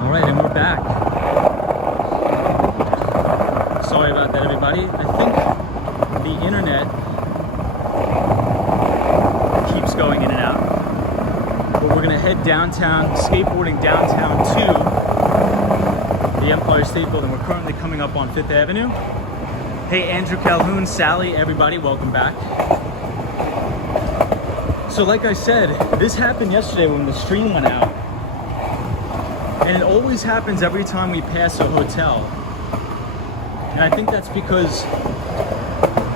All right, and we're back. Sorry about that, everybody. I think the internet keeps going in and out. But we're gonna head downtown, skateboarding downtown to the Empire State Building. We're currently coming up on 5th Avenue. Hey, Andrew Calhoun, Sally, everybody, welcome back. So like I said, this happened yesterday when the stream went out. And it always happens every time we pass a hotel. And I think that's because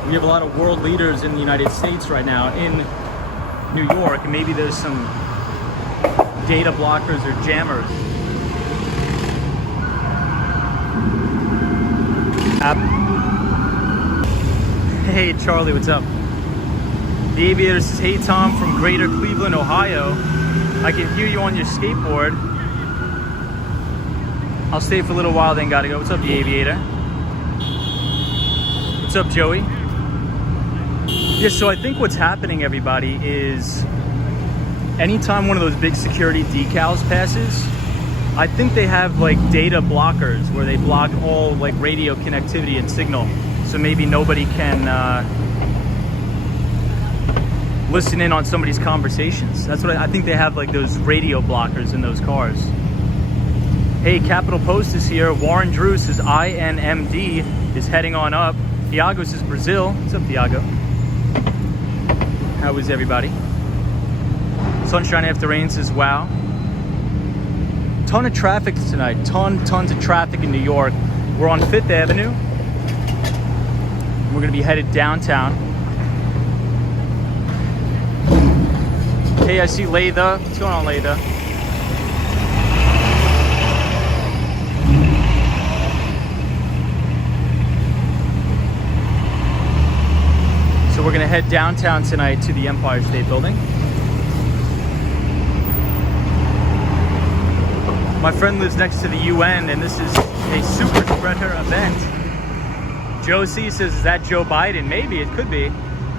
we have a lot of world leaders in the United States right now in New York, and maybe there's some data blockers or jammers. Hey Charlie, what's up? The Aviator says, hey Tom from Greater Cleveland, Ohio. I can hear you on your skateboard. I'll stay for a little while, then gotta go. What's up, the Aviator? What's up, Joey? Yeah, so I think what's happening, everybody, is anytime one of those big security decals passes, I think they have like data blockers where they block all like radio connectivity and signal. So maybe nobody can listen in on somebody's conversations. That's what I think they have, like those radio blockers in those cars. Hey, Capital Post is here. Warren Drew says INMD is heading on up. Thiago says Brazil. What's up, Thiago? How is everybody? Sunshine After Rain says wow. Ton of traffic tonight. Tons of traffic in New York. We're on 5th Avenue. We're gonna be headed downtown. Hey, I see Latha. What's going on, Latha? So we're gonna head downtown tonight to the Empire State Building. My friend lives next to the UN, and this is a super spreader event. Josie says, is that Joe Biden? Maybe, it could be.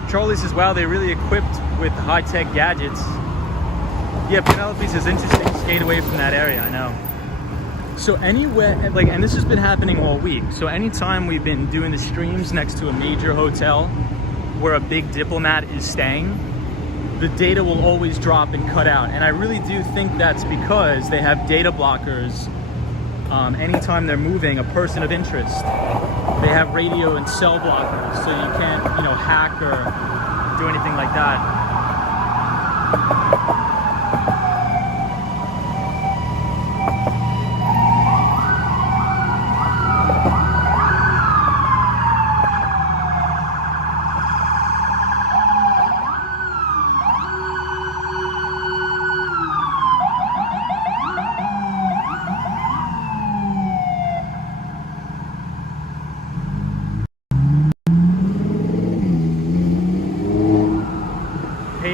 Charlie says, wow, they're really equipped with high-tech gadgets. Yeah, Penelope says, interesting, skate away from that area, I know. So anywhere, like, and this has been happening all week. So anytime we've been doing the streams next to a major hotel where a big diplomat is staying, the data will always drop and cut out. And I really do think that's because they have data blockers anytime they're moving a person of interest. They have radio and cell blockers, so you can't, hack or do anything like that.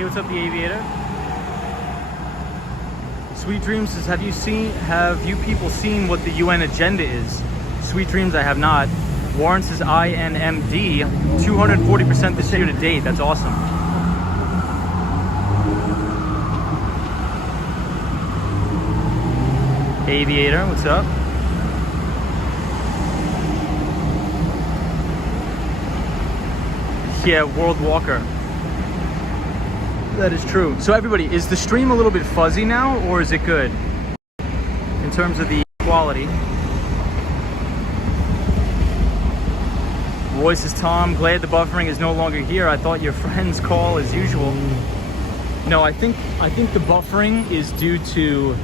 What's up, the Aviator? Sweet Dreams says, have you people seen what the UN agenda is? Sweet Dreams, I have not. Warren says INMD, 240% this year to date. That's awesome. Aviator, what's up? Yeah, World Walker. That is true. So everybody, is the stream a little bit fuzzy now, or is it good in terms of the quality? Roy says, Tom, glad the buffering is no longer here. I thought your friends call as usual. No, I think the buffering is due to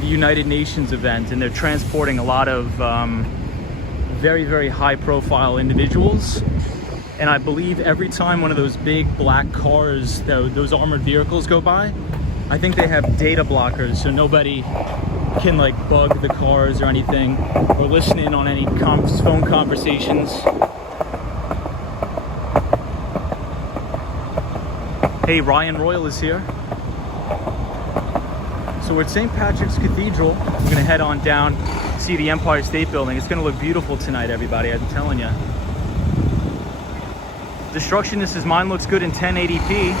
the United Nations event, and they're transporting a lot of very, very high profile individuals. And I believe every time one of those big black cars, those armored vehicles go by, I think they have data blockers, so nobody can like bug the cars or anything, or listen in on any phone conversations. Hey, Ryan Royal is here. So we're at St. Patrick's Cathedral. We're gonna head on down, see the Empire State Building. It's gonna look beautiful tonight, everybody, I'm telling you. Destructionist says mine looks good in 1080p.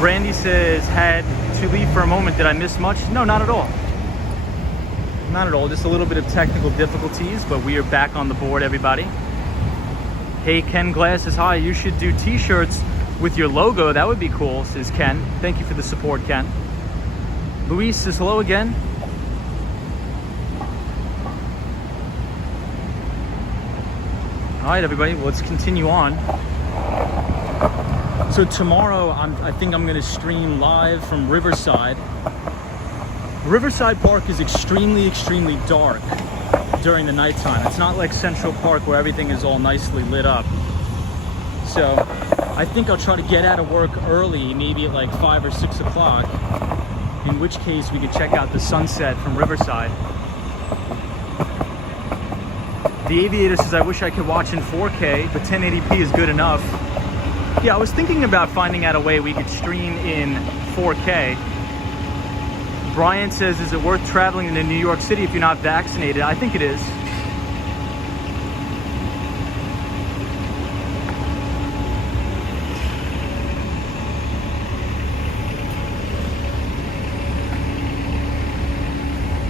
Brandy says had to leave for a moment. Did I miss much? No, not at all. Not at all. Just a little bit of technical difficulties, but we are back on the board, everybody. Hey, Ken Glass says hi. You should do t-shirts with your logo. That would be cool, says Ken. Thank you for the support, Ken. Luis says hello again. All right, everybody, well, let's continue on. So tomorrow, I think I'm gonna stream live from Riverside. Riverside Park is extremely, extremely dark during the nighttime. It's not like Central Park where everything is all nicely lit up. So I think I'll try to get out of work early, maybe at like 5 or 6 o'clock, in which case we could check out the sunset from Riverside. The Aviator says, I wish I could watch in 4K, but 1080p is good enough. Yeah, I was thinking about finding out a way we could stream in 4K. Brian says, is it worth traveling into New York City if you're not vaccinated? I think it is.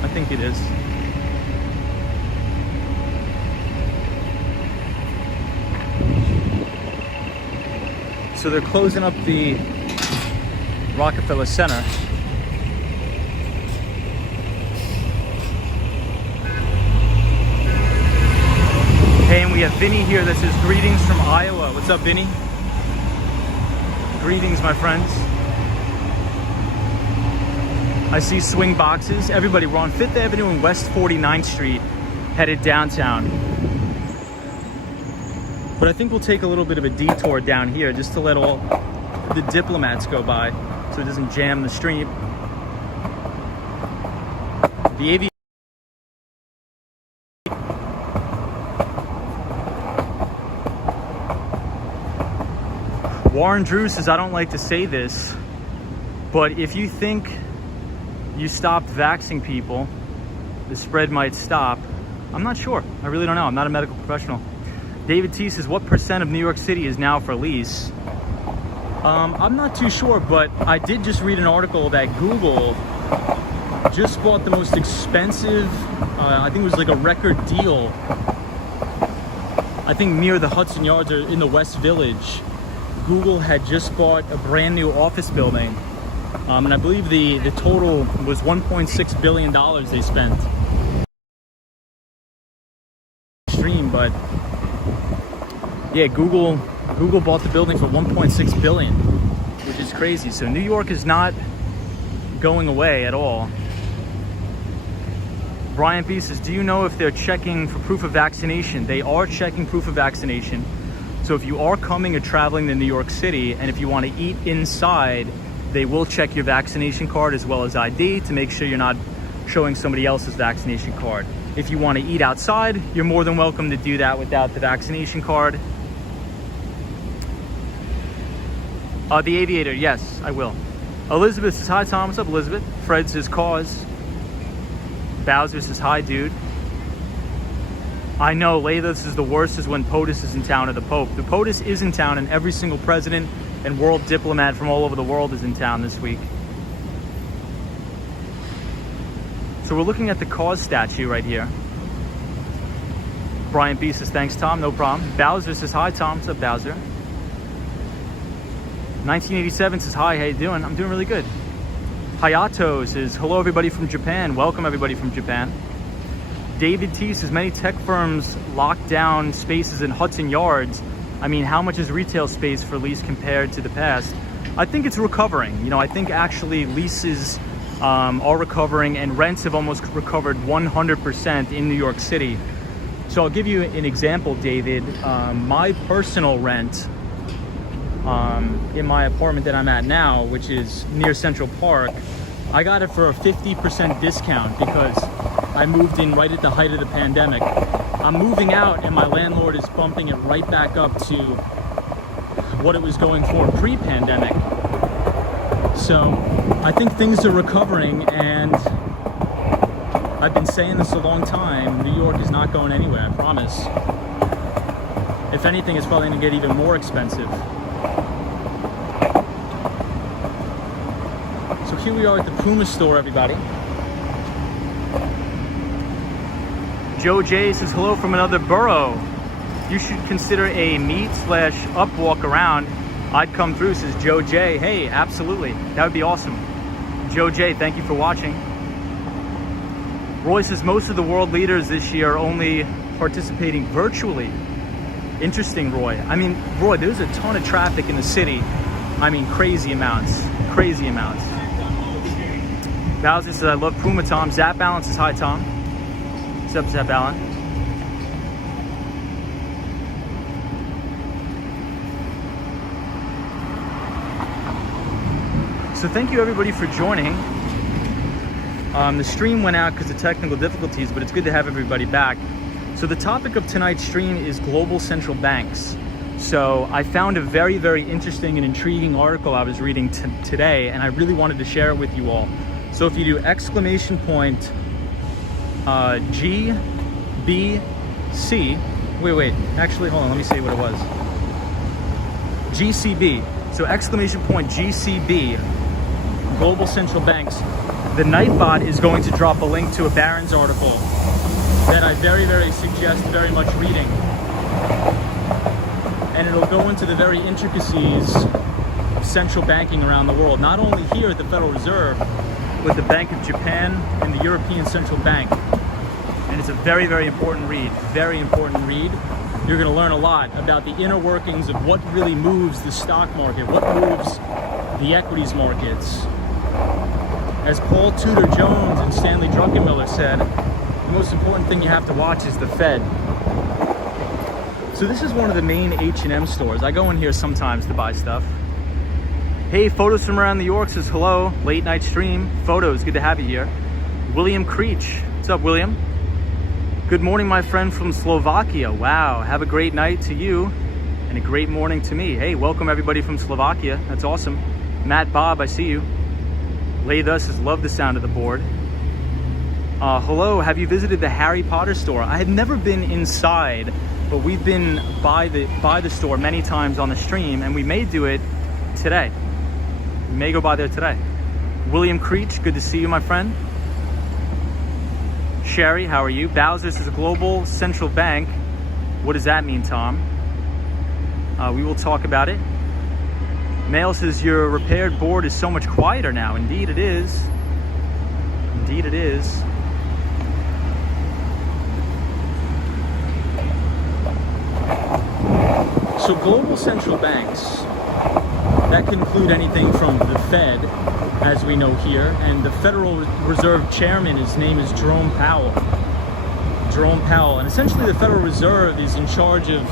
I think it is. So they're closing up the Rockefeller Center. Hey, and we have Vinny here that says greetings from Iowa. What's up, Vinny? Greetings, my friends. I see swing boxes. Everybody, we're on 5th Avenue and West 49th Street, headed downtown. But I think we'll take a little bit of a detour down here just to let all the diplomats go by so it doesn't jam the street. The Aviator. Warren Drew says, I don't like to say this, but if you think you stopped vaxxing people, the spread might stop. I'm not sure. I really don't know. I'm not a medical professional. David T says, what % of New York City is now for lease? I'm not too sure, but I did just read an article that Google just bought the most expensive, I think it was like a record deal. I think near the Hudson Yards or in the West Village, Google had just bought a brand new office building. And I believe the total was $1.6 billion they spent. But yeah, Google bought the building for $1.6 billion, which is crazy. So New York is not going away at all. Brian B says, do you know if they're checking for proof of vaccination? They are checking proof of vaccination. So if you are coming or traveling to New York City, and if you want to eat inside, they will check your vaccination card as well as ID to make sure you're not showing somebody else's vaccination card. If you want to eat outside, you're more than welcome to do that without the vaccination card. The Aviator, yes, I will. Elizabeth says, hi, Tom. What's up, Elizabeth? Fred says, cause. Bowser says, hi, dude. I know, Layla is the worst is when POTUS is in town, or the Pope. The POTUS is in town, and every single president and world diplomat from all over the world is in town this week. So we're looking at the cause statue right here. Brian B says, thanks, Tom, no problem. Bowser says, hi, Tom. What's up, Bowser? 1987 says, hi, how you doing? I'm doing really good. Hayato says, hello, everybody from Japan. Welcome, everybody from Japan. David T says, many tech firms lock down spaces in Hudson Yards. I mean, how much is retail space for Lease compared to the past? I think it's recovering. You know, I think actually leases are recovering, and rents have almost recovered 100% in New York City. So I'll give you an example, David. My personal rent in my apartment that I'm at now, which is near Central Park, I got it for a 50% discount because I moved in right at the height of the pandemic. I'm moving out and my landlord is bumping it right back up to what it was going for pre-pandemic. So I think things are recovering, and I've been saying this a long time, New York is not going anywhere, I promise. If anything, it's probably going to get even more expensive. So here we are at the Puma store, everybody. Joe J says, hello from another borough. You should consider a meet/up walk around. I'd come through, says Joe J. Hey, absolutely. That would be awesome. Joe J, thank you for watching. Roy says, most of the world leaders this year are only participating virtually. Interesting, Roy. I mean, Roy, there's a ton of traffic in the city. I mean, crazy amounts. Crazy amounts. Bowser says, I love Puma, Tom. Zap Allen says, hi, Tom. What's up, Zap Allen? So thank you, everybody, for joining. The stream went out because of technical difficulties, but it's good to have everybody back. So the topic of tonight's stream is global central banks. So I found a very, very interesting and intriguing article I was reading today, and I really wanted to share it with you all. So if you do exclamation point GBC, wait, actually, hold on, let me say what it was. GCB, so exclamation point GCB, global central banks. The Nightbot is going to drop a link to a Barron's article that I very, very suggest very much reading. And it'll go into the very intricacies of central banking around the world, not only here at the Federal Reserve, but the Bank of Japan and the European Central Bank. And it's a very, very important read, very important read. You're gonna learn a lot about the inner workings of what really moves the stock market, what moves the equities markets. As Paul Tudor Jones and Stanley Druckenmiller said, the most important thing you have to watch is the Fed. So this is one of the main H&M stores. I go in here sometimes to buy stuff. Hey, Photos from Around New York says hello, late night stream. Photos, good to have you here. William Creech, what's up, William? Good morning, my friend from Slovakia. Wow, have a great night to you and a great morning to me. Hey, welcome everybody from Slovakia. That's awesome. Matt Bob, I see you. Laytha says, love the sound of the board. Hello, have you visited the Harry Potter store? I had never been inside, but we've been by the store many times on the stream, and we may do it today. We may go by there today. William Creech, good to see you, my friend. Sherry, how are you? Bowser says, a global central bank. What does that mean, Tom? We will talk about it. Mail says, your repaired board is so much quieter now. Indeed it is. Indeed it is. So global central banks, that can include anything from the Fed, as we know here, and the Federal Reserve Chairman, his name is Jerome Powell. Jerome Powell, and essentially the Federal Reserve is in charge of,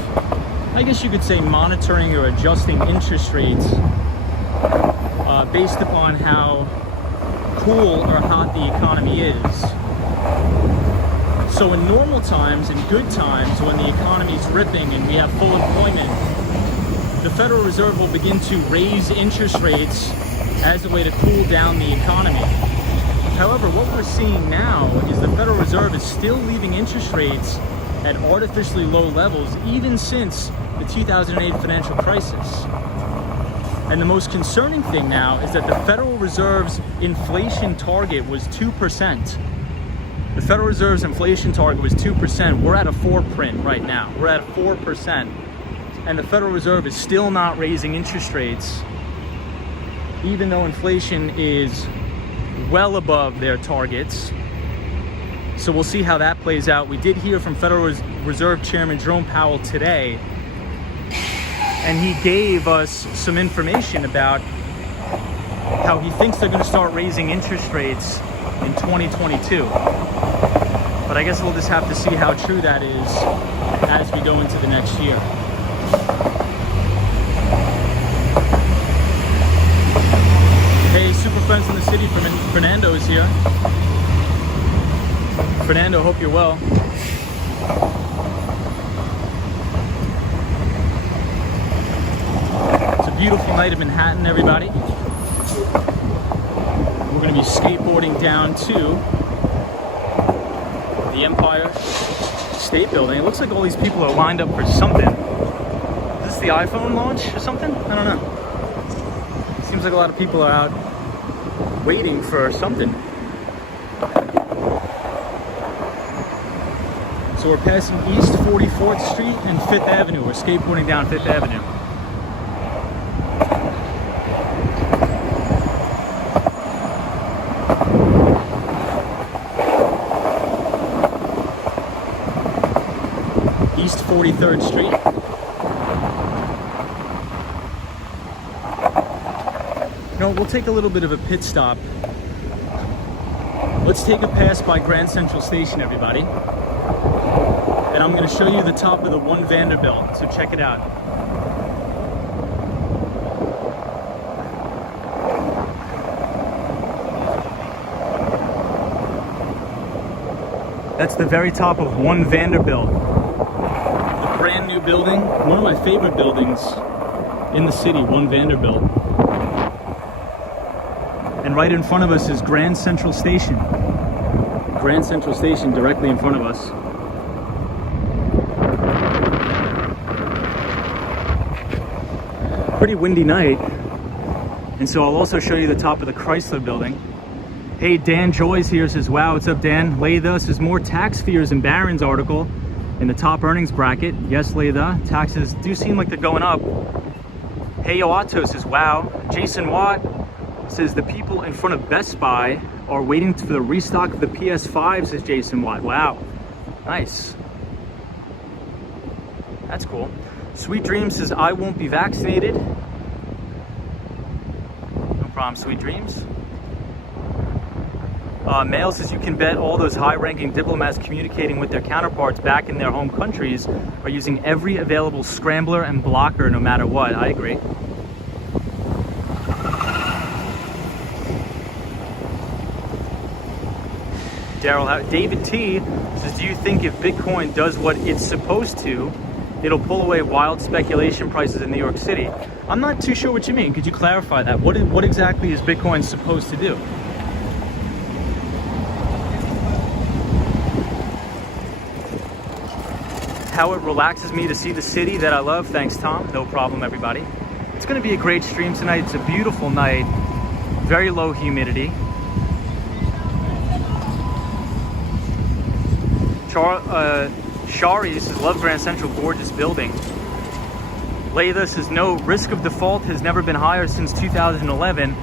I guess you could say, monitoring or adjusting interest rates based upon how cool or hot the economy is. So in normal times, in good times, when the economy's ripping and we have full employment, the Federal Reserve will begin to raise interest rates as a way to cool down the economy. However, what we're seeing now is the Federal Reserve is still leaving interest rates at artificially low levels, even since the 2008 financial crisis. And the most concerning thing now is that the Federal Reserve's inflation target was 2%. The Federal Reserve's inflation target was 2%. We're at a 4 print right now. We're at 4%. And the Federal Reserve is still not raising interest rates, even though inflation is well above their targets. So we'll see how that plays out. We did hear from Federal Reserve Chairman Jerome Powell today, and he gave us some information about how he thinks they're going to start raising interest rates in 2022. But I guess we'll just have to see how true that is as we go into the next year. Hey, super friends from the city, Fernando is here. Fernando, hope you're well. It's a beautiful night in Manhattan, everybody. We're going to be skateboarding down to the Empire State Building. It looks like all these people are lined up for something. the iPhone launch or something? I don't know. Seems like a lot of people are out waiting for something. So we're passing East 44th Street and 5th Avenue. We're skateboarding down 5th Avenue. East 43rd Street. No, we'll take a little bit of a pit stop. Let's take a pass by Grand Central Station, everybody. And I'm going to show you the top of the One Vanderbilt, so check it out. That's the very top of One Vanderbilt. A brand new building, one of my favorite buildings in the city, One Vanderbilt. And right in front of us is Grand Central Station. Grand Central Station directly in front of us. Pretty windy night, and so I'll also show you the top of the Chrysler building. Hey, Dan Joy's here, says, wow, what's up, Dan? Laytha says, more tax fears in Barron's article in the top earnings bracket. Yes, Laytha, taxes do seem like they're going up. Hey, Yoato says, wow. Jason Watt says, the people in front of Best Buy are waiting for the restock of the PS5, says Jason Watt. Wow, nice. That's cool. Sweet Dreams says, I won't be vaccinated. No problem, Sweet Dreams. Mail says, you can bet all those high-ranking diplomats communicating with their counterparts back in their home countries are using every available scrambler and blocker no matter what. I agree. David T says, do you think if Bitcoin does what it's supposed to, it'll pull away wild speculation prices in New York City? I'm not too sure what you mean. Could you clarify that? What exactly is Bitcoin supposed to do? How it relaxes me to see the city that I love. Thanks, Tom. No problem, everybody. It's going to be a great stream tonight. It's a beautiful night. Very low humidity. Shari says, love Grand Central, gorgeous building. Laytha says, no, risk of default has never been higher since 2011.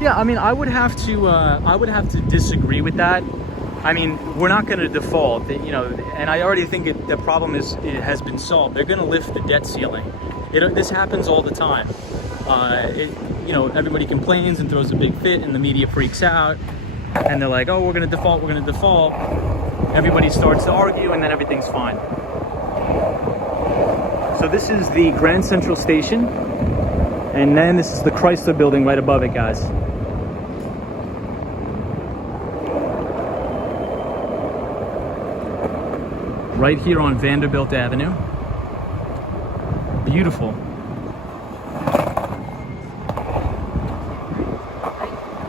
Yeah, I mean, I would have to disagree with that. I mean, we're not going to default, you know, and I already think the problem it has been solved. They're going to lift the debt ceiling. This happens all the time. You know, everybody complains and throws a big fit, and the media freaks out, and they're like, oh, we're going to default, we're going to default. Everybody starts to argue, and then everything's fine. So this is the Grand Central Station, and then this is the Chrysler building right above it, guys. Right here on Vanderbilt Avenue. Beautiful.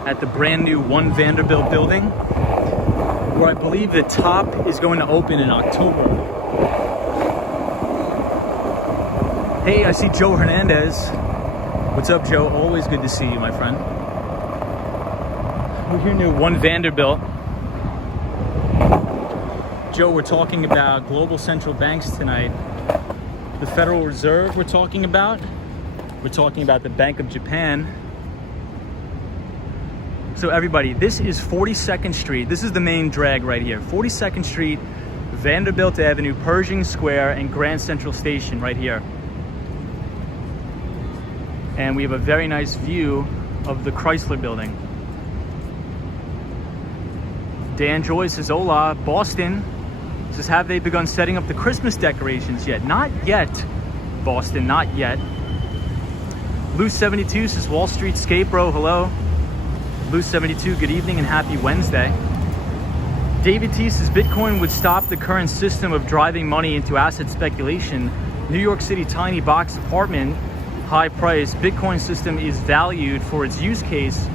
At the brand new One Vanderbilt building, where I believe the top is going to open in October. Hey, I see Joe Hernandez. What's up, Joe? Always good to see you, my friend. We're here near One Vanderbilt. Joe, we're talking about global central banks tonight. The Federal Reserve we're talking about. We're talking about the Bank of Japan. So everybody, this is 42nd Street. This is the main drag right here. 42nd Street, Vanderbilt Avenue, Pershing Square, and Grand Central Station right here. And we have a very nice view of the Chrysler building. Dan Joy says, hola, Boston. Says, have they begun setting up the Christmas decorations yet? Not yet, Boston, not yet. Loose 72 says, Wall Street Skate Bro, hello. Loose 72, good evening and happy Wednesday. David T says, Bitcoin would stop the current system of driving money into asset speculation. New York City tiny box apartment, high price. Bitcoin system is valued for its use case,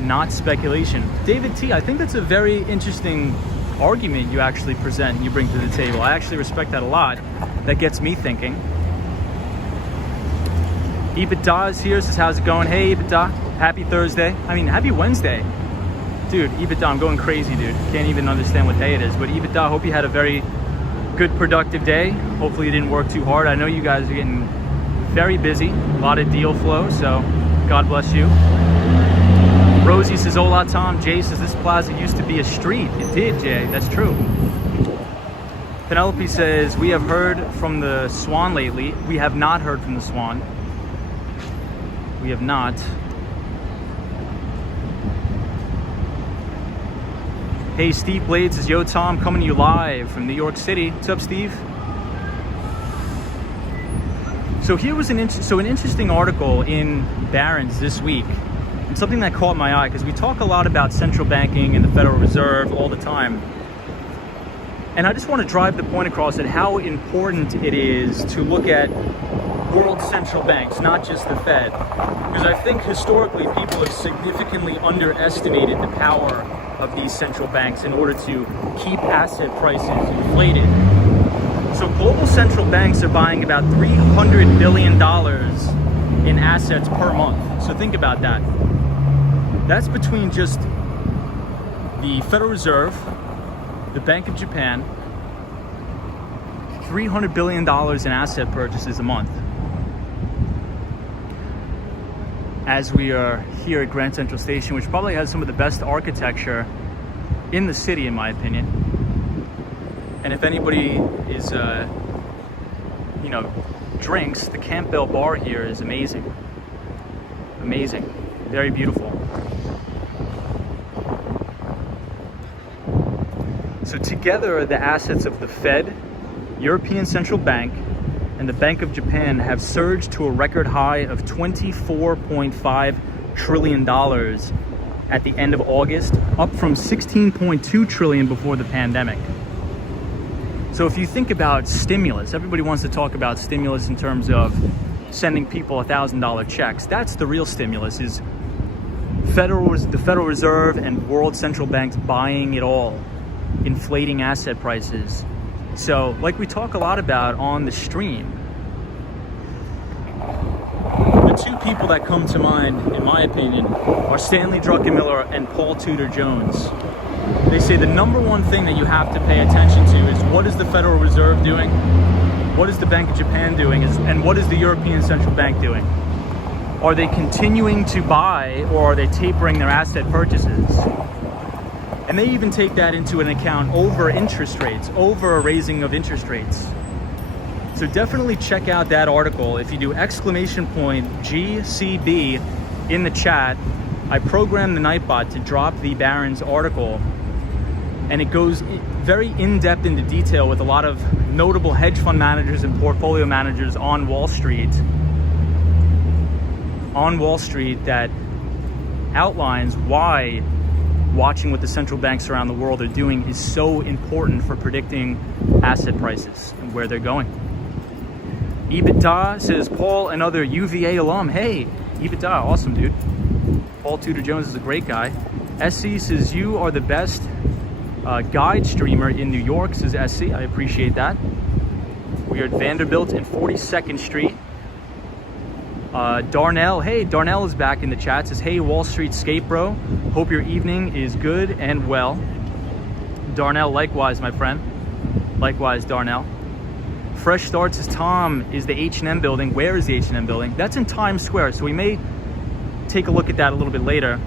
not speculation. David T, I think that's a very interesting argument you actually present and you bring to the table. I actually respect that a lot. That gets me thinking. EBITDA is here, says, how's it going? Hey, EBITDA, happy Thursday. I mean, happy Wednesday. Dude, EBITDA, I'm going crazy, dude. Can't even understand what day it is. But EBITDA, hope you had a very good, productive day. Hopefully you didn't work too hard. I know you guys are getting very busy. A lot of deal flow, so God bless you. Rosie says, hola, Tom. Jay says, this plaza used to be a street. It did, Jay. That's true. Penelope says, we have heard from the Swan lately. We have not heard from the Swan. We have not. Hey, Steve Blades says, yo, Tom, coming to you live from New York City. What's up, Steve? So here was an interesting article in Barron's this week. And something that caught my eye, because we talk a lot about central banking and the Federal Reserve all the time. And I just want to drive the point across at how important it is to look at world central banks, not just the Fed. Because I think historically people have significantly underestimated the power of these central banks in order to keep asset prices inflated. So global central banks are buying about $300 billion in assets per month. So think about that. That's between just the Federal Reserve, the Bank of Japan, $300 billion in asset purchases a month. As we are here at Grand Central Station, which probably has some of the best architecture in the city, in my opinion. And if anybody is, drinks, the Campbell bar here is amazing. Amazing. Very beautiful. So together, the assets of the Fed, European Central Bank, and the Bank of Japan have surged to a record high of $24.5 trillion at the end of August, up from $16.2 trillion before the pandemic. So if you think about stimulus, everybody wants to talk about stimulus in terms of sending people $1,000 checks. That's the real stimulus, is the Federal Reserve and world central banks buying it all, inflating asset prices. So, like we talk a lot about on the stream, the two people that come to mind, in my opinion, are Stanley Druckenmiller and Paul Tudor Jones. They say the number one thing that you have to pay attention to is what is the Federal Reserve doing, what is the Bank of Japan doing, and what is the European Central Bank doing? Are they continuing to buy, or are they tapering their asset purchases? And they even take that into an account over interest rates, over a raising of interest rates. So definitely check out that article. If you do !GCB in the chat, I programmed the Nightbot to drop the Barron's article, and it goes very in-depth into detail with a lot of notable hedge fund managers and portfolio managers on Wall Street that outlines why watching what the central banks around the world are doing is so important for predicting asset prices and where they're going. EBITDA says, Paul, another UVA alum. Hey, EBITDA, awesome, dude. Paul Tudor Jones is a great guy. SC says, you are the best guide streamer in New York, says SC. I appreciate that. We are at Vanderbilt and 42nd Street. Darnell, hey, Darnell is back in the chat, says, hey, Wall Street Skate Bro, hope your evening is good and well. Darnell, likewise, my friend. Likewise, Darnell. Fresh Start says, Tom, is the H&M building, where is the H&M building? That's in Times Square, so we may take a look at that a little bit later.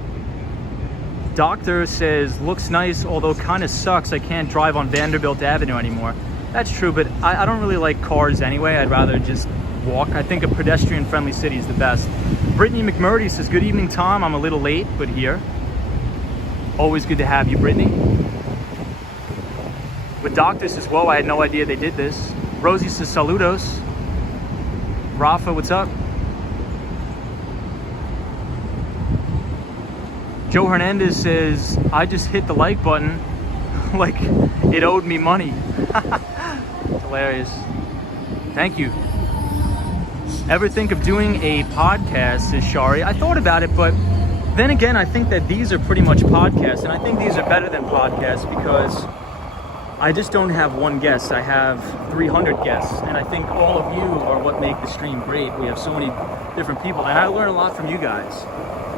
Doctor says, looks nice, although kind of sucks. I can't drive on Vanderbilt Avenue anymore. That's true, but I don't really like cars anyway. I'd rather just walk. I think a pedestrian-friendly city is the best. Brittany McMurdy says, good evening, Tom. I'm a little late, but here. Always good to have you, Brittany. But Doctor says, whoa, I had no idea they did this. Rosie says, saludos. Rafa, what's up? Joe Hernandez says, I just hit the like button like it owed me money. Hilarious. Thank you. Ever think of doing a podcast, says Shari? I thought about it, but then again, I think that these are pretty much podcasts, and I think these are better than podcasts because I just don't have one guest. I have 300 guests, and I think all of you are what make the stream great. We have so many different people, and I learn a lot from you guys.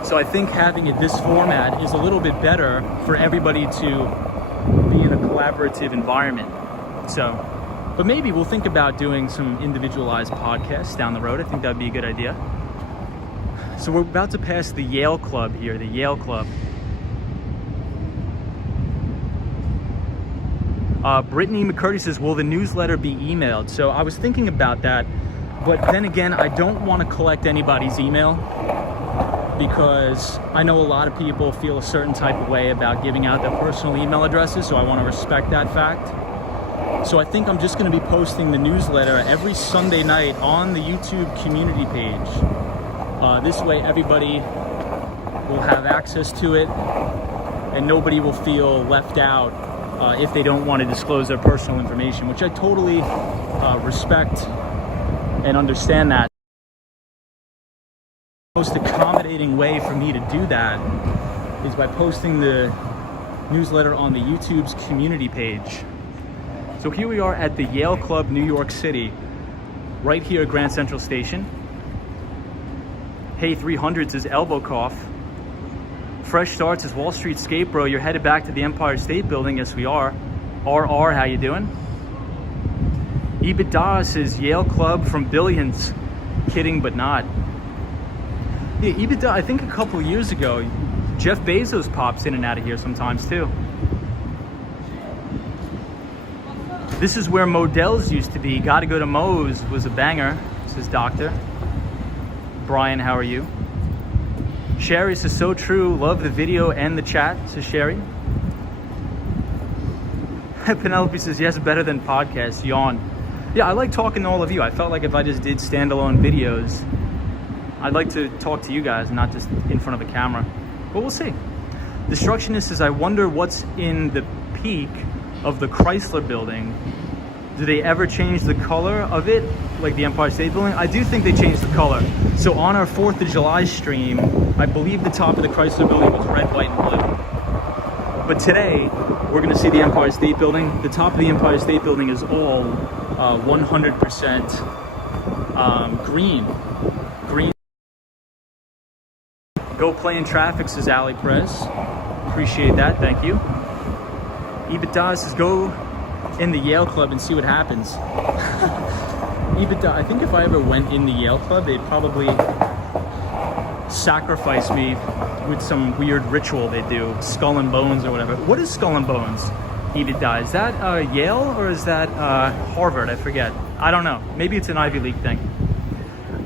So I think having it this format is a little bit better for everybody to be in a collaborative environment. So, but maybe we'll think about doing some individualized podcasts down the road. I think that'd be a good idea. So we're about to pass the Yale Club here, the Yale Club. Brittany McCurdy says, will the newsletter be emailed? So I was thinking about that, but then again, I don't want to collect anybody's email because I know a lot of people feel a certain type of way about giving out their personal email addresses, so I want to respect that fact. So I think I'm just going to be posting the newsletter every Sunday night on the YouTube community page. This way everybody will have access to it and nobody will feel left out if they don't want to disclose their personal information, which I totally respect and understand that. The most accommodating way for me to do that is by posting the newsletter on the YouTube's community page. So here we are at the Yale Club, New York City, right here at Grand Central Station. Hey 300 says elbow cough. Fresh Starts is Wall Street Skate Bro. You're headed back to the Empire State Building. Yes, we are. RR, how you doing? EBITDA says Yale Club from Billions. Kidding, but not. Yeah, EBITDA, I think a couple years ago, Jeff Bezos pops in and out of here sometimes too. This is where Modell's used to be. Gotta go to Moe's was a banger, says Doctor. Brian, how are you? Sherry says, so true. Love the video and the chat, says Sherry. Penelope says, yes, better than podcast. Yawn. Yeah, I like talking to all of you. I felt like if I just did standalone videos, I'd like to talk to you guys, not just in front of a camera. But we'll see. Destructionist says, I wonder what's in the peak of the Chrysler Building. Do they ever change the color of it, like the Empire State Building? I do think they changed the color. So on our 4th of July stream, I believe the top of the Chrysler Building was red, white, and blue. But today, we're gonna see the Empire State Building. The top of the Empire State Building is all 100% green. Green. Go play in traffic, says Ali Press. Appreciate that, thank you. EBITDA says, go in the Yale Club and see what happens. EBITDA, I think if I ever went in the Yale Club, they'd probably sacrifice me with some weird ritual they do, skull and bones or whatever. What is skull and bones? EBITDA, is that Yale or is that Harvard? I forget. I don't know. Maybe it's an Ivy League thing.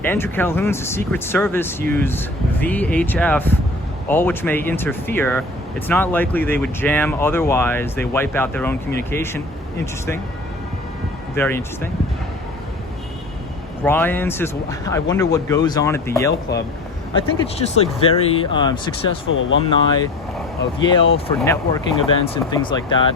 Andrew Calhoun's the Secret Service use VHF, all which may interfere. It's not likely they would jam, otherwise they wipe out their own communication. Interesting. Very interesting. Ryan says, I wonder what goes on at the Yale Club. I think it's just like very successful alumni of Yale for networking events and things like that.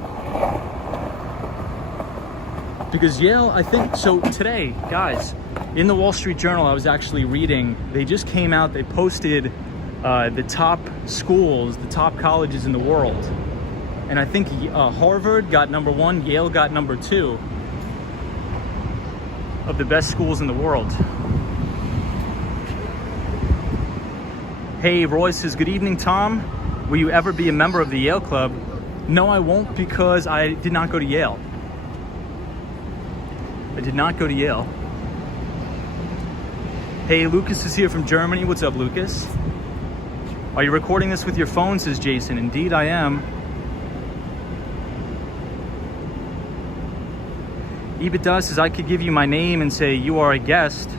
Because Yale, I think, so today, guys, in the Wall Street Journal, I was actually reading, they just came out, they posted the top schools, the top colleges in the world. And I think Harvard got #1, Yale got #2 of the best schools in the world. Hey, Roy says, good evening, Tom. Will you ever be a member of the Yale Club? No, I won't, because I did not go to Yale. I did not go to Yale. Hey, Lucas is here from Germany. What's up, Lucas? Are you recording this with your phone, says Jason. Indeed, I am. EBITDA says, I could give you my name and say you are a guest.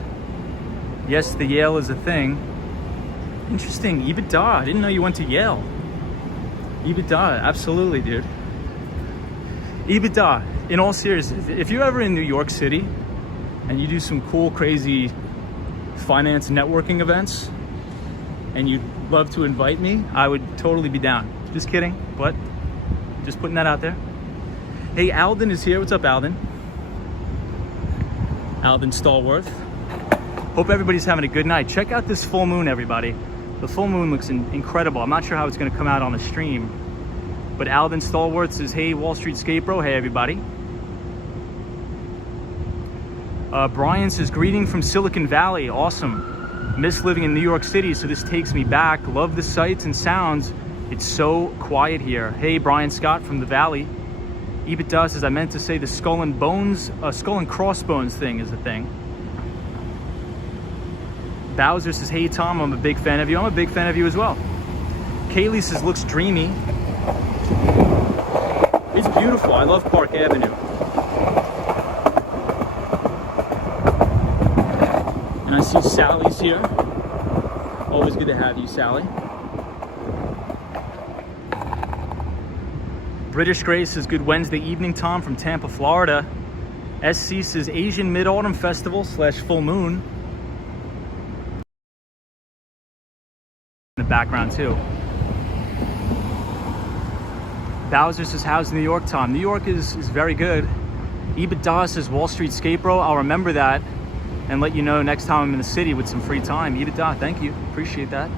Yes, the Yale is a thing. Interesting, EBITDA. I didn't know you went to Yale. EBITDA, absolutely, dude. EBITDA, in all seriousness, if you're ever in New York City and you do some cool, crazy finance networking events and you'd love to invite me, I would totally be down. Just kidding, but just putting that out there. Hey, Alden is here. What's up, Alden? Alden Stallworth. Hope everybody's having a good night. Check out this full moon, everybody. The full moon looks incredible. I'm not sure how it's going to come out on the stream, but Alden Stallworth says, hey, Wall Street Skate Bro. Hey, everybody. Brian says, greeting from Silicon Valley. Awesome. Miss living in New York City, so this takes me back. Love the sights and sounds. It's so quiet here. Hey, Brian Scott from the Valley. EBITDA says, I meant to say the skull and crossbones thing is a thing. Bowser says, hey Tom, I'm a big fan of you. I'm a big fan of you as well. Kaylee says, looks dreamy. It's beautiful. I love Park Avenue. And I see Sally's here. Always good to have you, Sally. British Grace says, good Wednesday evening, Tom, from Tampa, Florida. SC says, Asian Mid-Autumn Festival / full moon. In the background too. Bowser says, how's New York, Tom? New York is very good. EBITDA says, Wall Street Skate Bro. I'll remember that and let you know next time I'm in the city with some free time. EBITDA, thank you. Appreciate that.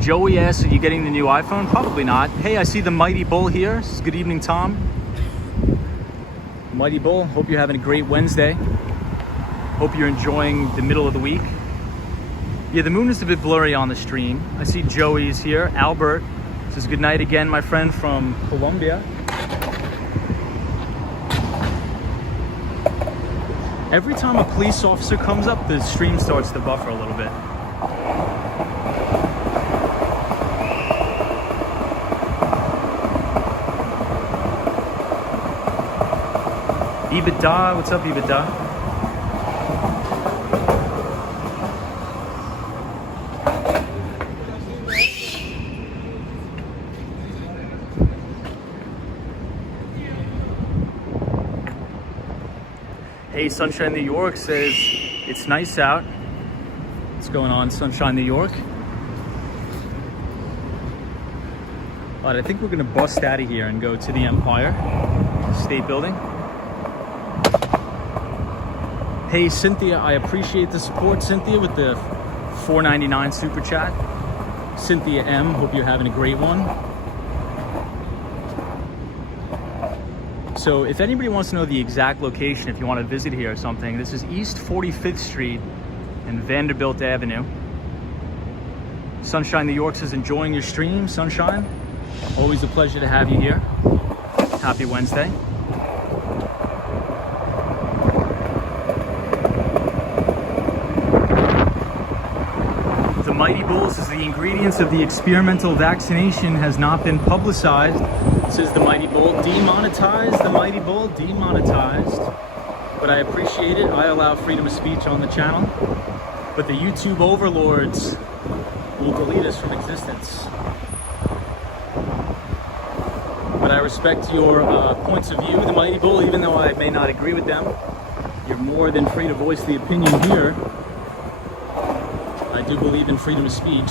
Joey asks, are you getting the new iPhone? Probably not. Hey, I see the Mighty Bull here. Good evening, Tom. Mighty Bull, hope you're having a great Wednesday. Hope you're enjoying the middle of the week. Yeah, the moon is a bit blurry on the stream. I see Joey's here. Albert says, good night again, my friend from Colombia. Every time a police officer comes up, the stream starts to buffer a little bit. EBITDA, what's up, EBITDA? Hey, Sunshine New York says, it's nice out. What's going on, Sunshine New York? All right, I think we're gonna bust out of here and go to the Empire State Building. Hey, Cynthia, I appreciate the support, Cynthia, with the $4.99 super chat. Cynthia M, hope you're having a great one. So if anybody wants to know the exact location, if you want to visit here or something, this is East 45th Street and Vanderbilt Avenue. Sunshine New York says, enjoying your stream, Sunshine. Always a pleasure to have you here. Happy Wednesday. The Mighty Bull says, the ingredients of the experimental vaccination has not been publicized. Says the Mighty Bull, demonetized, the Mighty Bull, demonetized. But I appreciate it. I allow freedom of speech on the channel. But the YouTube overlords will delete us from existence. But I respect your points of view, the Mighty Bull, even though I may not agree with them. You're more than free to voice the opinion here. I do believe in freedom of speech.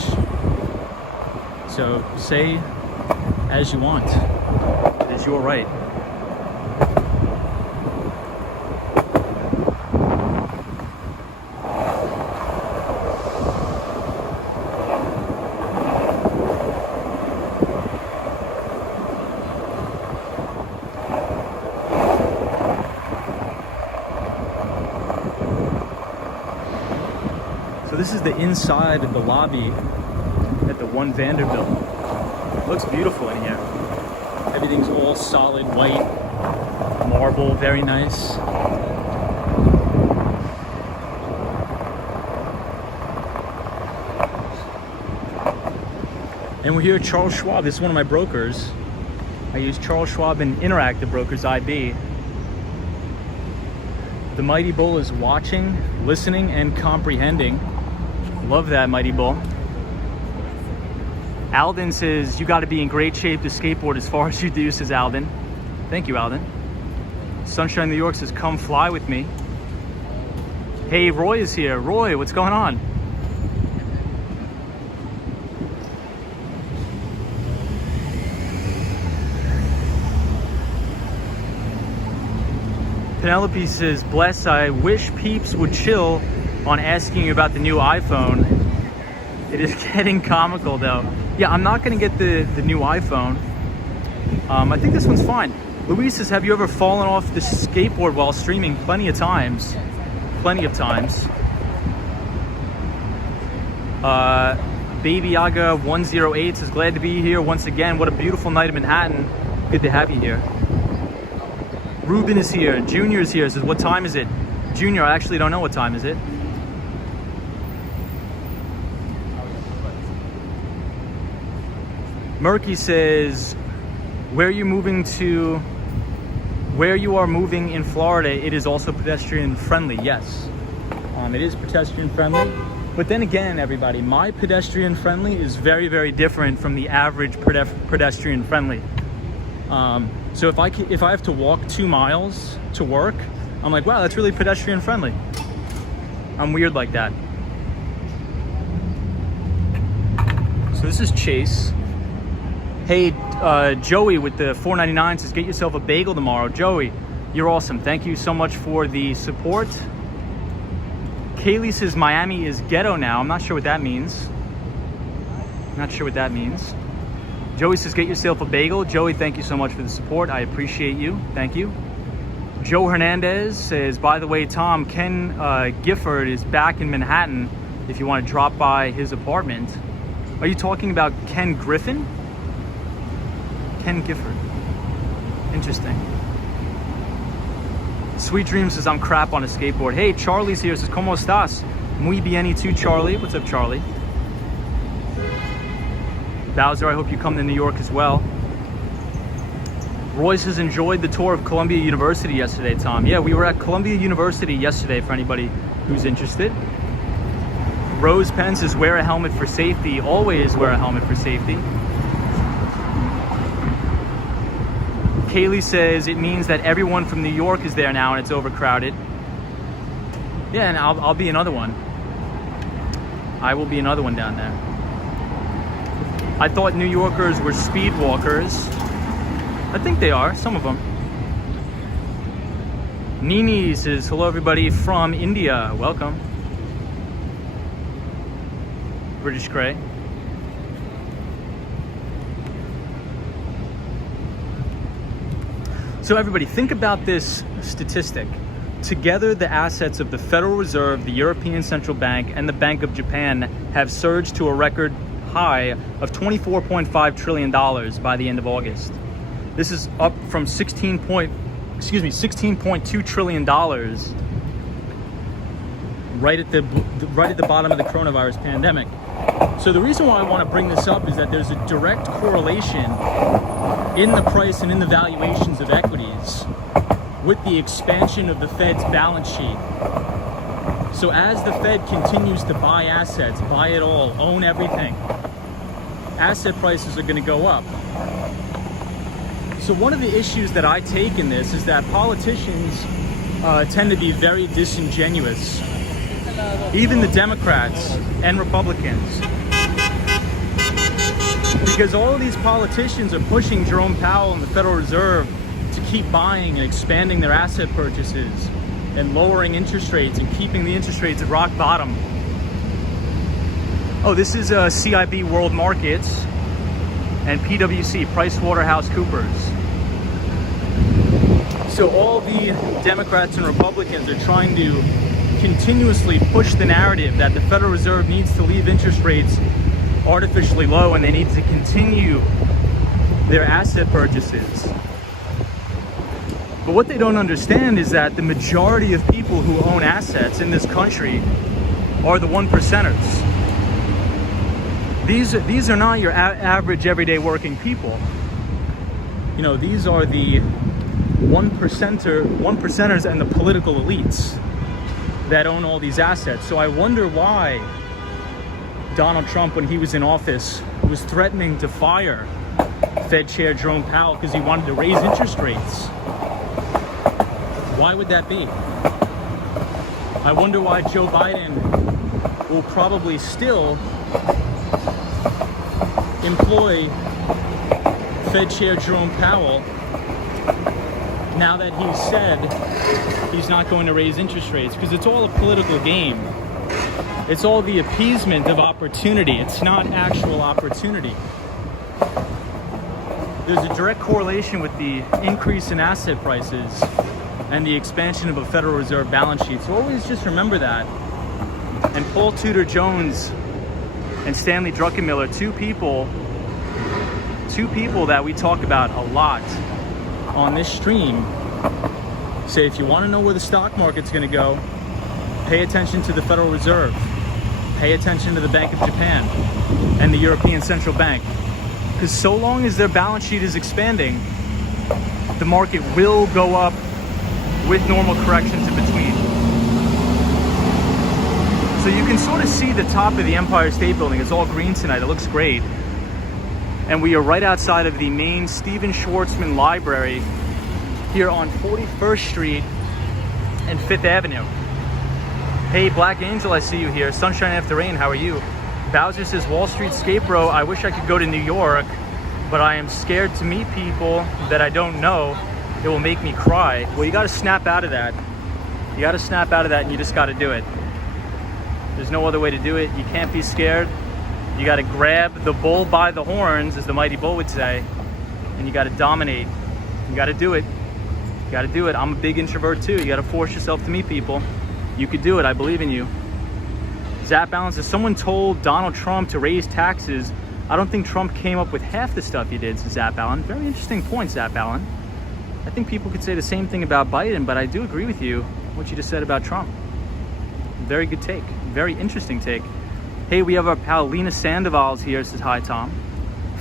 So say as you want. It is your right. So this is the inside of the lobby at the One Vanderbilt. It looks beautiful in here. Everything's all solid white marble, very nice. And we're here at Charles Schwab. This is one of my brokers. I use Charles Schwab and Interactive Brokers IB. The Mighty Bull is watching, listening, and comprehending. Love that, Mighty Bull. Alden says, you got to be in great shape to skateboard as far as you do, says Alden. Thank you, Alden. Sunshine New York says, come fly with me. Hey, Roy is here. Roy, what's going on? Penelope says, bless, I wish peeps would chill on asking you about the new iPhone. It is getting comical though. Yeah, I'm not gonna get the new iPhone. I think this one's fine. Louise says, have you ever fallen off the skateboard while streaming? Plenty of times. plenty of times. Baby Yaga 108 says, glad to be here once again. What a beautiful night in Manhattan. Good to have you here. Ruben is here. Junior is here. Says, what time is it? Junior, I actually don't know what time is it. Murky says, where you are moving in Florida, it is also pedestrian friendly. Yes, it is pedestrian friendly. But then again, everybody, my pedestrian friendly is very, very different from the average pedestrian friendly. So if I have to walk 2 miles to work, I'm like, wow, that's really pedestrian friendly. I'm weird like that. So this is Chase. Hey, Joey with the $4.99 says, get yourself a bagel tomorrow. Joey, you're awesome. Thank you so much for the support. Kaylee says, Miami is ghetto now. I'm not sure what that means. Joey says, get yourself a bagel. Joey, thank you so much for the support. I appreciate you. Thank you. Joe Hernandez says, by the way, Tom, Ken Gifford is back in Manhattan if you want to drop by his apartment. Are you talking about Ken Griffin? Ken Gifford. Interesting. Sweet Dream says, I'm crap on a skateboard. Hey, Charlie's here. Says, ¿Cómo estás? Muy bien y tú, Charlie. What's up, Charlie? Bowser, I hope you come to New York as well. Royce has enjoyed the tour of Columbia University yesterday, Tom. Yeah, we were at Columbia University yesterday for anybody who's interested. Rose Penn says, wear a helmet for safety. Always wear a helmet for safety. Kaylee says, it means that everyone from New York is there now and it's overcrowded. Yeah, and I'll be another one. I will be another one down there. I thought New Yorkers were speed walkers. I think they are, some of them. Nini says, hello everybody from India. Welcome. British Gray. So everybody, think about this statistic. Together, the assets of the Federal Reserve, the European Central Bank, and the Bank of Japan have surged to a record high of $24.5 trillion by the end of August. This is up from $16.2 trillion right at the bottom of the coronavirus pandemic. So the reason why I want to bring this up is that there's a direct correlation in the price and in the valuations of equities with the expansion of the Fed's balance sheet. So as the Fed continues to buy assets, buy it all, own everything, asset prices are going to go up. So one of the issues that I take in this is that politicians tend to be very disingenuous. Even the Democrats and Republicans. Because all of these politicians are pushing Jerome Powell and the Federal Reserve to keep buying and expanding their asset purchases and lowering interest rates and keeping the interest rates at rock bottom. Oh, this is CIB World Markets and PwC, PricewaterhouseCoopers. So all the Democrats and Republicans are trying to continuously push the narrative that the Federal Reserve needs to leave interest rates artificially low and they need to continue their asset purchases. But what they don't understand is that the majority of people who own assets in this country are the 1%ers. These are not your average everyday working people. You know, these are the 1%ers and the political elites that own all these assets. So I wonder why Donald Trump, when he was in office, was threatening to fire Fed Chair Jerome Powell because he wanted to raise interest rates. Why would that be? I wonder why Joe Biden will probably still employ Fed Chair Jerome Powell now that he's said he's not going to raise interest rates, because it's all a political game. It's all the appeasement of opportunity. It's not actual opportunity. There's a direct correlation with the increase in asset prices and the expansion of a Federal Reserve balance sheet. So always just remember that. And Paul Tudor Jones and Stanley Druckenmiller, two people that we talk about a lot on this stream, say if you want to know where the stock market's going to go, pay attention to the Federal Reserve, pay attention to the Bank of Japan and the European Central Bank, because so long as their balance sheet is expanding, the market will go up with normal corrections in between. So you can sort of see the top of the Empire State Building. It's all green tonight. It looks great. And we are right outside of the main Stephen Schwarzman Library here on 41st Street and 5th Avenue. Hey, Black Angel, I see you here. Sunshine After Rain, how are you? Bowser says, Wall Street Skate Bro, I wish I could go to New York, but I am scared to meet people that I don't know. It will make me cry. Well, you got to snap out of that. You got to snap out of that, and you just got to do it. There's no other way to do it. You can't be scared. You got to grab the bull by the horns, as the mighty bull would say, and you got to dominate. You got to do it. You got to do it. I'm a big introvert too. You got to force yourself to meet people. You could do it. I believe in you. Zap Allen says, someone told Donald Trump to raise taxes. I don't think Trump came up with half the stuff he did, says Zap Allen. Very interesting point, Zap Allen. I think people could say the same thing about Biden, but I do agree with you, what you just said about Trump. Very good take. Very interesting take. Hey, we have our pal Lena Sandoval's here, says hi, Tom.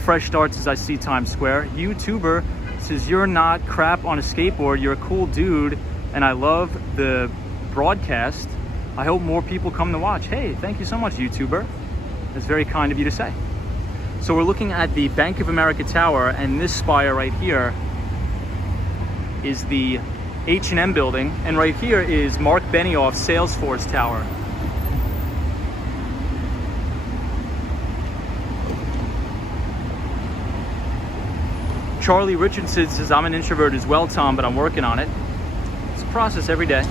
Fresh Starts as I see Times Square. YouTuber says, you're not crap on a skateboard. You're a cool dude, and I love the broadcast. I hope more people come to watch. Hey, thank you so much, YouTuber. That's very kind of you to say. So we're looking at the Bank of America Tower, and this spire right here is the H&M building, and right here is Mark Benioff's Salesforce Tower. Charlie Richardson says, I'm an introvert as well, Tom, but I'm working on it. It's a process every day.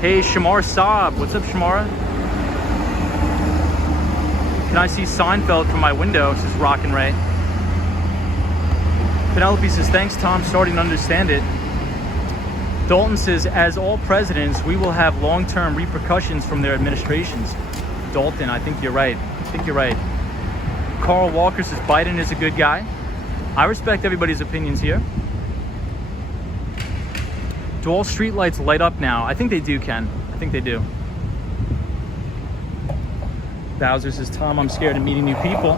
Hey, Shamar Saab. What's up, Shamara? Can I see Seinfeld from my window, says Rock and Ray. Penelope says, thanks, Tom, starting to understand it. Dalton says, as all presidents, we will have long-term repercussions from their administrations. Dalton, I think you're right. I think you're right. Carl Walker says, Biden is a good guy. I respect everybody's opinions here. Do all streetlights light up now? I think they do, Ken. I think they do. Bowser says, Tom, I'm scared of meeting new people.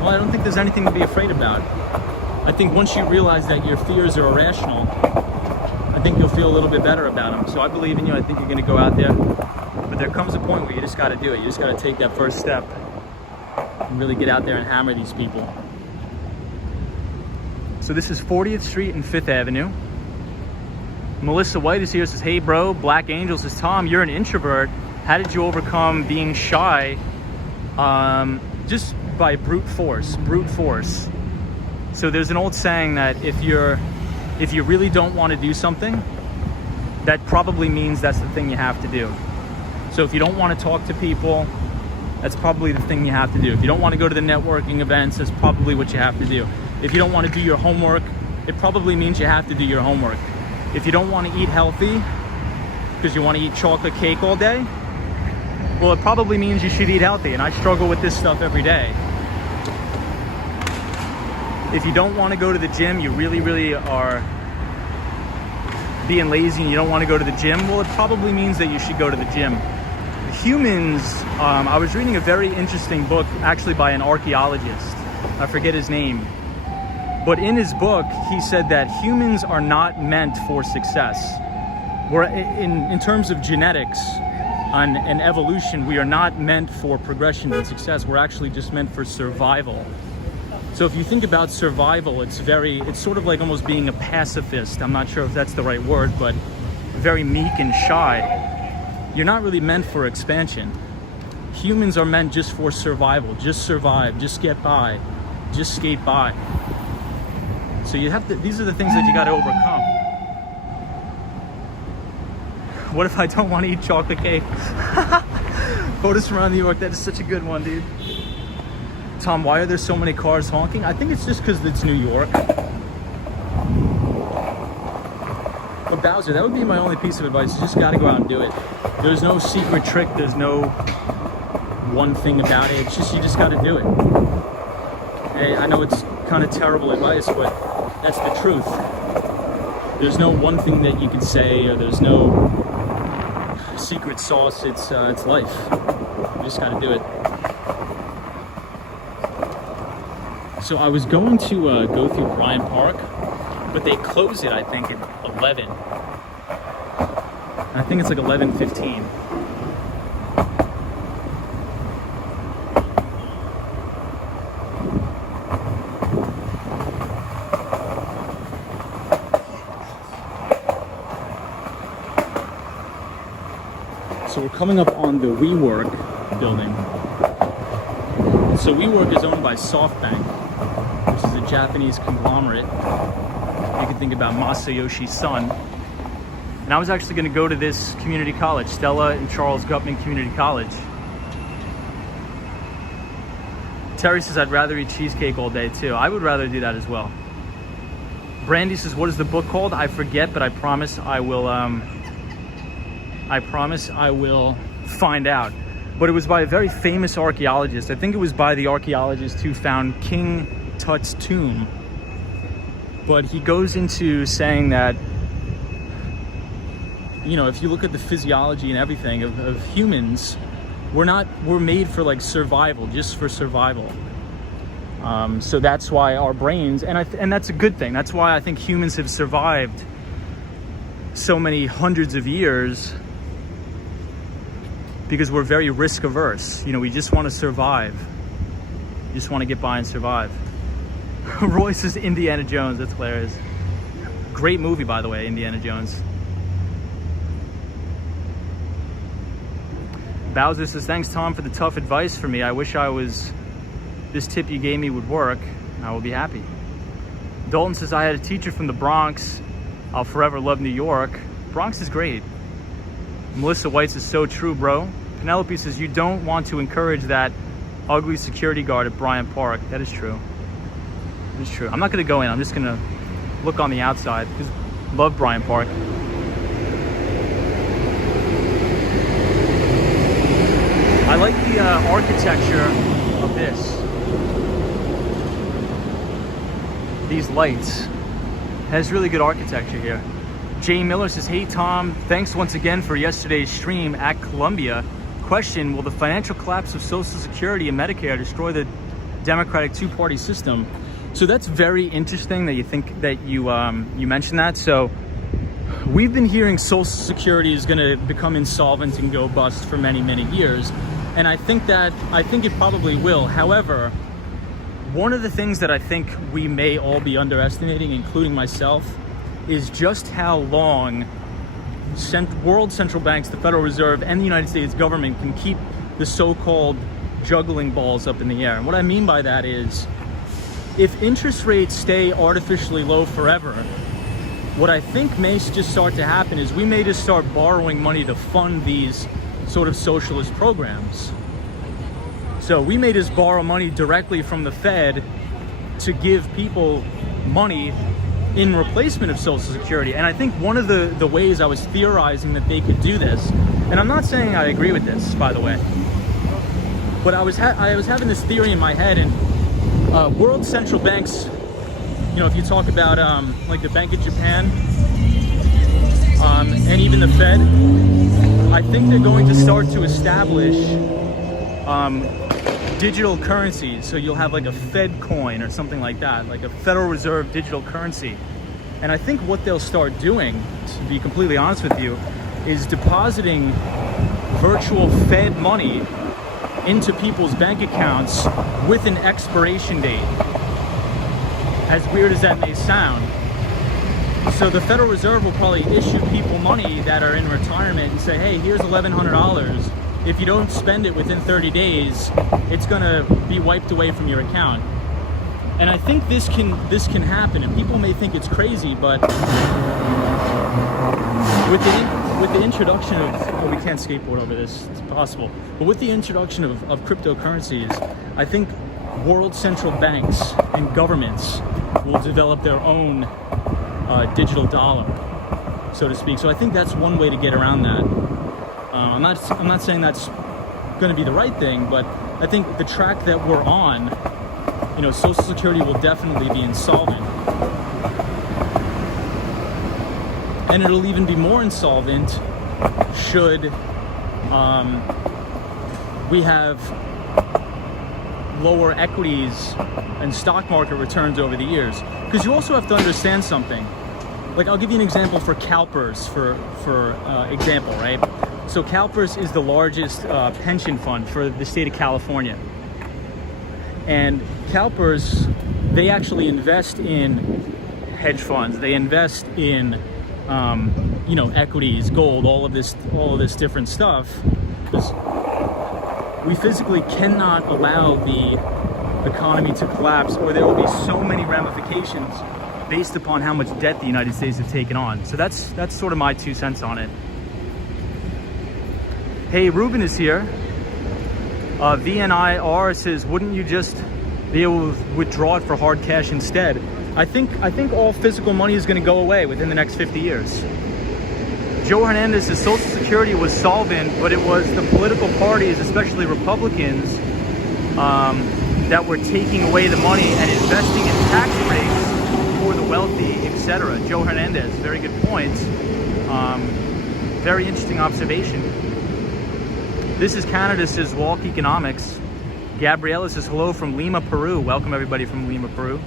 Well, I don't think there's anything to be afraid about. I think once you realize that your fears are irrational, I think you'll feel a little bit better about them. So I believe in you. I think you're going to go out there. But there comes a point where you just got to do it. You just got to take that first step and really get out there and hammer these people. So this is 40th Street and 5th Avenue. Melissa White is here, says, hey bro. Black Angel says, Tom, you're an introvert. How did you overcome being shy? Just by brute force. So there's an old saying that if you really don't want to do something, that probably means that's the thing you have to do. So if you don't want to talk to people, that's probably the thing you have to do. If you don't want to go to the networking events, that's probably what you have to do. If you don't want to do your homework, it probably means you have to do your homework. If you don't want to eat healthy because you want to eat chocolate cake all day, well, it probably means you should eat healthy. And I struggle with this stuff every day. If you don't want to go to the gym, you really are being lazy and you don't want to go to the gym, well, it probably means that you should go to the gym. Humans, I was reading a very interesting book, actually by an archaeologist. I forget his name. But in his book, he said that humans are not meant for success. We're, in terms of genetics and evolution, we are not meant for progression and success. We're actually just meant for survival. So if you think about survival, it's sort of like almost being a pacifist. I'm not sure if that's the right word, but very meek and shy. You're not really meant for expansion. Humans are meant just for survival. Just survive, just get by, just skate by. So you have to, these are the things that you got to overcome. What if I don't want to eat chocolate cake? Photos from around New York, that is such a good one, dude. Tom, why are there so many cars honking? I think it's just because it's New York. But Bowser, that would be my only piece of advice. You just got to go out and do it. There's no secret trick. There's no one thing about it. It's just, you just got to do it. And I know it's kind of terrible advice, but that's the truth. There's no one thing that you can say, or there's no secret sauce. It's life. You just got to do it. So I was going to go through Bryant Park, but they close it, I think, at 11. I think it's like 11:15. So we're coming up on the WeWork building. So WeWork is owned by SoftBank, which is a Japanese conglomerate. You can think about Masayoshi's son. And I was actually going to go to this community college, Stella and Charles Gutman Community College. Terry says, I'd rather eat cheesecake all day too. I would rather do that as well. Brandy says, what is the book called? I forget, but I promise I will find out. But it was by a very famous archaeologist. I think it was by the archaeologist who found King Tut's tomb. But he goes into saying that, you know, if you look at the physiology and everything of humans, we're made for like survival, just for survival. So that's why our brains, and that's a good thing. That's why I think humans have survived so many hundreds of years, because we're very risk averse. You know, we just want to survive. You just want to get by and survive. Roy says Indiana Jones. That's hilarious. Great movie, by the way, Indiana Jones. Bowser says, thanks, Tom, for the tough advice for me. I wish this tip you gave me would work. I will be happy. Dalton says, I had a teacher from the Bronx. I'll forever love New York. Bronx is great. Melissa White says, so true, bro. Penelope says, you don't want to encourage that ugly security guard at Bryant Park. That is true. That is true. I'm not going to go in. I'm just going to look on the outside, because I love Bryant Park. I like the architecture of this. These lights. It has really good architecture here. Jay Miller says, hey Tom, thanks once again for yesterday's stream at Columbia. Question, will the financial collapse of Social Security and Medicare destroy the Democratic two-party system? So that's very interesting that you think that you mentioned that. So we've been hearing Social Security is going to become insolvent and go bust for many, many years. And I think it probably will. However, one of the things that I think we may all be underestimating, including myself, is just how long world central banks, the Federal Reserve, and the United States government can keep the so-called juggling balls up in the air. And what I mean by that is, if interest rates stay artificially low forever, what I think may just start to happen is we may just start borrowing money to fund these sort of socialist programs. So we may just borrow money directly from the Fed to give people money in replacement of Social Security. And I think one of the ways I was theorizing that they could do this, and I'm not saying I agree with this, by the way, but I was having this theory in my head, and world central banks, you know, if you talk about like the Bank of Japan, and even the Fed, I think they're going to start to establish digital currencies. So you'll have like a Fed coin or something like that, like a Federal Reserve digital currency. And I think what they'll start doing, to be completely honest with you, is depositing virtual Fed money into people's bank accounts with an expiration date. As weird as that may sound. So the Federal Reserve will probably issue people money that are in retirement and say, hey, here's $1,100. If you don't spend it within 30 days, it's gonna be wiped away from your account. And I think this can happen, and people may think it's crazy, but with the introduction of, well, we can't skateboard over this, it's possible, but with the introduction of cryptocurrencies, I think world central banks and governments will develop their own digital dollar. so to speak. So I think that's one way to get around that. I'm not saying that's going to be the right thing, but I think the track that we're on, you know, Social Security will definitely be insolvent. And it'll even be more insolvent should we have lower equities and stock market returns over the years. Because you also have to understand something. Like, I'll give you an example for CalPERS, for example, right? So CalPERS is the largest pension fund for the state of California. And CalPERS, they actually invest in hedge funds. They invest in, you know, equities, gold, all of this different stuff. Because we physically cannot allow the economy to collapse, or there will be so many ramifications based upon how much debt the United States have taken on. So that's sort of my 2 cents on it. Hey, Ruben is here. VNIR says, wouldn't you just be able to withdraw it for hard cash instead? I think all physical money is going to go away within the next 50 years. Joe Hernandez says Social Security was solvent, but it was the political parties, especially Republicans, that were taking away the money and investing in tax breaks for the wealthy, etc. Joe Hernandez, very good points. Very interesting observation. This is Canada, says Walk Economics. Gabriela says hello from Lima, Peru. Welcome everybody from Lima, Peru.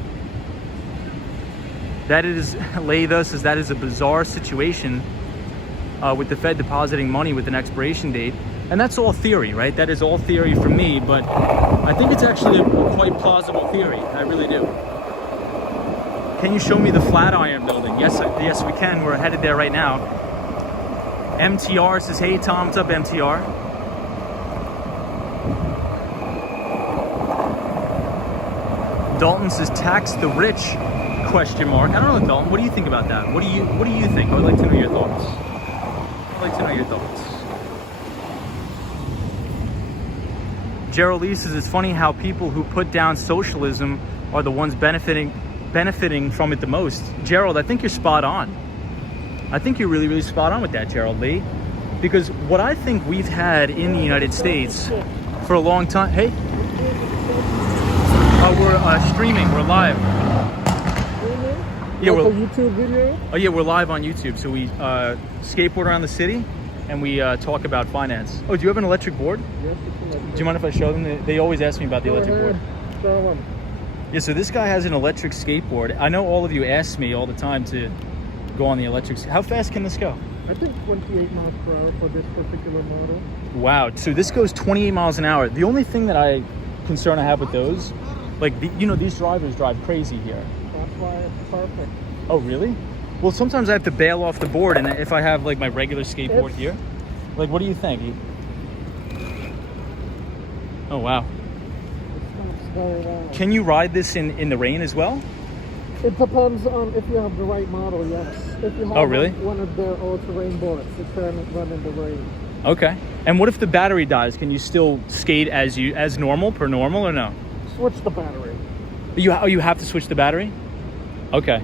That is, Leitha says that is a bizarre situation with the Fed depositing money with an expiration date. And that's all theory, right? That is all theory from me, but I think it's actually a quite plausible theory. I really do. Can you show me the Flatiron building? Yes, we can. We're headed there right now. MTR says, hey Tom, what's up MTR? Dalton says, tax the rich, question mark. I don't know, Dalton, what do you think about that? What do you think? I would like to know your thoughts. Gerald Lease says, it's funny how people who put down socialism are the ones benefiting from it the most. Gerald, I think you're spot on. I think you're really, really spot on with that, Gerald Lee. Because what I think we've had in the United States for a long time... Hey? We're streaming. We're live. Yeah, like a YouTube video? Oh yeah, we're live on YouTube. So we skateboard around the city and we talk about finance. Oh, do you have an electric board? Yes, it's electric. Do you mind if I show them? They always ask me about the electric board. Show them. Yeah, so this guy has an electric skateboard. I know all of you ask me all the time to go on the electric. How fast can this go? I think 28 miles per hour for this particular model. Wow, so this goes 28 miles an hour. The only thing that concern I have with those, like, you know, these drivers drive crazy here. That's why it's perfect. Oh, really? Well, sometimes I have to bail off the board, and if I have, like, my regular skateboard here. Like, what do you think? Oh, wow. Can you ride this in the rain as well? It depends on if you have the right model, yes. If you have one of their all-terrain boards, it can run in the rain. Okay. And what if the battery dies? Can you still skate as normal, per normal, or no? Switch the battery. You have to switch the battery? Okay.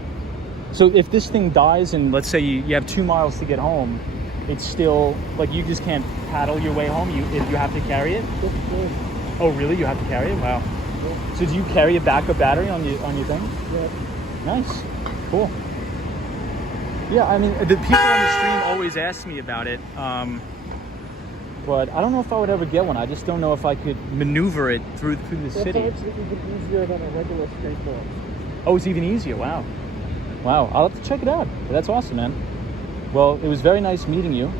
So if this thing dies and let's say you have 2 miles to get home, it's still, like, you just can't paddle your way home? You have to carry it? Oh, really? You have to carry it? Wow. Yeah. So do you carry a backup battery on your thing? Yeah. Nice. Cool. Yeah, I mean, the people on the stream always ask me about it, but I don't know if I would ever get one. I just don't know if I could maneuver it through the city. It's actually even easier than a regular skateboard. Oh, it's even easier. Wow. Wow. I'll have to check it out. That's awesome, man. Well, it was very nice meeting you.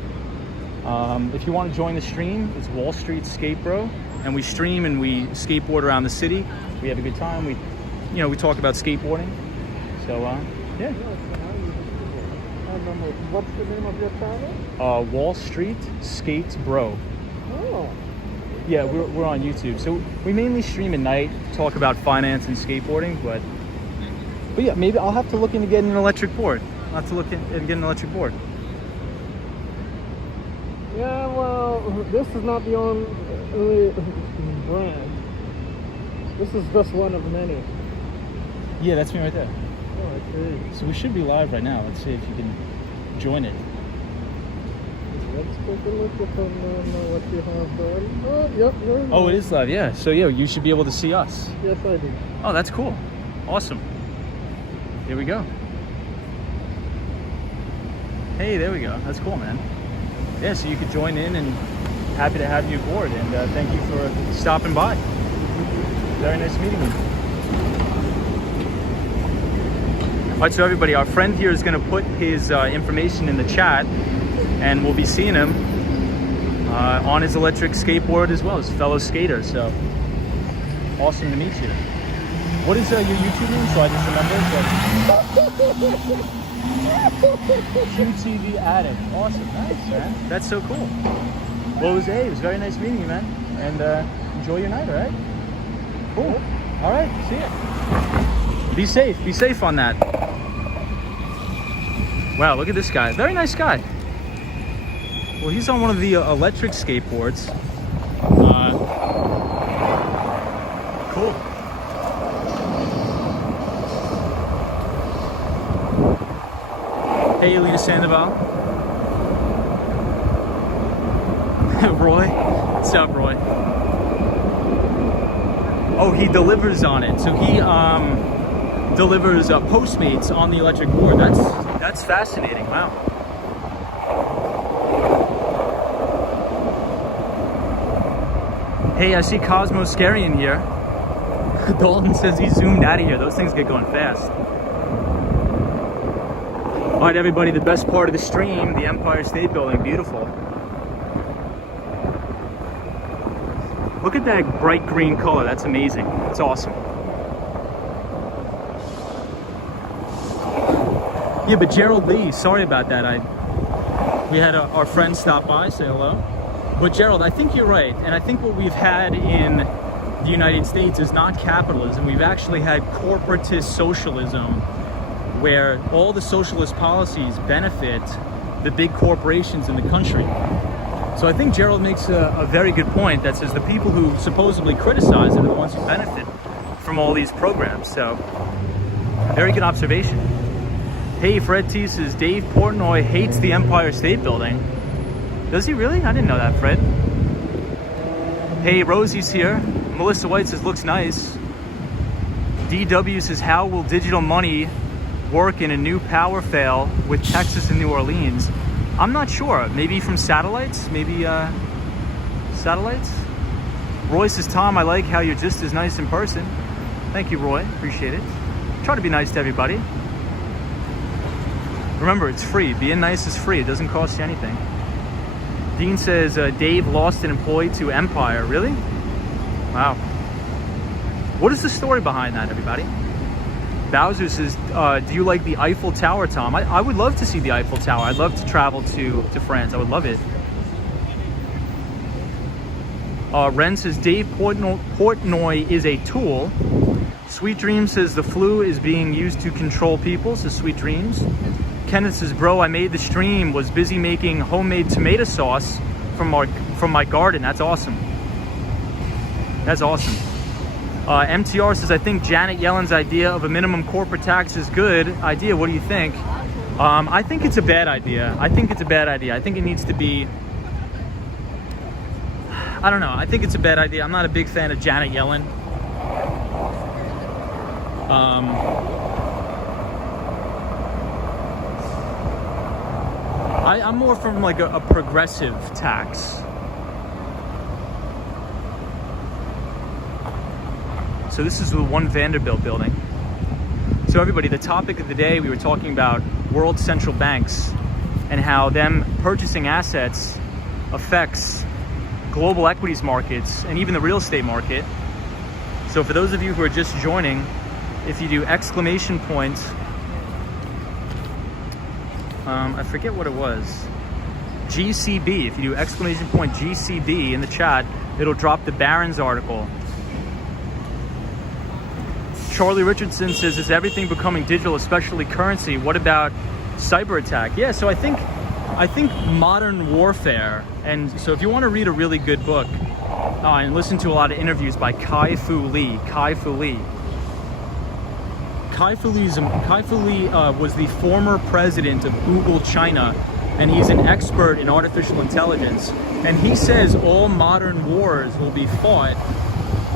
If you want to join the stream, it's Wall Street Skate Bro, and we stream and we skateboard around the city. We have a good time. We talk about skateboarding. So, yeah. What's the name of your channel? Wall Street Skate Bro. Oh. Yeah, we're on YouTube. So we mainly stream at night, talk about finance and skateboarding, but yeah, maybe I'll have to look into getting an electric board. I'll have to look into getting an electric board. Yeah, well, this is not the only brand. This is just one of many. Yeah, that's me right there. Oh, I see. So we should be live right now. Let's see if you can join it. Let's take a look at what you have going. Oh, yep. Oh, it is live, yeah. So, yeah, you should be able to see us. Yes, I do. Oh, that's cool. Awesome. Here we go. Hey, there we go. That's cool, man. Yeah, so you could join in, and happy to have you aboard. And thank you for stopping by. Very nice meeting you. All right, so everybody, our friend here is going to put his information in the chat, and we'll be seeing him on his electric skateboard as well, as fellow skater. So awesome to meet you. What is your YouTube name, so I just remember? QTV Addict. Awesome, nice, man. That's so cool. Well, it was very nice meeting you, man. And enjoy your night, all right? Cool. All right, see ya. Be safe on that. Wow, look at this guy. Very nice guy. Well, he's on one of the electric skateboards. Cool. Hey, Alita Sandoval. Roy. What's up, Roy? Oh, he delivers on it. So he delivers Postmates on the electric board. That's fascinating. Wow. Hey, I see Cosmo Scary in here. Dalton says he zoomed out of here. Those things get going fast. All right, everybody, the best part of the stream, the Empire State Building, beautiful. Look at that bright green color. That's amazing. It's awesome. Yeah, but Gerald Lee, sorry about that. We had our friend stop by, say hello. But Gerald, I think you're right. And I think what we've had in the United States is not capitalism. We've actually had corporatist socialism, where all the socialist policies benefit the big corporations in the country. So I think Gerald makes a very good point that says the people who supposedly criticize it are the ones who benefit from all these programs. So, very good observation. Hey, Fred T says Dave Portnoy hates the Empire State Building. Does he really? I didn't know that, Fred. Hey, Rosie's here. Melissa White says looks nice. DW says, how will digital money work in a new power fail with Texas and New Orleans? I'm not sure. Maybe from satellites? Maybe satellites? Roy says, Tom, I like how you're just as nice in person. Thank you, Roy. Appreciate it. Try to be nice to everybody. Remember, it's free. Being nice is free. It doesn't cost you anything. Dean says, Dave lost an employee to Empire. Really? Wow. What is the story behind that, everybody? Bowser says, do you like the Eiffel Tower, Tom? I would love to see the Eiffel Tower. I'd love to travel to France. I would love it. Ren says, Dave Portnoy is a tool. Sweet Dreams says, the flu is being used to control people. Says Sweet Dreams. Kenneth says, bro, I made the stream. Was busy making homemade tomato sauce from my garden. That's awesome. That's awesome. MTR says, I think Janet Yellen's idea of a minimum corporate tax is good idea. What do you think? I think it's a bad idea. I think it needs to be, I don't know. I think it's a bad idea. I'm not a big fan of Janet Yellen. I'm more from like a progressive tax. So this is the One Vanderbilt building. So everybody, the topic of the day, we were talking about world central banks and how them purchasing assets affects global equities markets and even the real estate market. So for those of you who are just joining, if you do exclamation point, I forget what it was, GCB, if you do exclamation point GCB in the chat, it'll drop the Barron's article. Charlie Richardson says, is everything becoming digital, especially currency? What about cyber attack? Yeah, so I think modern warfare, and so if you want to read a really good book and listen to a lot of interviews by Kai-Fu Lee. Kai-Fu Lee was the former president of Google China, and he's an expert in artificial intelligence. And he says all modern wars will be fought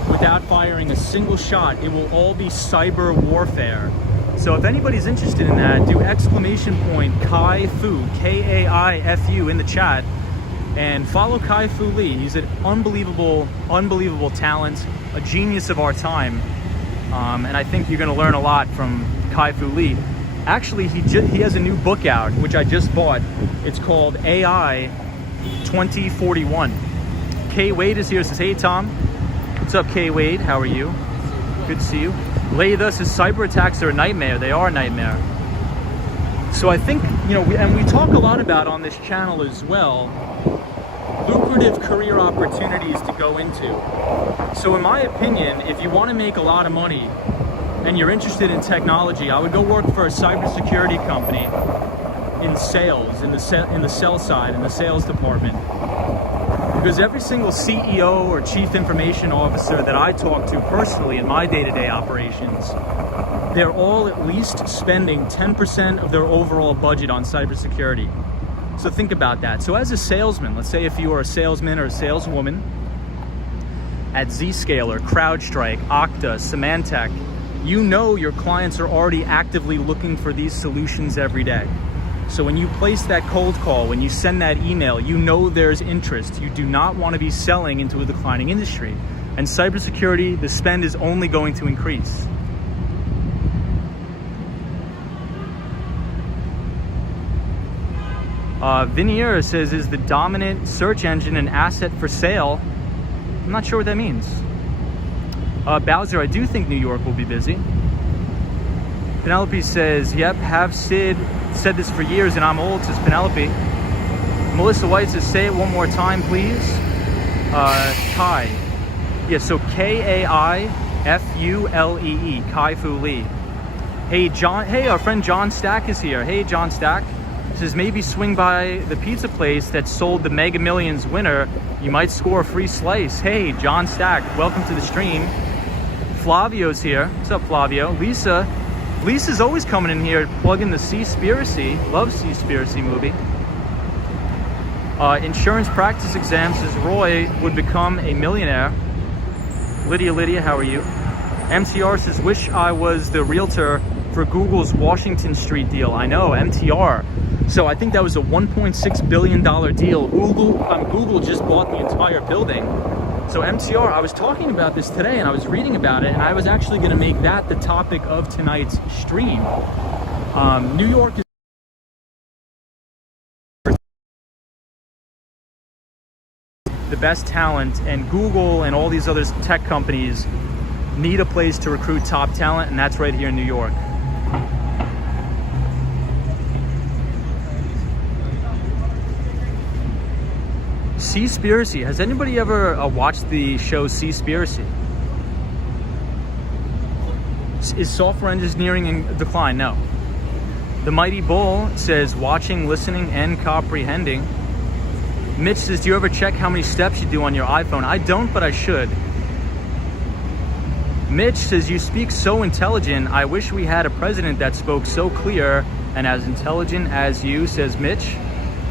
without firing a single shot. It will all be cyber warfare. So if anybody's interested in that, do !Kai-Fu, K-A-I-F-U in the chat, and follow Kai-Fu Lee. He's an unbelievable talent, a genius of our time. And I think you're gonna learn a lot from Kai-Fu Lee. Actually, he has a new book out, which I just bought. It's called AI 2041. Kay Wade is here, says, hey Tom. What's up, Kay Wade? How are you? Good to see you. Laytha says cyber attacks are a nightmare. They are a nightmare. So I think, you know, we talk a lot about on this channel as well, lucrative career opportunities to go into. So in my opinion, if you want to make a lot of money and you're interested in technology, I would go work for a cybersecurity company in sales, in the sell side, in the sales department. Because every single CEO or chief information officer that I talk to personally in my day-to-day operations, they're all at least spending 10% of their overall budget on cybersecurity. So think about that. So as a salesman, let's say if you are a salesman or a saleswoman at Zscaler, CrowdStrike, Okta, Symantec, you know your clients are already actively looking for these solutions every day. So when you place that cold call, when you send that email, you know there's interest. You do not want to be selling into a declining industry. And cybersecurity, the spend is only going to increase. Vinier says, is the dominant search engine an asset for sale? I'm not sure what that means. Bowser, I do think New York will be busy. Penelope says, yep, have Sid said this for years and I'm old, says Penelope. Melissa White says, say it one more time, please. Kai. Yeah, so K-A-I-F-U-L-E-E, Kai-Fu Lee. Hey, John. Hey, our friend John Stack is here. Hey, John Stack. Says, maybe swing by the pizza place that sold the Mega Millions winner. You might score a free slice. Hey, John Stack, welcome to the stream. Flavio's here. What's up, Flavio? Lisa's always coming in here plugging the Seaspiracy. Love Seaspiracy movie. Insurance practice exam says Roy would become a millionaire. Lydia, how are you? MTR says, wish I was the realtor for Google's Washington Street deal. I know, MTR. So I think that was a $1.6 billion deal. Google just bought the entire building. So MTR, I was talking about this today and I was reading about it, and I was actually going to make that the topic of tonight's stream. New York is the best talent, and Google and all these other tech companies need a place to recruit top talent, and that's right here in New York. Seaspiracy. Has anybody ever watched the show Seaspiracy? Is software engineering in decline? No. The Mighty Bull says, watching, listening, and comprehending. Mitch says, do you ever check how many steps you do on your iPhone? I don't, but I should. Mitch says, you speak so intelligent. I wish we had a president that spoke so clear and as intelligent as you, says Mitch.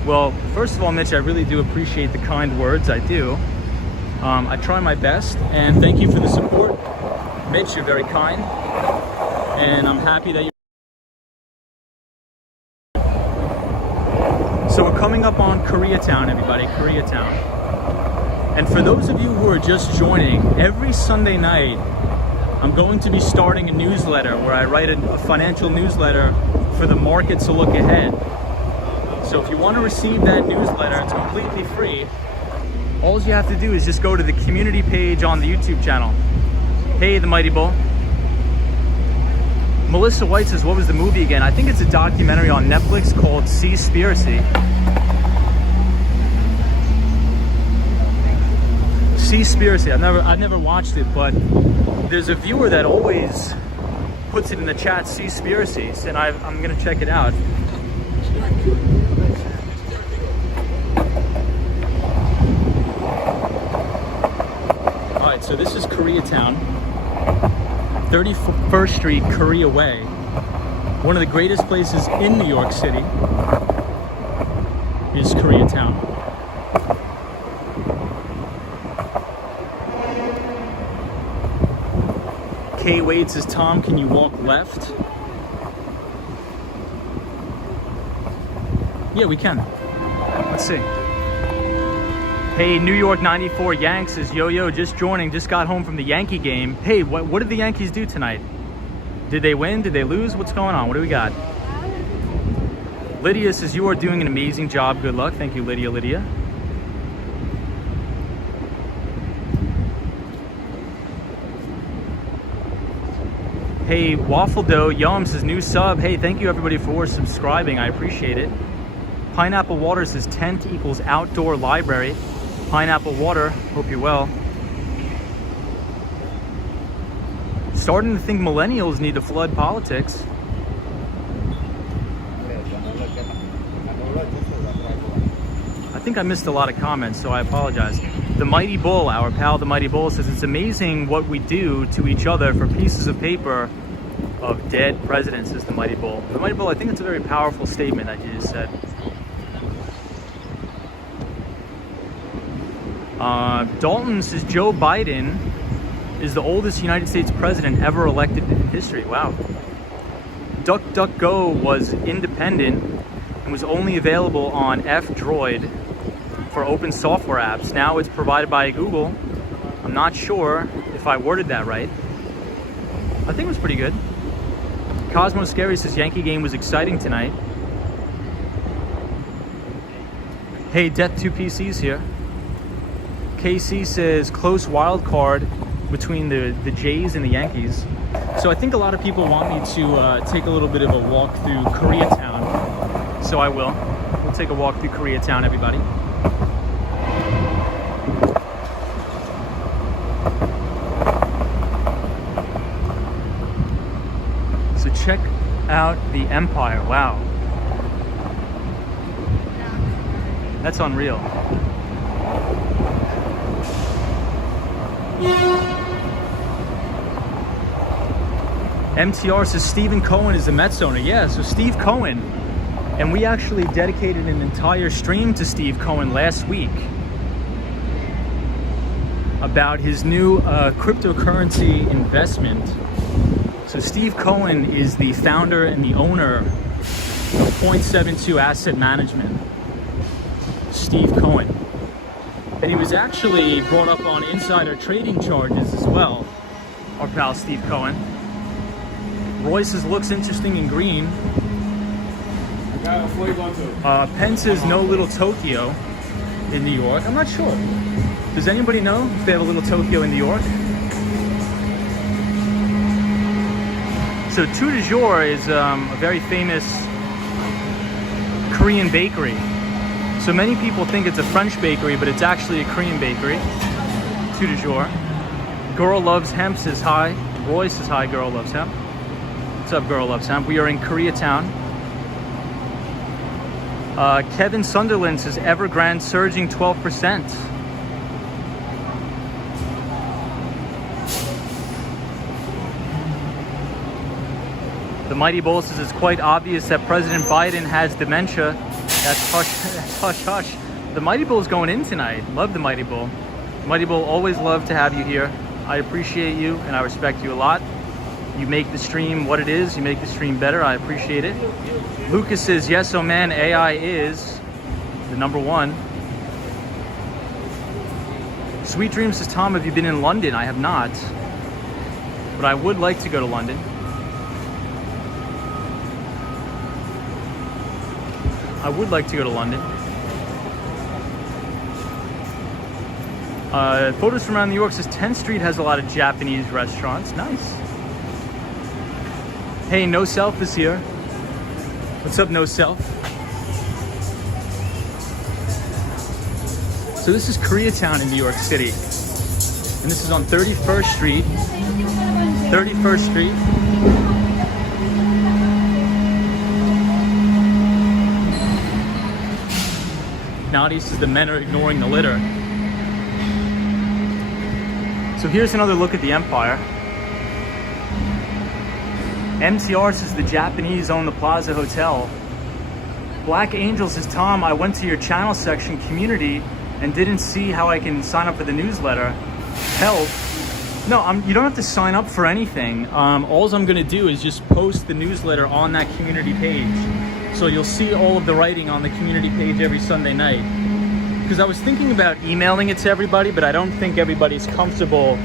Well, first of all, Mitch, I really do appreciate the kind words. I do. I try my best, and thank you for the support. Mitch, you're very kind, and I'm happy that you're... So we're coming up on Koreatown, everybody, Koreatown. And for those of you who are just joining, every Sunday night, I'm going to be starting a newsletter where I write a financial newsletter for the market to look ahead. So if you want to receive that newsletter, it's completely free. All you have to do is just go to the community page on the YouTube channel. Hey, the Mighty Bull. Melissa White says, what was the movie again? I think it's a documentary on Netflix called Seaspiracy. Seaspiracy. I've never watched it, but there's a viewer that always puts it in the chat, Seaspiracy, and I'm gonna check it out. Alright, so this is Koreatown. 31st Street, Korea Way. One of the greatest places in New York City is Koreatown. Kay Wade says, Tom, can you walk left? Yeah, we can. Let's see. Hey, New York 94 Yanks says, yo, just joining, just got home from the Yankee game. Hey, what did the Yankees do tonight? Did they win? Did they lose? What's going on? What do we got? Lydia says, you are doing an amazing job. Good luck. Thank you, Lydia. Hey, Waffle Dough Yum says, new sub. Hey, thank you everybody for subscribing. I appreciate it. Pineapple Water says, tent equals outdoor library. Pineapple Water, hope you're well. Starting to think millennials need to flood politics. I think I missed a lot of comments, so I apologize. The Mighty Bull, our pal The Mighty Bull, says, it's amazing what we do to each other for pieces of paper of dead presidents, says The Mighty Bull. The Mighty Bull, I think it's a very powerful statement that you just said. Dalton says, Joe Biden is the oldest United States president ever elected in history. Wow. DuckDuckGo was independent and was only available on F-Droid for open software apps. Now it's provided by Google. I'm not sure if I worded that right. I think it was pretty good. Cosmo Scary says, Yankee game was exciting tonight. Hey, Death 2 PCs here. KC says, close wild card between the Jays and the Yankees. So I think a lot of people want me to take a little bit of a walk through Koreatown. So I will. We'll take a walk through Koreatown, everybody. So check out the Empire. Wow. That's unreal. MTR says Stephen Cohen is the Mets owner. Yeah, so Steve Cohen. And we actually dedicated an entire stream to Steve Cohen last week about his new cryptocurrency investment. So Steve Cohen is the founder and the owner of Point72 Asset Management. Steve Cohen. And he was actually brought up on insider trading charges as well, our pal Steve Cohen. Roy says, looks interesting in green. Penn says, no little Tokyo in New York. I'm not sure. Does anybody know if they have a little Tokyo in New York? So Tout de Jour is a very famous Korean bakery. So many people think it's a French bakery, but it's actually a Korean bakery. Tout de Jour. Girl Loves Hemp says hi. Roy says hi, Girl Loves Hemp. What's up, Girl Loves Hemp? We are in Koreatown. Kevin Sunderland says Evergrande surging 12%. The Mighty Bull says it's quite obvious that President Biden has dementia. That's hush. The Mighty Bull's going in tonight. Love the Mighty Bull. Mighty Bull, always love to have you here. I appreciate you and I respect you a lot. You make the stream what it is. You make the stream better. I appreciate it. Lucas says, yes, oh man, AI is the #1. Sweet Dreams says, Tom, have you been in London? I have not. But I would like to go to London. I would like to go to London. Photos from around New York says 10th Street has a lot of Japanese restaurants. Nice. Hey, No Self is here. What's up, No Self? So this is Koreatown in New York City. And this is on 31st Street. 31st Street. Nadia says the men are ignoring the litter. So here's another look at the Empire. MTR says the Japanese own the Plaza Hotel. Black Angel says, Tom, I went to your channel section, community, and didn't see how I can sign up for the newsletter. Help. No, you don't have to sign up for anything. All I'm gonna do is just post the newsletter on that community page. So you'll see all of the writing on the community page every Sunday night. Because I was thinking about emailing it to everybody, but I don't think everybody's comfortable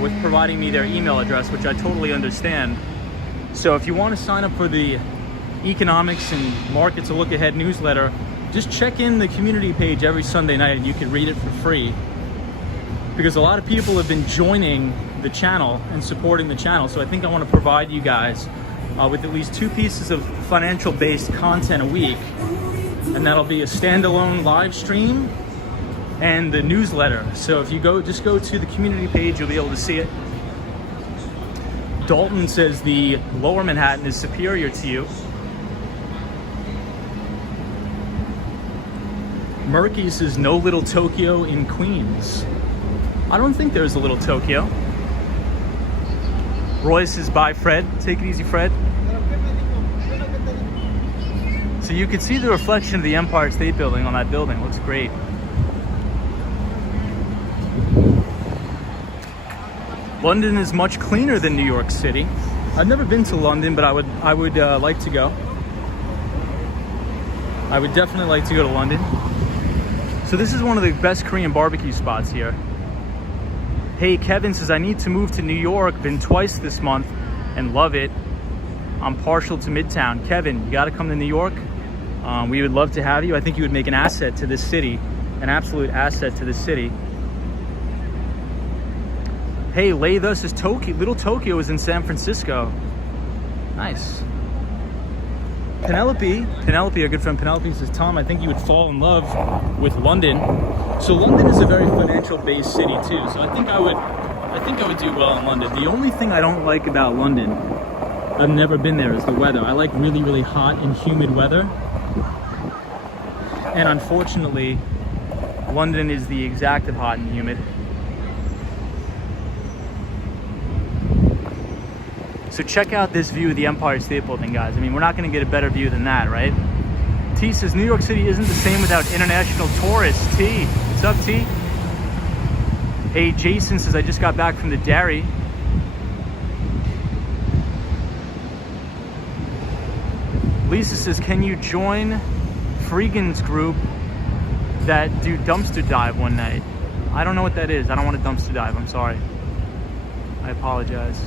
with providing me their email address, which I totally understand. So if you want to sign up for the Economics and Markets a Look Ahead newsletter, just check in the community page every Sunday night and you can read it for free. Because a lot of people have been joining the channel and supporting the channel, so I think I want to provide you guys with at least 2 pieces of financial based content a week, and that'll be a standalone live stream and the newsletter. So if you just go to the community page, you'll be able to see it. Dalton says the lower Manhattan is superior to you. Murky says no Little Tokyo in Queens. I don't think there's a Little Tokyo. Roy says bye Fred. Take it easy, Fred. So you can see the reflection of the Empire State Building on that building. It looks great. London is much cleaner than New York City. I've never been to London, but I would like to go. I would definitely like to go to London. So this is one of the best Korean barbecue spots here. Hey, Kevin says, I need to move to New York. Been twice this month and love it. I'm partial to Midtown. Kevin, you got to come to New York. We would love to have you. I think you would make an asset to this city, an absolute asset to this city. Hey, Laytha says Little Tokyo is in San Francisco. Nice. Penelope, our good friend Penelope says, Tom, I think you would fall in love with London. So London is a very financial based city too. So I think I would do well in London. The only thing I don't like about London, I've never been there, is the weather. I like really, really hot and humid weather. And unfortunately, London is the exact of hot and humid. So check out this view of the Empire State Building, guys. I mean, we're not going to get a better view than that, right? T says, New York City isn't the same without international tourists. T, what's up, T? Hey, Jason says, I just got back from the dairy. Lisa says, can you join Freegan's group that do dumpster dive one night? I don't know what that is. I don't want to dumpster dive. I'm sorry. I apologize.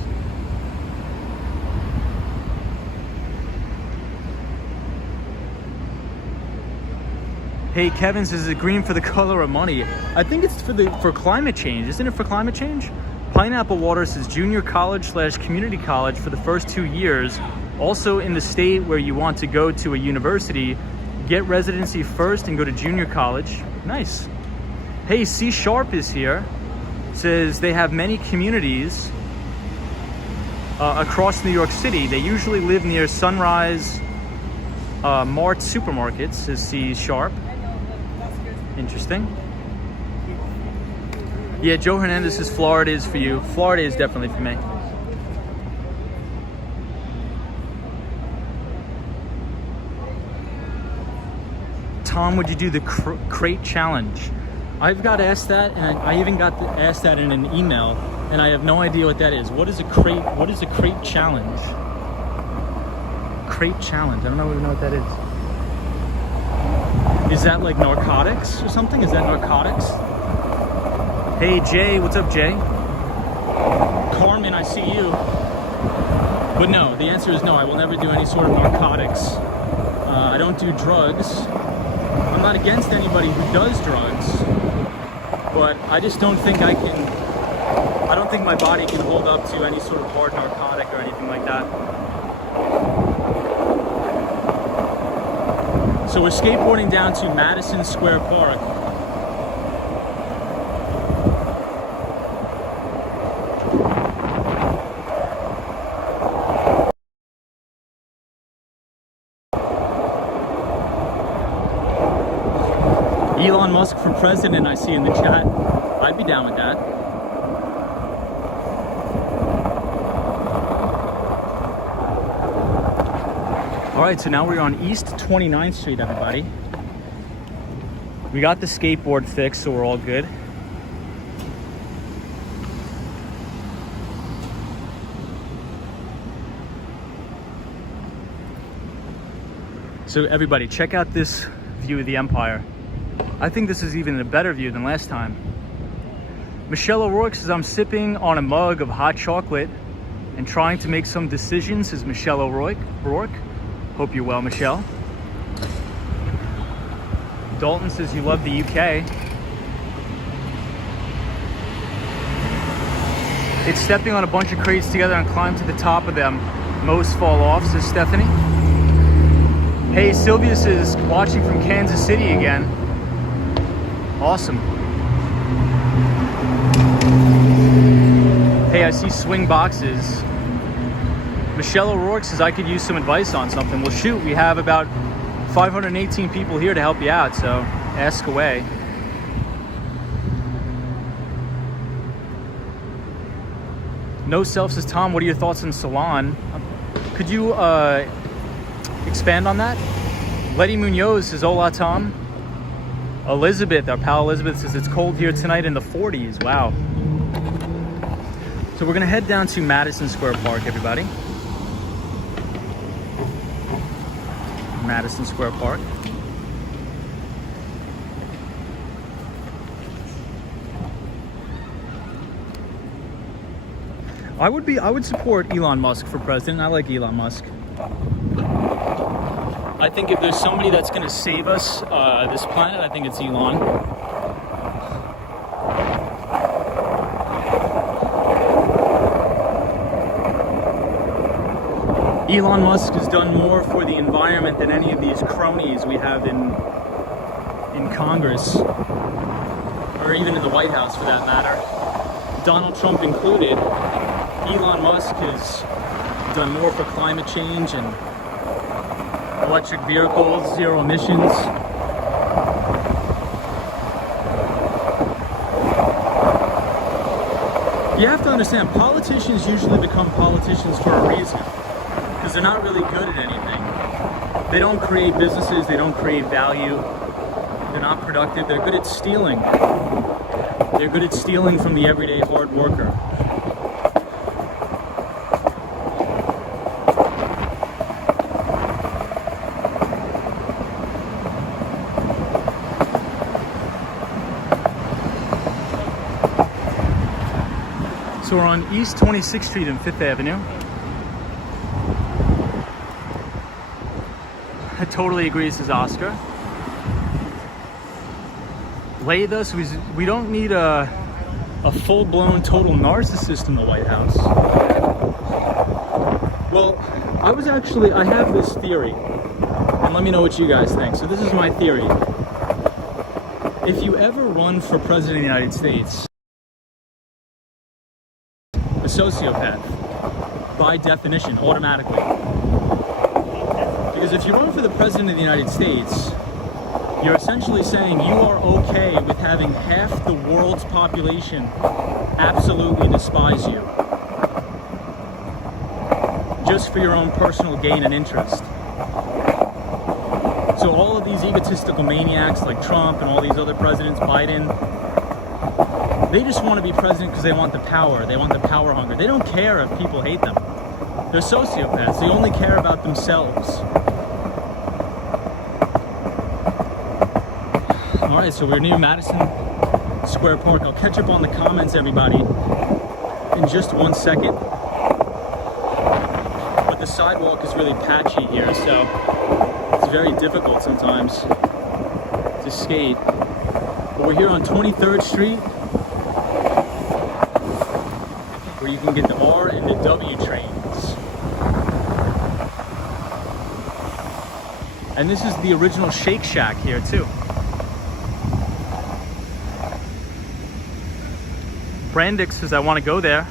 Hey, Kevin says, is it green for the color of money? I think it's for climate change. Isn't it for climate change? Pineapple Water says junior college / community college for the first 2 years. Also in the state where you want to go to a university, get residency first and go to junior college. Nice. Hey, C Sharp is here. Says they have many communities across New York City. They usually live near Sunrise Mart supermarkets, says C Sharp. Interesting. Yeah, Joe Hernandez says Florida is for you. Florida is definitely for me. Tom, would you do the crate challenge? I've got asked that, and I even got asked that in an email, and I have no idea what that is. What is a crate? What is a crate challenge? Crate challenge. I don't even know what that is. Is that like narcotics or something? Is that narcotics? Hey, Jay. What's up, Jay? Carmen, I see you. But no, the answer is no. I will never do any sort of narcotics. I don't do drugs. I'm not against anybody who does drugs. But I just don't think I don't think my body can hold up to any sort of hard narcotic or anything like that. So we're skateboarding down to Madison Square Park. Elon Musk for president, I see in the chat. I'd be down with that. right, so now we're on East 29th Street, everybody. We got the skateboard fixed, so we're all good. So everybody, check out this view of the Empire. I think this is even a better view than last time. Michelle O'Rourke says, I'm sipping on a mug of hot chocolate and trying to make some decisions, says Michelle O'Rourke. Hope you're well, Michelle. Dalton says you love the UK. It's stepping on a bunch of crates together and climb to the top of them. Most fall off, says Stephanie. Hey, Sylvius is watching from Kansas City again. Awesome. Hey, I see swing boxes. Michelle O'Rourke says I could use some advice on something. Well, shoot, we have about 518 people here to help you out, so ask away. No Self says, Tom, what are your thoughts on Salon? Could you expand on that? Letty Munoz says, hola, Tom. Elizabeth, our pal Elizabeth, says it's cold here tonight in the 40s. Wow. So we're gonna head down to Madison Square Park, everybody. Madison Square Park. I would support Elon Musk for president. I like Elon Musk. I think if there's somebody that's going to save us, this planet, I think it's Elon. Elon Musk has done more for the environment than any of these cronies we have in Congress, or even in the White House for that matter. Donald Trump included. Elon Musk has done more for climate change and electric vehicles, zero emissions. You have to understand, politicians usually become politicians for a reason, because they're not really good at anything. They don't create businesses, they don't create value, they're not productive, they're good at stealing. They're good at stealing from the everyday hard worker. So we're on East 26th Street and 5th Avenue. I totally agree, says Oscar. Latha, so we don't need a full-blown total narcissist in the White House. Well, I have this theory, and let me know what you guys think. So this is my theory. If you ever run for president of the United States, a sociopath, by definition, automatically. Because if you run for the president of the United States, you're essentially saying you are okay with having half the world's population absolutely despise you, just for your own personal gain and interest. So all of these egotistical maniacs like Trump and all these other presidents, Biden, they just want to be president because they want the power. They want the power hunger. They don't care if people hate them. They're sociopaths. They only care about themselves. All right, so we're near Madison Square Park. I'll catch up on the comments, everybody, in just 1 second. But the sidewalk is really patchy here, so it's very difficult sometimes to skate. But we're here on 23rd Street, where you can get the R and the W trains. And this is the original Shake Shack here too. Brandix says, I want to go there.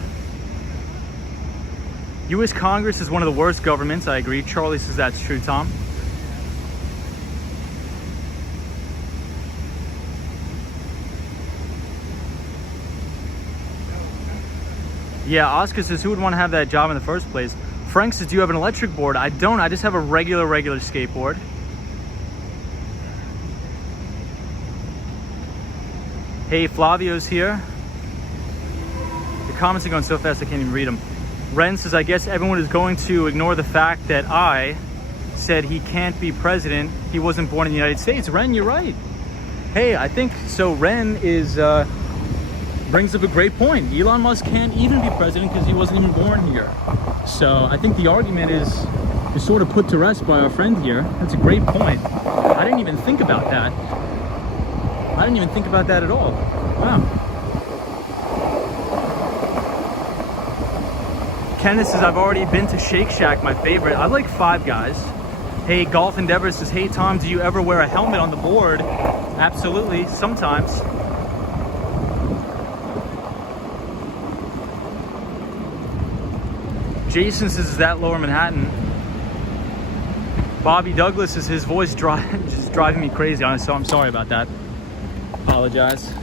U.S. Congress is one of the worst governments. I agree. Charlie says that's true, Tom. Yeah, Oscar says, who would want to have that job in the first place? Frank says, do you have an electric board? I don't. I just have a regular skateboard. Hey, Flavio's here. The comments are going so fast I can't even read them. Ren says, I guess everyone is going to ignore the fact that I said he can't be president. He wasn't born in the United States. Ren, you're right. Hey, I think so. Ren is brings up a great point. Elon Musk can't even be president because he wasn't even born here. So I think the argument is sort of put to rest by our friend here. That's a great point. I didn't even think about that. I didn't even think about that at all. Wow. Kenneth says, I've already been to Shake Shack, my favorite. I like Five Guys. Hey, Golf Endeavor says, hey Tom, do you ever wear a helmet on the board? Absolutely, sometimes. Jason says, is that Lower Manhattan? Bobby Douglas says, his voice just driving me crazy, so I'm sorry about that. Apologize.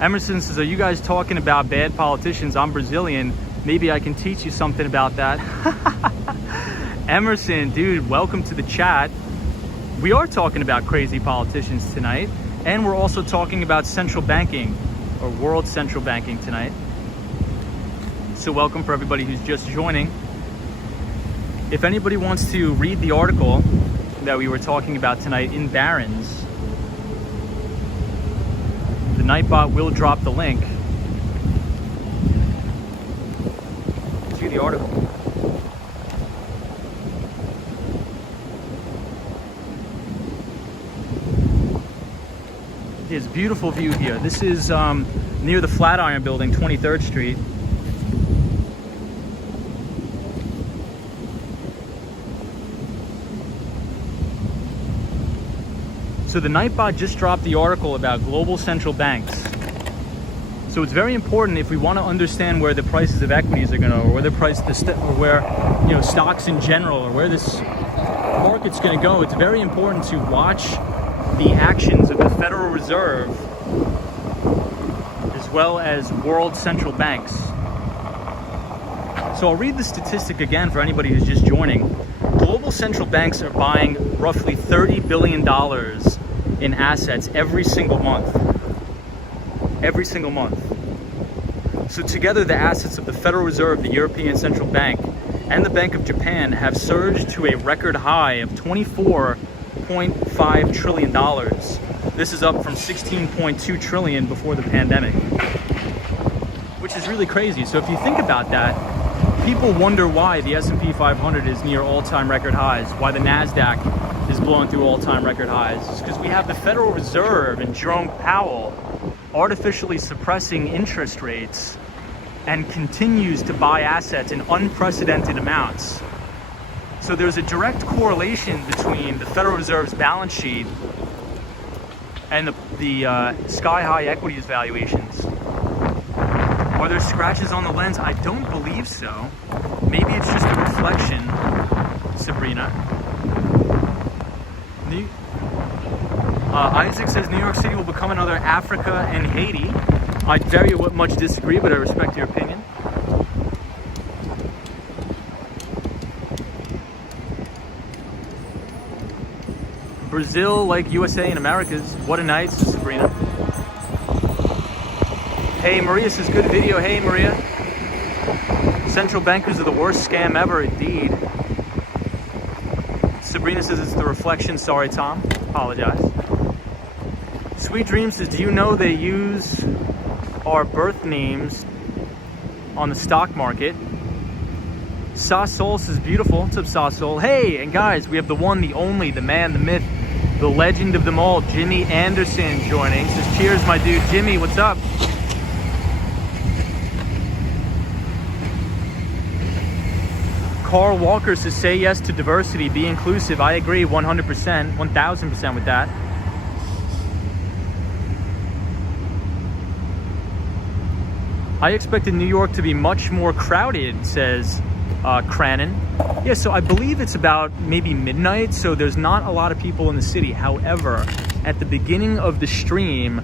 Emerson says, are you guys talking about bad politicians? I'm Brazilian. Maybe I can teach you something about that. Emerson, dude, welcome to the chat. We are talking about crazy politicians tonight, and we're also talking about central banking, or world central banking tonight. So welcome for everybody who's just joining. If anybody wants to read the article that we were talking about tonight in Barron's, the Nightbot will drop the link to the article. It's a beautiful view here. This is near the Flatiron building, 23rd Street. So the Nightbot just dropped the article about global central banks. So it's very important if we want to understand where the prices of equities are going to, or where the price, or where, you know, stocks in general, or where this market's going to go. It's very important to watch the actions of the Federal Reserve as well as world central banks. So I'll read the statistic again for anybody who's just joining. Global central banks are buying roughly $30 billion in assets every single month. Every single month. So together the assets of the Federal Reserve, the European Central Bank, and the Bank of Japan have surged to a record high of $24.5 trillion. This is up from $16.2 trillion before the pandemic, which is really crazy. So if you think about that, people wonder why the S&P 500 is near all-time record highs, why the NASDAQ is blowing through all-time record highs. It's because we have the Federal Reserve and Jerome Powell artificially suppressing interest rates and continues to buy assets in unprecedented amounts. So there's a direct correlation between the Federal Reserve's balance sheet and the sky-high equities valuations. Are there scratches on the lens? I don't believe so. Maybe it's just a reflection, Sabrina. Isaac says New York City will become another Africa and Haiti. I very much disagree, but I respect your opinion. Brazil, like USA and Americas. What a night, says Sabrina. Hey, Maria says, good video. Hey, Maria. Central bankers are the worst scam ever, indeed. Sabrina says it's the reflection. Sorry, Tom. Apologize. Sweet Dream says, do you know they use our birth names on the stock market? Sasol says, beautiful. What's up, Sasol? Hey, and guys, we have the one, the only, the man, the myth, the legend of them all, Jimmy Anderson joining. Says, cheers, my dude. Jimmy, what's up? Carl Walker says, say yes to diversity, be inclusive. I agree 100%, 1000% with that. I expected New York to be much more crowded, says Cranon. Yeah, so I believe it's about maybe midnight, so there's not a lot of people in the city. However, at the beginning of the stream,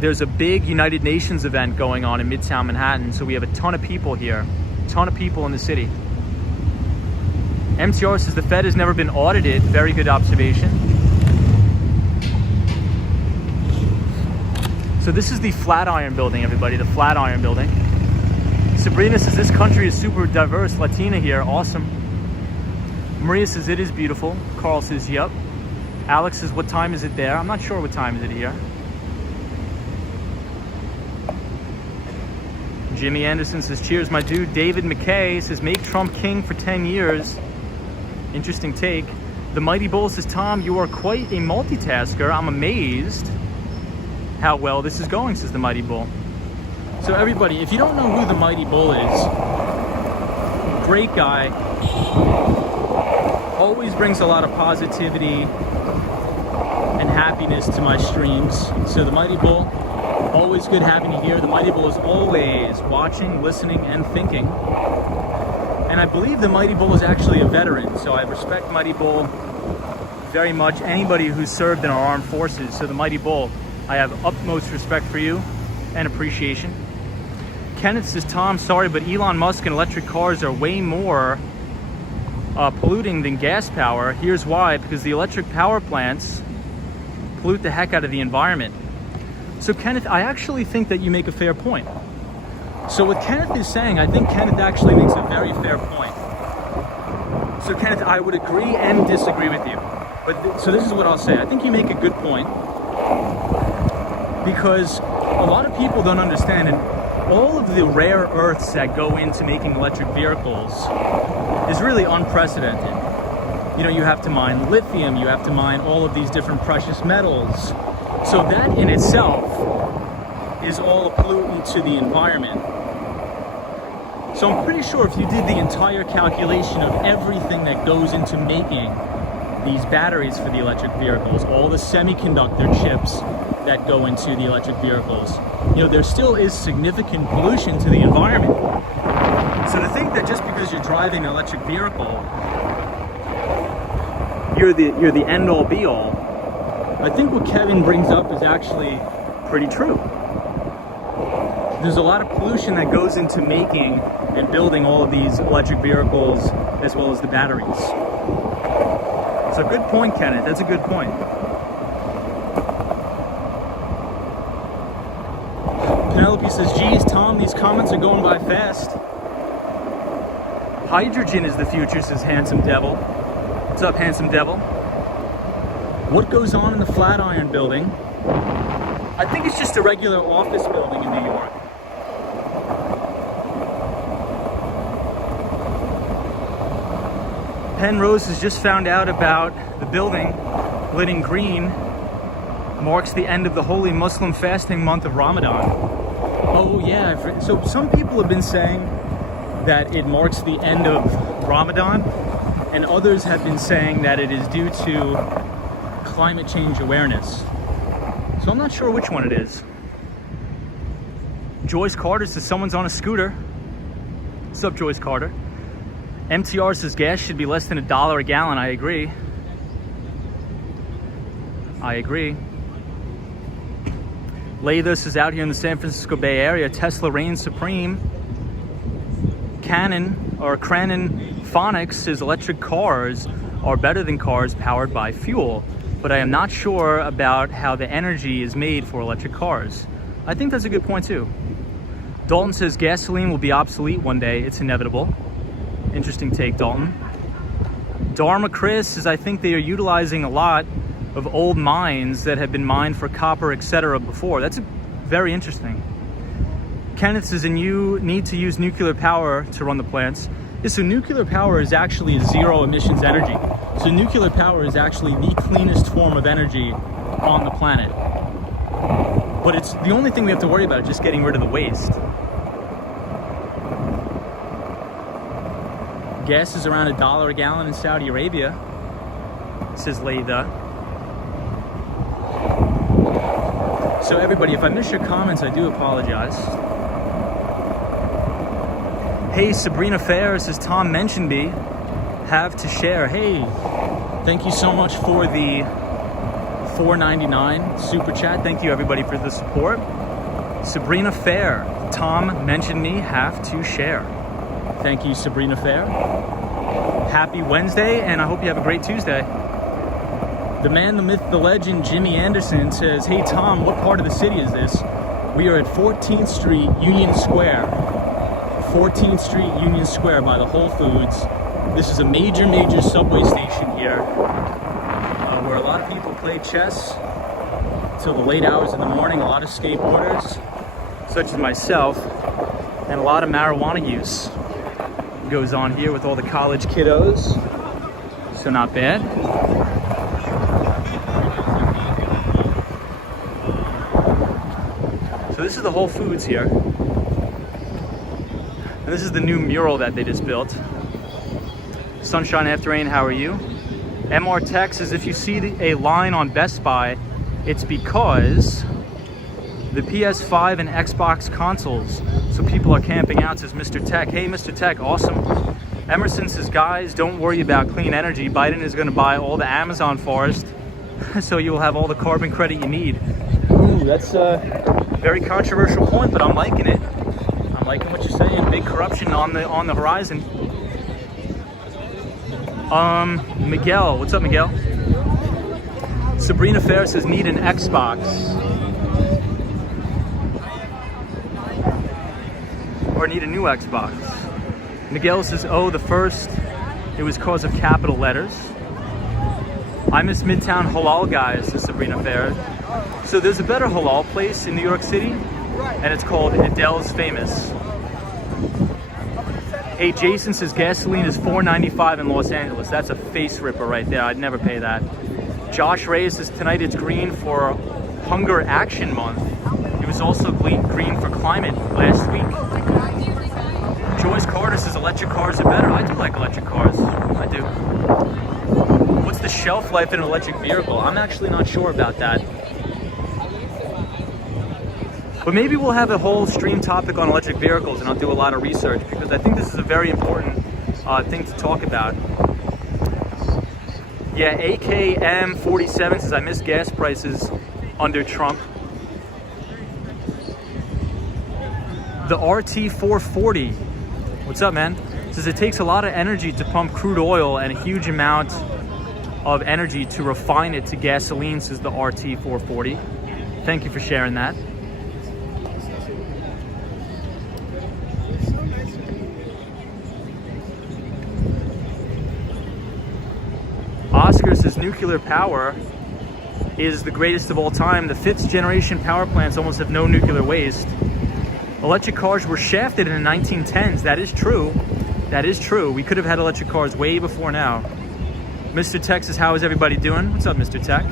there's a big United Nations event going on in Midtown Manhattan, so we have a ton of people here. Ton of people in the city. MTR says the Fed has never been audited. Very good observation. So this is the Flatiron building, everybody, the Flatiron building. Sabrina says this country is super diverse. Latina here, awesome. Maria says it is beautiful. Carl says yep. Alex says what time is it there? I'm not sure what time is it here. Jimmy Anderson says cheers, my dude. David McKay says make Trump king for 10 years. Interesting take. The Mighty Bull says, Tom, you are quite a multitasker. I'm amazed how well this is going, says the Mighty Bull. So everybody, if you don't know who the Mighty Bull is, great guy. Always brings a lot of positivity and happiness to my streams. So the Mighty Bull, always good having you here. The Mighty Bull is always watching, listening, and thinking. And I believe the Mighty Bull is actually a veteran, so I respect Mighty Bull very much. Anybody who's served in our armed forces. So the Mighty Bull, I have utmost respect for you and appreciation. Kenneth says, Tom, sorry, but Elon Musk and electric cars are way more polluting than gas power. Here's why, because the electric power plants pollute the heck out of the environment. So Kenneth, I actually think that you make a fair point. So what Kenneth is saying, I think Kenneth actually makes a very fair point. So Kenneth, I would agree and disagree with you. But so this is what I'll say. I think you make a good point, because a lot of people don't understand, and all of the rare earths that go into making electric vehicles is really unprecedented. You know, you have to mine lithium, you have to mine all of these different precious metals. So that in itself is all a pollutant to the environment. So I'm pretty sure if you did the entire calculation of everything that goes into making these batteries for the electric vehicles, all the semiconductor chips that go into the electric vehicles, you know, there still is significant pollution to the environment. So to think that just because you're driving an electric vehicle, you're the end all be all, I think what Kevin brings up is actually pretty true. There's a lot of pollution that goes into making and building all of these electric vehicles as well as the batteries. It's a good point, Kenneth. That's a good point. Penelope says, geez, Tom, these comments are going by fast. Hydrogen is the future, says Handsome Devil. What's up, Handsome Devil? What goes on in the Flatiron building? I think it's just a regular office building in New York. Penrose has just found out about the building lit in green marks the end of the holy Muslim fasting month of Ramadan. Oh yeah, so some people have been saying that it marks the end of Ramadan, and others have been saying that it is due to climate change awareness. So I'm not sure which one it is. Joyce Carter says someone's on a scooter. What's up, Joyce Carter? MTR says gas should be less than $1 a gallon. I agree. I agree. Lathis is out here in the San Francisco Bay Area. Tesla reigns supreme. Canon Phonics says electric cars are better than cars powered by fuel, but I am not sure about how the energy is made for electric cars. I think that's a good point too. Dalton says gasoline will be obsolete one day. It's inevitable. Interesting take, Dalton. Dharma Chris says, I think they are utilizing a lot of old mines that have been mined for copper, etc. before. That's very interesting. Kenneth says, and you need to use nuclear power to run the plants. Yeah, so nuclear power is actually a zero emissions energy. So nuclear power is actually the cleanest form of energy on the planet. But it's the only thing we have to worry about is just getting rid of the waste. Gas is around $1 a gallon in Saudi Arabia, says Leida. So everybody, if I miss your comments, I do apologize. Hey, Sabrina Fair says, Tom mentioned me, have to share. Hey, thank you so much for the $4.99 super chat. Thank you everybody for the support. Sabrina Fair, Tom mentioned me, have to share. Thank you, Sabrina Fair. Happy Wednesday, and I hope you have a great Tuesday. The man, the myth, the legend, Jimmy Anderson says, hey Tom, what part of the city is this? We are at 14th Street, Union Square. 14th Street, Union Square by the Whole Foods. This is a major subway station here where a lot of people play chess till the late hours in the morning. A lot of skateboarders, such as myself, and a lot of marijuana use goes on here with all the college kiddos. So not bad. So this is the Whole Foods here. And this is the new mural that they just built. Sunshine after rain, how are you? MR Tech says if you see a line on Best Buy, it's because the PS5 and Xbox consoles. So people are camping out, says Mr. Tech. Hey, Mr. Tech, awesome. Emerson says, guys, don't worry about clean energy. Biden is going to buy all the Amazon forest, so you will have all the carbon credit you need. Ooh, that's a very controversial point, but I'm liking it. I'm liking what you're saying. Big corruption on the horizon. Miguel, what's up, Miguel? Sabrina Fair says, need an Xbox. Or need a new Xbox. Miguel says, oh, the first, it was cause of capital letters. I miss Midtown halal guys, says Sabrina Fair. So there's a better halal place in New York City, and it's called Adele's Famous. Hey, Jason says gasoline is $4.95 in Los Angeles. That's a face ripper right there. I'd never pay that. Josh Ray says tonight it's green for Hunger Action Month. It was also green for climate last week. Joyce Carter says electric cars are better. I do like electric cars. I do. What's the shelf life in an electric vehicle? I'm actually not sure about that. But maybe we'll have a whole stream topic on electric vehicles, and I'll do a lot of research because I think this is a very important thing to talk about. Yeah, AKM47 says I miss gas prices under Trump. The RT440, what's up, man? Says it takes a lot of energy to pump crude oil and a huge amount of energy to refine it to gasoline, says the RT440. Thank you for sharing that. Oscar says nuclear power is the greatest of all time. The 5th generation power plants almost have no nuclear waste. Electric cars were shafted in the 1910s. That is true. That is true. We could have had electric cars way before now. Mr. Tech says, how is everybody doing? What's up, Mr. Tech?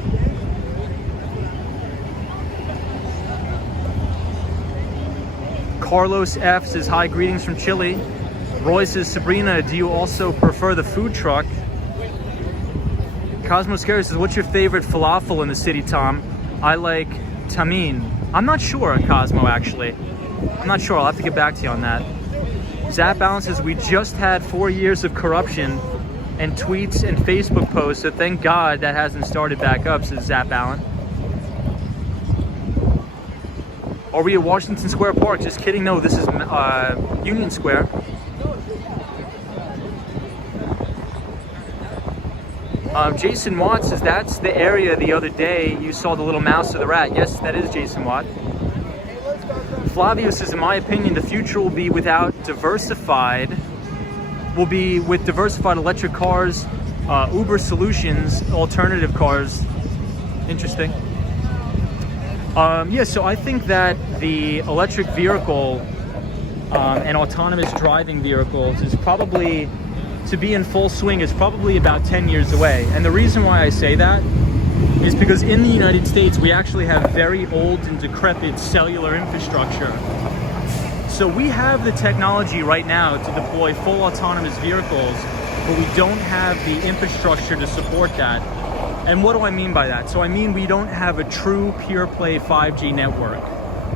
Carlos F says, hi, greetings from Chile. Roy says, Sabrina, do you also prefer the food truck? Cosmo Scary says, what's your favorite falafel in the city, Tom? I like tamin. I'm not sure, Cosmo, actually. I'm not sure. I'll have to get back to you on that. Zap Allen says, we just had 4 years of corruption and tweets and Facebook posts, so thank God that hasn't started back up, says Zap Allen. Are we at Washington Square Park? Just kidding. No, this is Union Square. Jason Watt says, that's the area the other day you saw the little mouse or the rat. Yes, that is Jason Watt. Flavio says, in my opinion, the future will be with diversified electric cars, Uber solutions, alternative cars. Interesting. Yeah, so I think that the electric vehicle and autonomous driving vehicles is probably, to be in full swing, is probably about 10 years away. And the reason why I say that is because in the United States, we actually have very old and decrepit cellular infrastructure. So we have the technology right now to deploy full autonomous vehicles, but we don't have the infrastructure to support that. And what do I mean by that? So I mean we don't have a true pure play 5G network.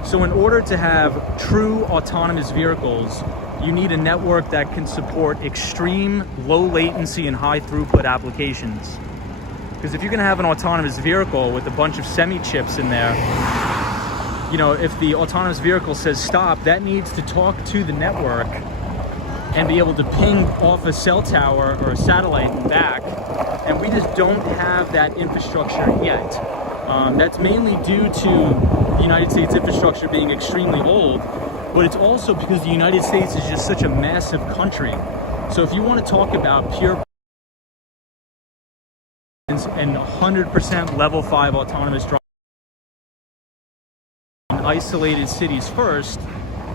So in order to have true autonomous vehicles, you need a network that can support extreme low latency and high throughput applications. Because if you're gonna have an autonomous vehicle with a bunch of semi-chips in there, you know, if the autonomous vehicle says stop, that needs to talk to the network and be able to ping off a cell tower or a satellite and back. And we just don't have that infrastructure yet. That's mainly due to the United States infrastructure being extremely old, but it's also because the United States is just such a massive country. So if you want to talk about pure and 100% level 5 autonomous driving in isolated cities first,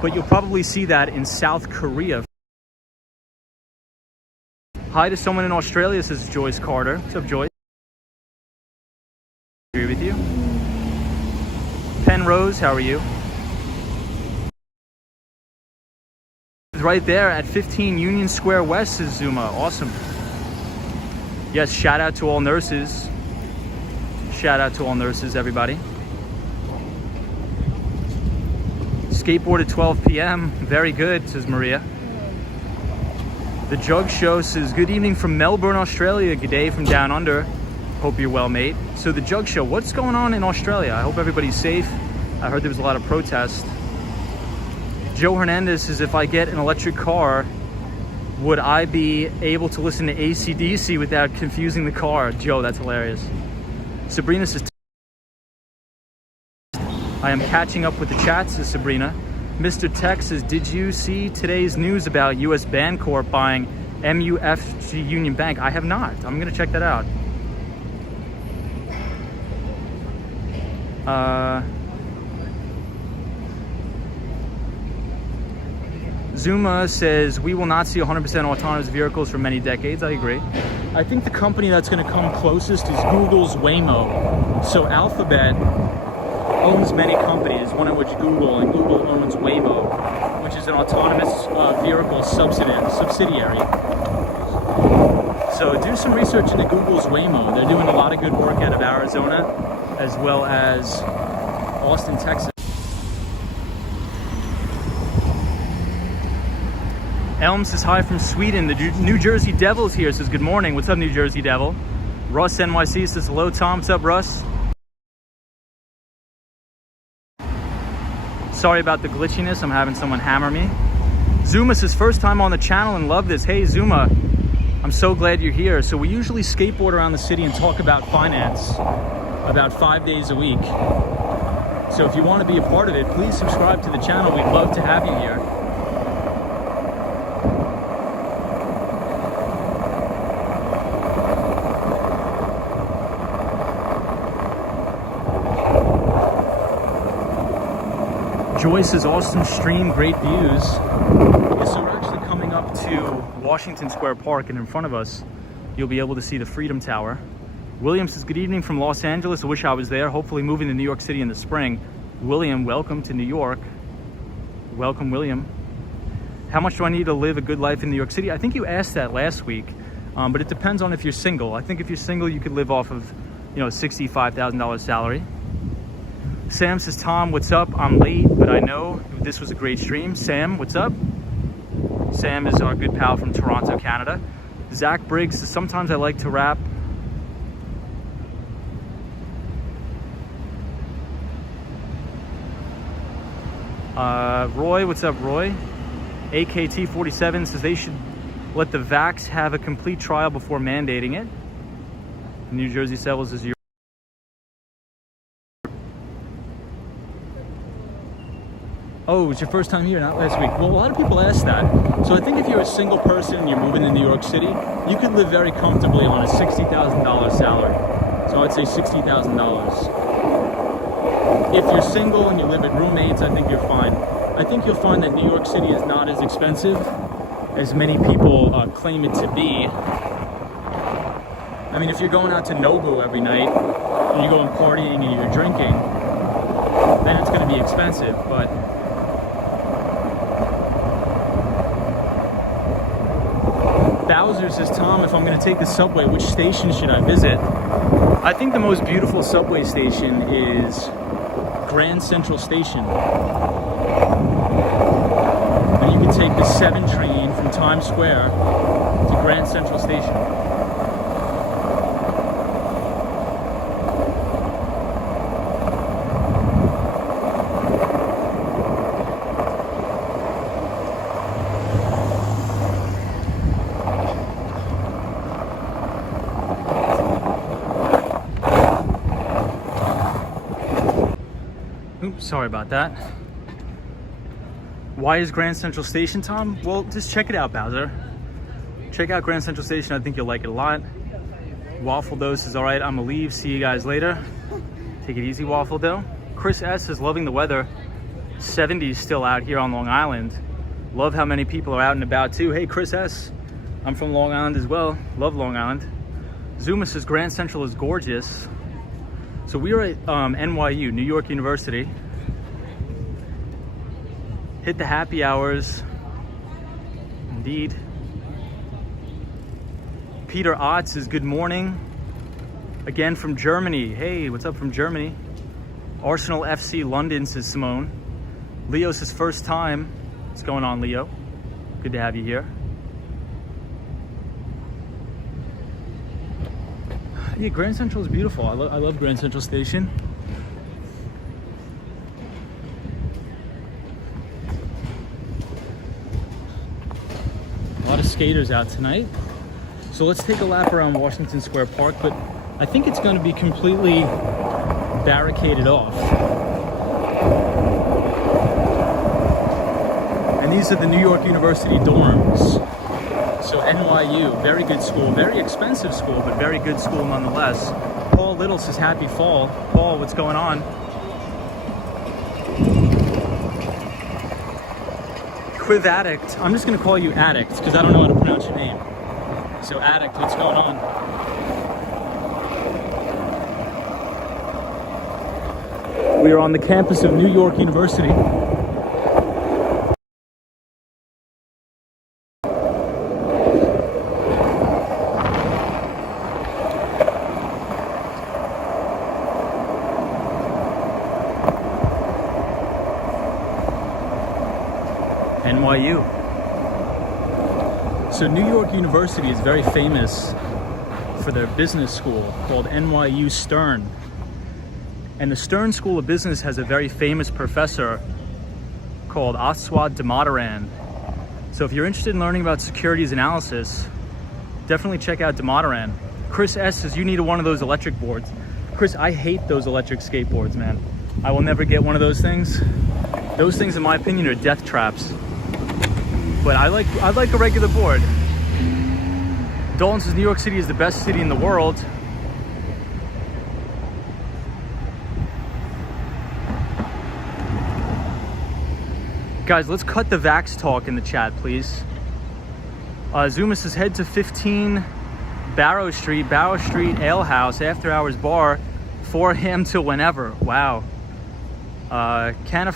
but you'll probably see that in South Korea. Hi to someone in Australia, says Joyce Carter. What's up, Joyce? Agree with you. Penrose, how are you? It's right there at 15 Union Square West, says Zuma. Awesome. Yes, shout out to all nurses. Shout out to all nurses, everybody. Skateboard at 12 p.m. Very good, says Maria. The Jug Show says, good evening from Melbourne, Australia. Good day from down under. Hope you're well, mate. So the Jug Show, what's going on in Australia? I hope everybody's safe. I heard there was a lot of protest. Joe Hernandez says, if I get an electric car, would I be able to listen to AC/DC without confusing the car? Joe, that's hilarious. Sabrina says, I am catching up with the chat, says Sabrina. Mr. Tech says, did you see today's news about U.S. Bancorp buying MUFG Union Bank? I have not. I'm going to check that out. Zuma says, we will not see 100% autonomous vehicles for many decades. I agree. I think the company that's going to come closest is Google's Waymo. So Alphabet owns many companies, one of which Google, and Google owns Waymo, which is an autonomous vehicle subsidiary. So do some research into Google's Waymo. They're doing a lot of good work out of Arizona, as well as Austin, Texas. Elm says hi from Sweden. The New Jersey Devil's here, says good morning. What's up, New Jersey Devil? Russ NYC says hello, Tom. What's up, Russ? Sorry about the glitchiness. I'm having someone hammer me. Zuma says first time on the channel and love this. Hey, Zuma, I'm so glad you're here. So we usually skateboard around the city and talk about finance about 5 days a week. So if you want to be a part of it, please subscribe to the channel. We'd love to have you here. Joyce says, Austin stream, great views. Yeah, so we're actually coming up to Washington Square Park, and in front of us, you'll be able to see the Freedom Tower. William says, good evening from Los Angeles. I wish I was there. Hopefully moving to New York City in the spring. William, welcome to New York. Welcome, William. How much do I need to live a good life in New York City? I think you asked that last week, but it depends on if you're single. I think if you're single, you could live off of, $65,000 salary. Sam says, Tom, what's up? I'm late, but I know this was a great stream. Sam, what's up? Sam is our good pal from Toronto, Canada. Zach Briggs says, sometimes I like to rap. Roy, what's up, Roy? AKT47 says they should let the vax have a complete trial before mandating it. New Jersey Sevels is your. Oh, it was your first time here, not last week. Well, a lot of people ask that. So I think if you're a single person and you're moving to New York City, you could live very comfortably on a $60,000 salary. So I'd say $60,000. If you're single and you live with roommates, I think you're fine. I think you'll find that New York City is not as expensive as many people claim it to be. I mean, if you're going out to Nobu every night and you're going partying and you're drinking, then it's going to be expensive, but Bowser says, Tom, if I'm going to take the subway, which station should I visit? I think the most beautiful subway station is Grand Central Station. And you can take the 7 train from Times Square to Grand Central Station. Oops, sorry about that. Why is Grand Central Station, Tom? Well, just check it out, Bowser. Check out Grand Central Station. I think you'll like it a lot. Waffle Dose is all right. I'm gonna leave. See you guys later. Take it easy, Waffle Dough. Chris S is loving the weather. 70s still out here on Long Island. Love how many people are out and about too. Hey, Chris S. I'm from Long Island as well. Love Long Island. Zuma says Grand Central is gorgeous. So we are at NYU, New York University. Hit the happy hours. Indeed. Peter Ott says good morning. Again from Germany. Hey, what's up from Germany? Arsenal FC London says Simone. Leo says first time. What's going on, Leo? Good to have you here. Yeah, Grand Central is beautiful. I love Grand Central Station. A lot of skaters out tonight. So let's take a lap around Washington Square Park, but I think it's going to be completely barricaded off. And these are the New York University dorms. So NYU, very good school, very expensive school, but very good school nonetheless. Paul Little says happy fall. Paul, what's going on? Quiv Addict, I'm just gonna call you Addict because I don't know how to pronounce your name. So Addict, what's going on? We are on the campus of New York University. NYU. So New York University is very famous for their business school called NYU Stern. And the Stern School of Business has a very famous professor called Aswad Damodaran. So if you're interested in learning about securities analysis, definitely check out Damodaran. Chris S says you need one of those electric boards. Chris, I hate those electric skateboards, man. I will never get one of those things. Those things, in my opinion, are death traps. But I like a regular board. Dalton says New York City is the best city in the world. Guys, let's cut the Vax talk in the chat, please. Zuma says head to 15 Barrow Street Ale House, after hours bar, 4 a.m. till whenever. Wow. Ken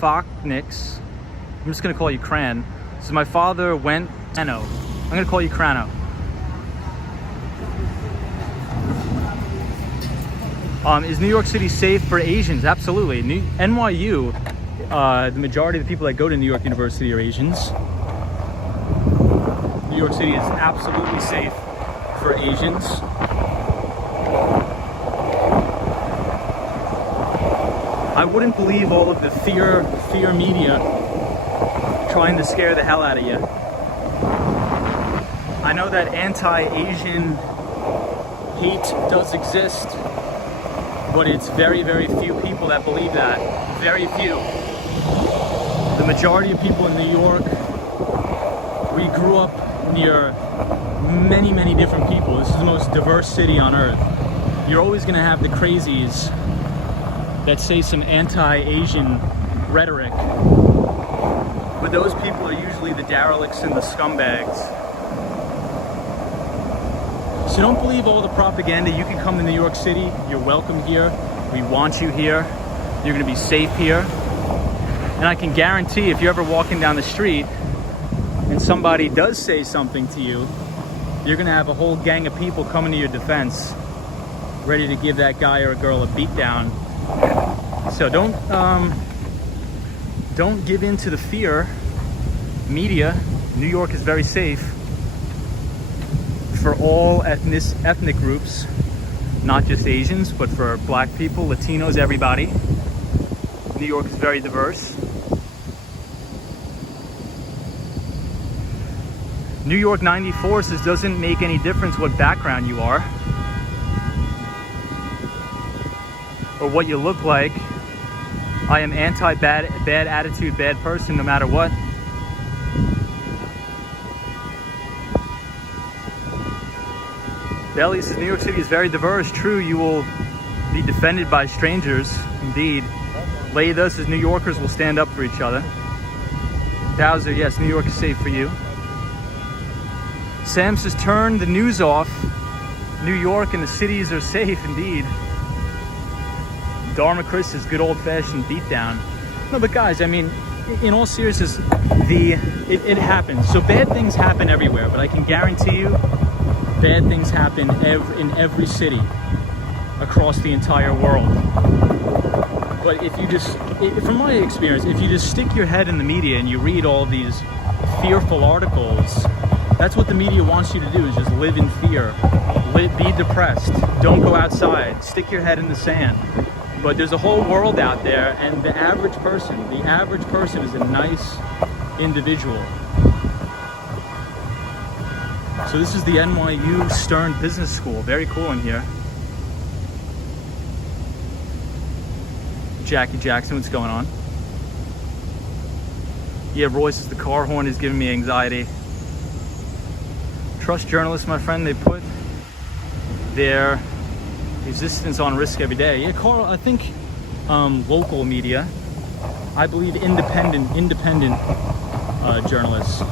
Focknix. I'm just gonna call you Cran. This is my father went Crano. I'm gonna call you Crano. Is New York City safe for Asians? Absolutely. NYU, the majority of the people that go to New York University are Asians. New York City is absolutely safe for Asians. I wouldn't believe all of the fear media trying to scare the hell out of you. I know that anti-Asian hate does exist, but it's very, very few people that believe that. Very few. The majority of people in New York, we grew up near many, many different people. This is the most diverse city on earth. You're always gonna have the crazies that say some anti-Asian rhetoric, but those people are usually the derelicts and the scumbags. So don't believe all the propaganda. You can come to New York City. You're welcome here. We want you here. You're gonna be safe here. And I can guarantee if you're ever walking down the street and somebody does say something to you, you're gonna have a whole gang of people coming to your defense, ready to give that guy or girl a beat down. So don't give in to the fear media. New York is very safe for all ethnic groups, not just Asians, but for Black people, Latinos, everybody. New York is very diverse. New York 94 says doesn't make any difference what background you are. or what you look like. I am anti-bad attitude, bad person, no matter what. Belly says New York City is very diverse. True, you will be defended by strangers. Indeed. Leitha says New Yorkers will stand up for each other. Bowser, yes, New York is safe for you. Sam says turn the news off. New York and the cities are safe, indeed. Dharma Chris says good old-fashioned beatdown. No, but guys, I mean, in all seriousness, it happens. So bad things happen everywhere, but I can guarantee you bad things happen in every city across the entire world. But if you just, from my experience, if you just stick your head in the media and you read all these fearful articles, that's what the media wants you to do, is just live in fear. Be depressed. Don't go outside. Stick your head in the sand. But there's a whole world out there, and the average person is a nice individual. So this is the NYU Stern Business School. Very cool in here. Jackie Jackson, what's going on? Yeah, Roy says the car horn is giving me anxiety. Trust journalists, my friend. They put their existence on risk every day. Yeah, Carl, I think local media, I believe independent journalists.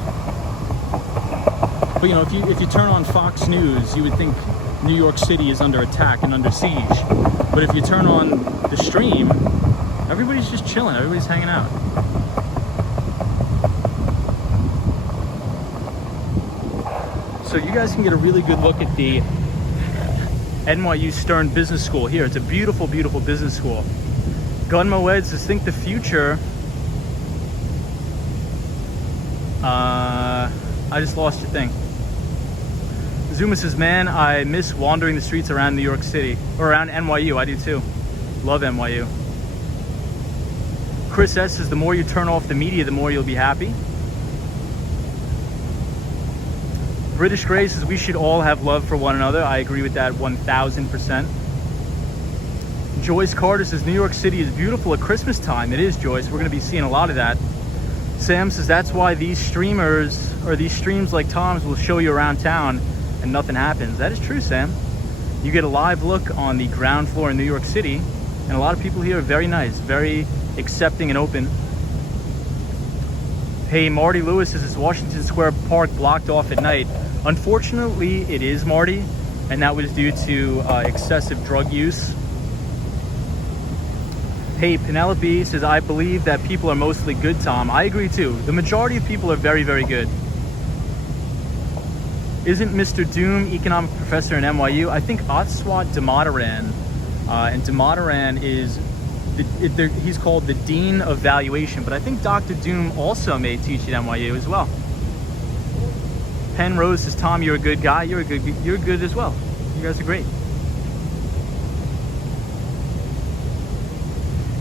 But you know, if you turn on Fox News, you would think New York City is under attack and under siege. But if you turn on the stream, everybody's just chilling, everybody's hanging out. So you guys can get a really good look at the NYU Stern Business School here. It's a beautiful, beautiful business school. Gun Moed says, think the future. I just lost your thing. Zuma says, man, I miss wandering the streets around New York City, or around NYU. I do too. Love NYU. Chris S says, the more you turn off the media, the more you'll be happy. British Gray says, we should all have love for one another. I agree with that 1000%. Joyce Carter says, New York City is beautiful at Christmas time. It is, Joyce. We're going to be seeing a lot of that. Sam says, that's why these streamers, or these streams like Tom's, will show you around town and nothing happens. That is true, Sam. You get a live look on the ground floor in New York City, and a lot of people here are very nice, very accepting and open. Hey, Marty Lewis says, it's Washington Square Park blocked off at night. Unfortunately, it is, Marty, and that was due to excessive drug use. Hey, Penelope says, I believe that people are mostly good, Tom. I agree too. The majority of people are very, very good. Isn't Mr. Doom economic professor in NYU? I think Otswat Damodaran, and Damodaran is, he's called the Dean of Valuation, but I think Dr. Doom also may teach at NYU as well. Penrose says, Tom, you're a good guy. You're good as well. You guys are great.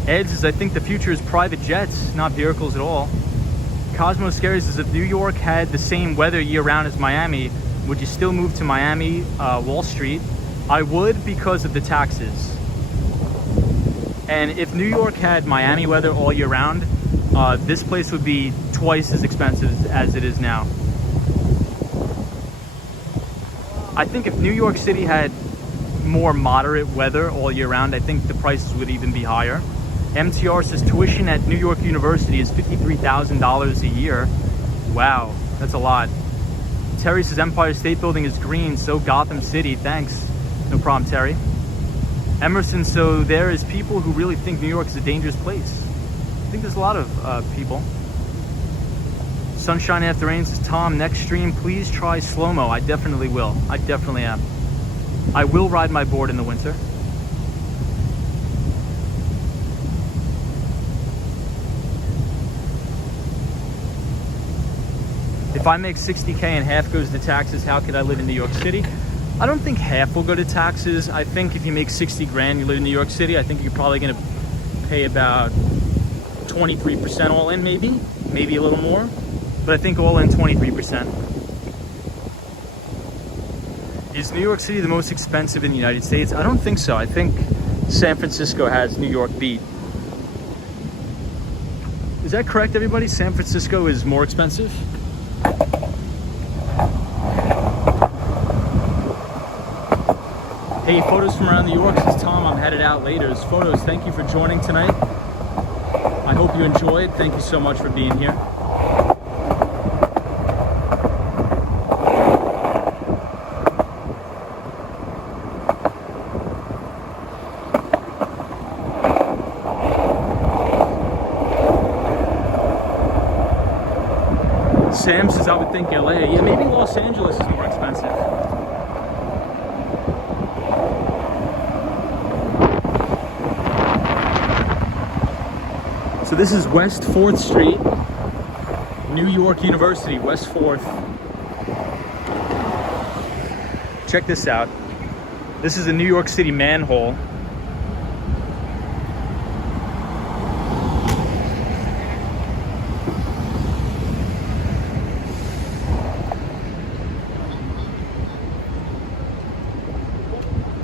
Ed says, I think the future is private jets, not vehicles at all. Cosmo Scary says, if New York had the same weather year-round as Miami, would you still move to Miami, Wall Street? I would, because of the taxes. And if New York had Miami weather all year round, this place would be twice as expensive as it is now. I think if New York City had more moderate weather all year round, I think the prices would even be higher. MTR says tuition at New York University is $53,000 a year. Wow, that's a lot. Terry says Empire State Building is green, so Gotham City. Thanks. No problem, Terry. Emerson, so there is people who really think New York is a dangerous place. I think there's a lot of people. Sunshine After Rain says, Tom, next stream, please try slow-mo. I definitely will. I definitely am. I will ride my board in the winter. If I make $60K and half goes to taxes, how could I live in New York City? I don't think half will go to taxes. I think if you make 60 grand, you live in New York City, I think you're probably going to pay about 23% all in, maybe a little more. But I think all in 23%. Is New York City the most expensive in the United States? I don't think so. I think San Francisco has New York beat. Is that correct, everybody? San Francisco is more expensive? Hey, photos from around New York. This is Tom. I'm headed out later. Photos, thank you for joining tonight. I hope you enjoyed. Thank you so much for being here. Sam says, I would think LA. Yeah, maybe Los Angeles is more expensive. So this is West 4th Street, New York University, West 4th. Check this out. This is a New York City manhole.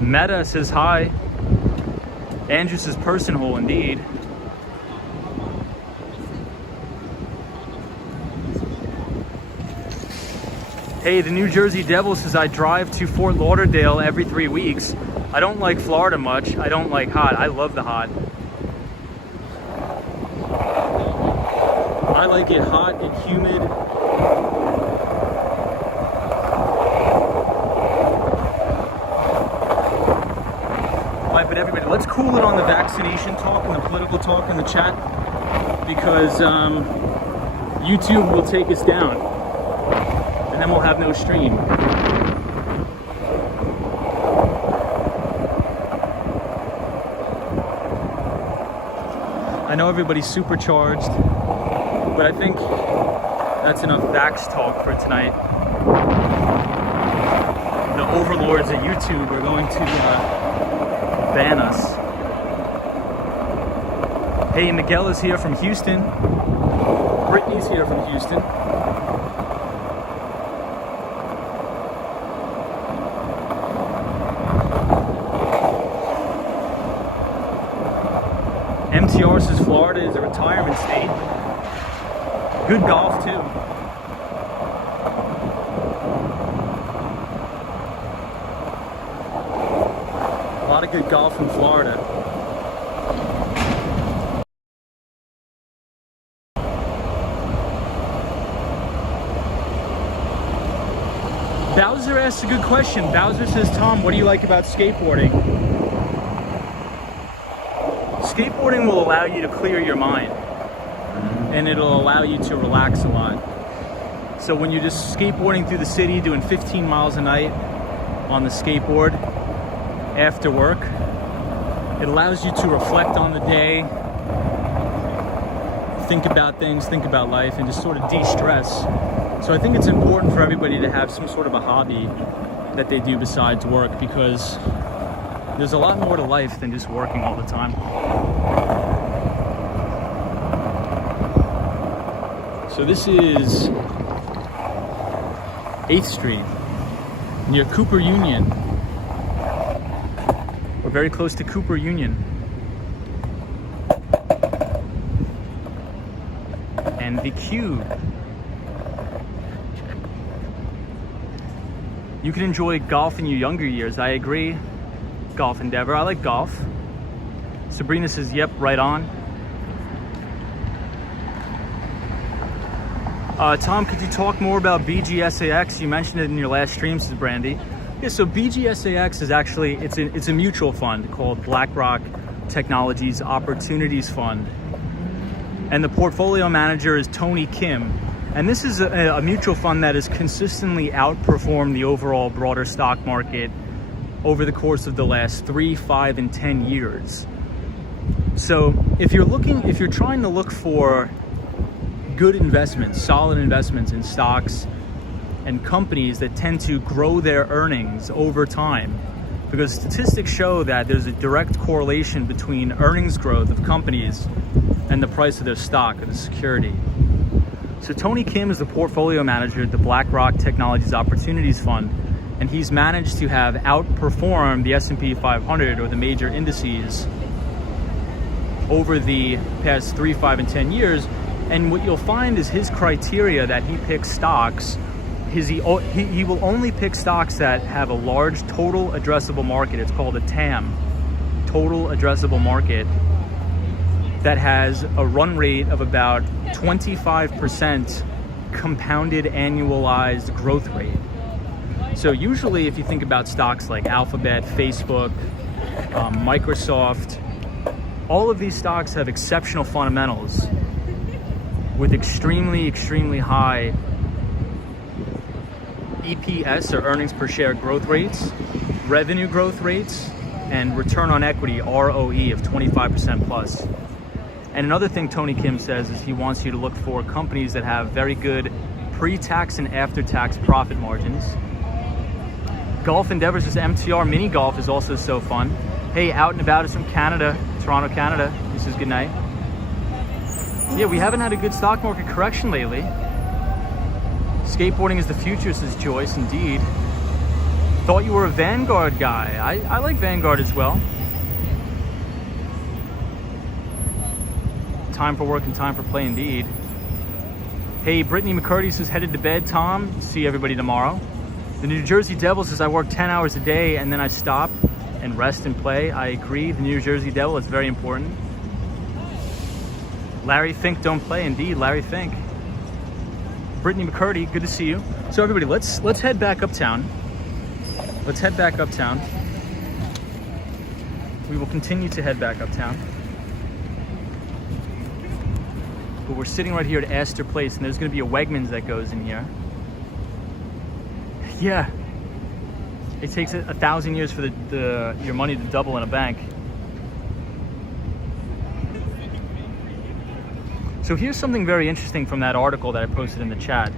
Meta says hi. Andrew says person hole indeed. Hey, the New Jersey Devil says I drive to Fort Lauderdale every 3 weeks. I don't like Florida much. I don't like hot. I love the hot. I like it hot and humid. But everybody, let's cool it on the vaccination talk and the political talk in the chat, because YouTube will take us down and then we'll have no stream. I know everybody's supercharged, but I think that's enough vax talk for tonight. The overlords at YouTube are going to ban us. Hey, Miguel is here from Houston. Brittany's here from Houston. MTR says Florida is a retirement state. Good golf too. A lot of good golf in Florida. Bowser asks a good question. Bowser says, Tom, what do you like about skateboarding? Skateboarding will allow you to clear your mind, and it'll allow you to relax a lot. So when you're just skateboarding through the city, doing 15 miles a night on the skateboard, after work, it allows you to reflect on the day, think about things, think about life, and just sort of de-stress. So I think it's important for everybody to have some sort of a hobby that they do besides work, because there's a lot more to life than just working all the time. So this is 8th Street near Cooper Union. We're very close to Cooper Union. And the Cube. You can enjoy golf in your younger years. I agree. Golf endeavor. I like golf. Sabrina says, yep, right on. Tom, could you talk more about BGSAX? You mentioned it in your last stream, says Brandy. Yeah, so BGSAX is actually, it's a mutual fund called BlackRock Technologies Opportunities Fund. And the portfolio manager is Tony Kim. And this is a mutual fund that has consistently outperformed the overall broader stock market over the course of the last 3, 5, and 10 years. So if you're trying to look for good investments, solid investments in stocks and companies that tend to grow their earnings over time, because statistics show that there's a direct correlation between earnings growth of companies and the price of their stock or the security. So Tony Kim is the portfolio manager at the BlackRock Technologies Opportunities Fund, and he's managed to have outperformed the S&P 500 or the major indices over the past 3, 5, and 10 years. And what you'll find is his criteria that he picks stocks, he will only pick stocks that have a large total addressable market. It's called a TAM, total addressable market, that has a run rate of about 25% compounded annualized growth rate. So usually if you think about stocks like Alphabet, Facebook, Microsoft, all of these stocks have exceptional fundamentals with extremely, extremely high EPS or earnings per share growth rates, revenue growth rates, and return on equity, ROE, of 25% plus. And another thing Tony Kim says is he wants you to look for companies that have very good pre-tax and after-tax profit margins. Golf endeavors is MTR mini golf is also so fun. Hey, Out and About is from Canada, Toronto, Canada. This is good night. Yeah, we haven't had a good stock market correction lately. Skateboarding is the future, says Joyce. Indeed. Thought you were a Vanguard guy. I like Vanguard as well. Time for work and time for play, indeed. Hey, Brittany McCurdy says, headed to bed, Tom. See everybody tomorrow. The New Jersey Devil says, I work 10 hours a day and then I stop and rest and play. I agree. The New Jersey Devil is very important. Larry Fink, don't play. Indeed, Larry Fink. Brittany McCurdy, good to see you. So everybody, let's head back uptown. Let's head back uptown. We will continue to head back uptown. But we're sitting right here at Astor Place, and there's going to be a Wegmans that goes in here. Yeah. It takes 1,000 years for your money to double in a bank. So here's something very interesting from that article that I posted in the chat.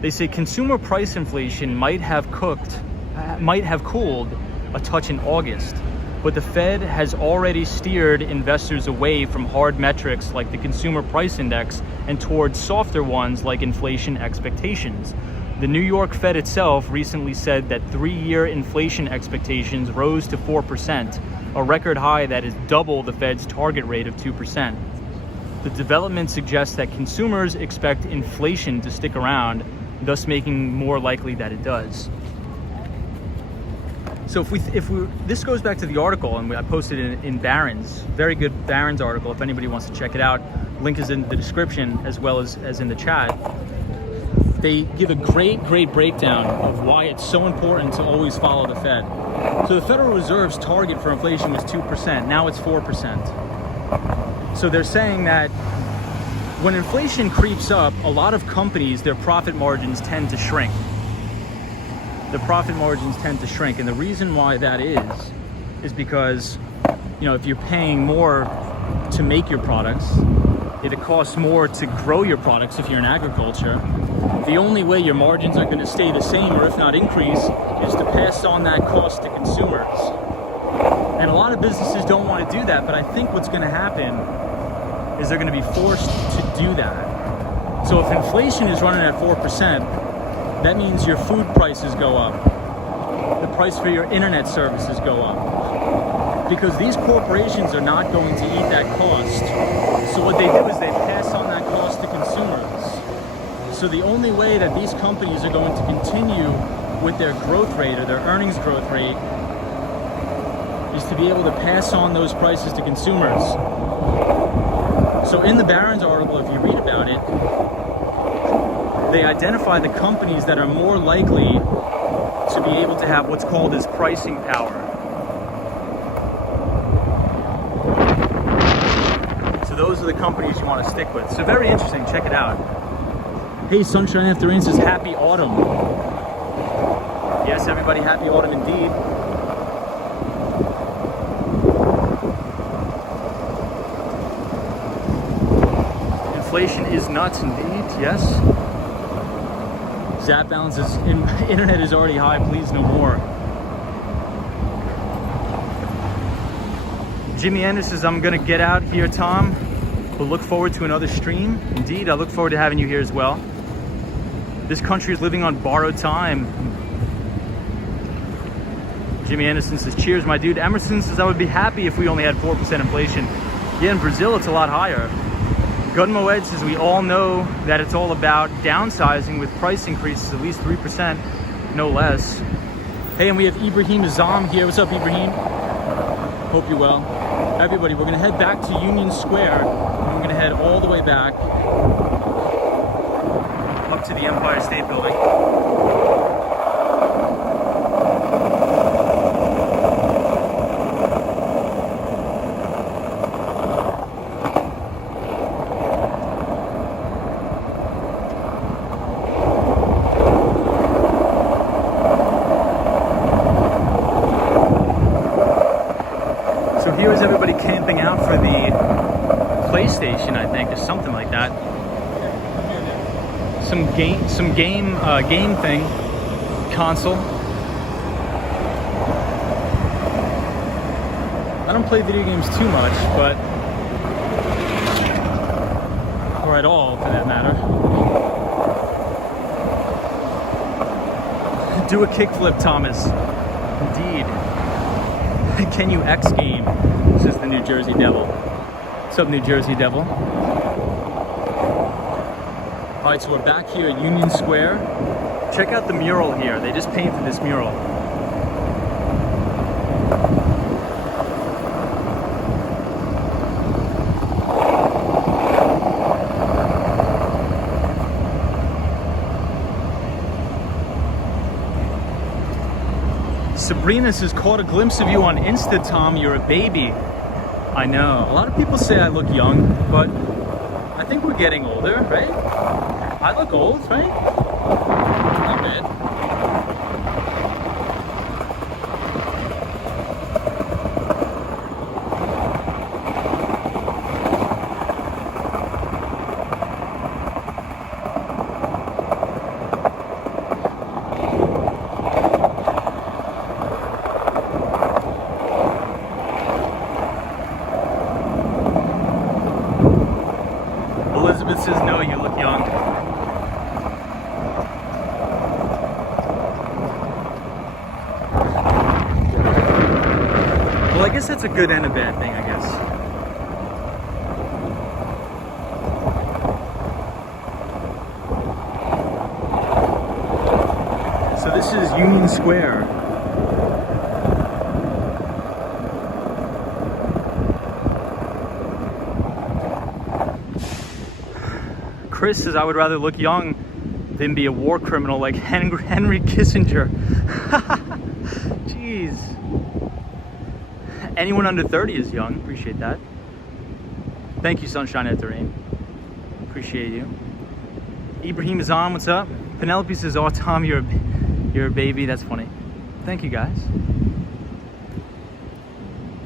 They say consumer price inflation might have cooled a touch in August, but the Fed has already steered investors away from hard metrics like the consumer price index and towards softer ones like inflation expectations. The New York Fed itself recently said that 3-year inflation expectations rose to 4%, a record high that is double the Fed's target rate of 2%. The development suggests that consumers expect inflation to stick around, thus making more likely that it does. So this goes back to the article, and I posted it in Barron's, very good Barron's article. If anybody wants to check it out, link is in the description as well as in the chat. They give a great breakdown of why it's so important to always follow the Fed. So the Federal Reserve's target for inflation was 2%. Now it's 4%. So they're saying that when inflation creeps up, a lot of companies, their profit margins tend to shrink. The profit margins tend to shrink. And the reason why that is because, if you're paying more to make your products, if it costs more to grow your products if you're in agriculture, the only way your margins are going to stay the same, or if not increase, is to pass on that cost to consumers. And a lot of businesses don't want to do that, but I think what's going to happen is they're going to be forced to do that. So if inflation is running at 4%, that means your food prices go up. The price for your internet services go up. Because these corporations are not going to eat that cost. So what they do is they pass on that cost to consumers. So the only way that these companies are going to continue with their growth rate or their earnings growth rate is to be able to pass on those prices to consumers. So in the Barron's article, if you read about it, they identify the companies that are more likely to be able to have what's called as pricing power. So those are the companies you want to stick with. So very interesting, check it out. Hey, Sunshine After Rain says happy autumn. Yes, everybody, happy autumn indeed. Inflation is nuts indeed, yes. Zap balance is internet is already high, please no more. Jimmy Anderson says, I'm gonna get out here, Tom. We'll look forward to another stream. Indeed, I look forward to having you here as well. This country is living on borrowed time. Jimmy Anderson says, cheers, my dude. Emerson says, I would be happy if we only had 4% inflation. Yeah, in Brazil, it's a lot higher. Gun Moed says, we all know that it's all about downsizing with price increases, at least 3%, no less. Hey, and we have Ibrahim Azam here. What's up, Ibrahim? Hope you're well. Everybody, we're gonna head back to Union Square, and we're gonna head all the way back up to the Empire State Building. Here's everybody camping out for the PlayStation, I think, or something like that. Some game thing, console. I don't play video games too much, but or at all, for that matter. Do a kickflip, Thomas. Indeed. Can you X game? Says the New Jersey Devil. What's up, New Jersey Devil? All right, so we're back here at Union Square. Check out the mural here. They just painted this mural. Sabrina says, caught a glimpse of you on Insta, Tom. You're a baby. I know. A lot of people say I look young, but I think we're getting older, right? I look old, right? Not bad. Elizabeth says, no, you look young. Well, I guess that's a good and a bad thing, I guess. So this is Union Square. Chris says, I would rather look young than be a war criminal like Henry Kissinger. Jeez. Anyone under 30 is young. Appreciate that. Thank you, Sunshine at the Rain. Appreciate you. Ibrahim Azam, what's up? Penelope says, oh, Tom, you're a baby. That's funny. Thank you, guys.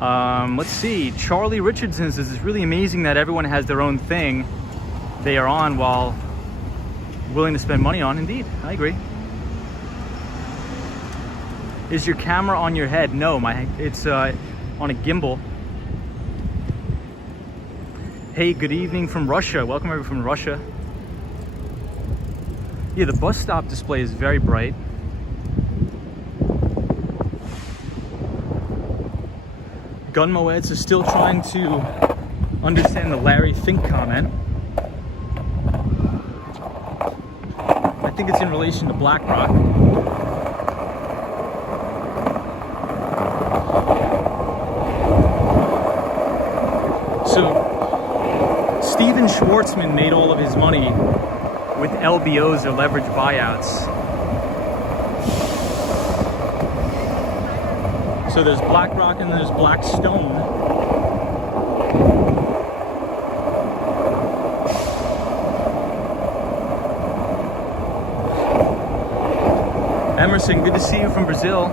Let's see. Charlie Richardson says, it's really amazing that everyone has their own thing they are on while willing to spend money on. Indeed, I agree. Is your camera on your head? No, it's on a gimbal. Hey, good evening from Russia. Welcome everyone from Russia. Yeah, the bus stop display is very bright. Gun Moeds is still trying to understand the Larry Fink comment. I think it's in relation to BlackRock. So, Steven Schwartzman made all of his money with LBOs or leverage buyouts. So there's BlackRock and there's Blackstone. Emerson, good to see you from Brazil.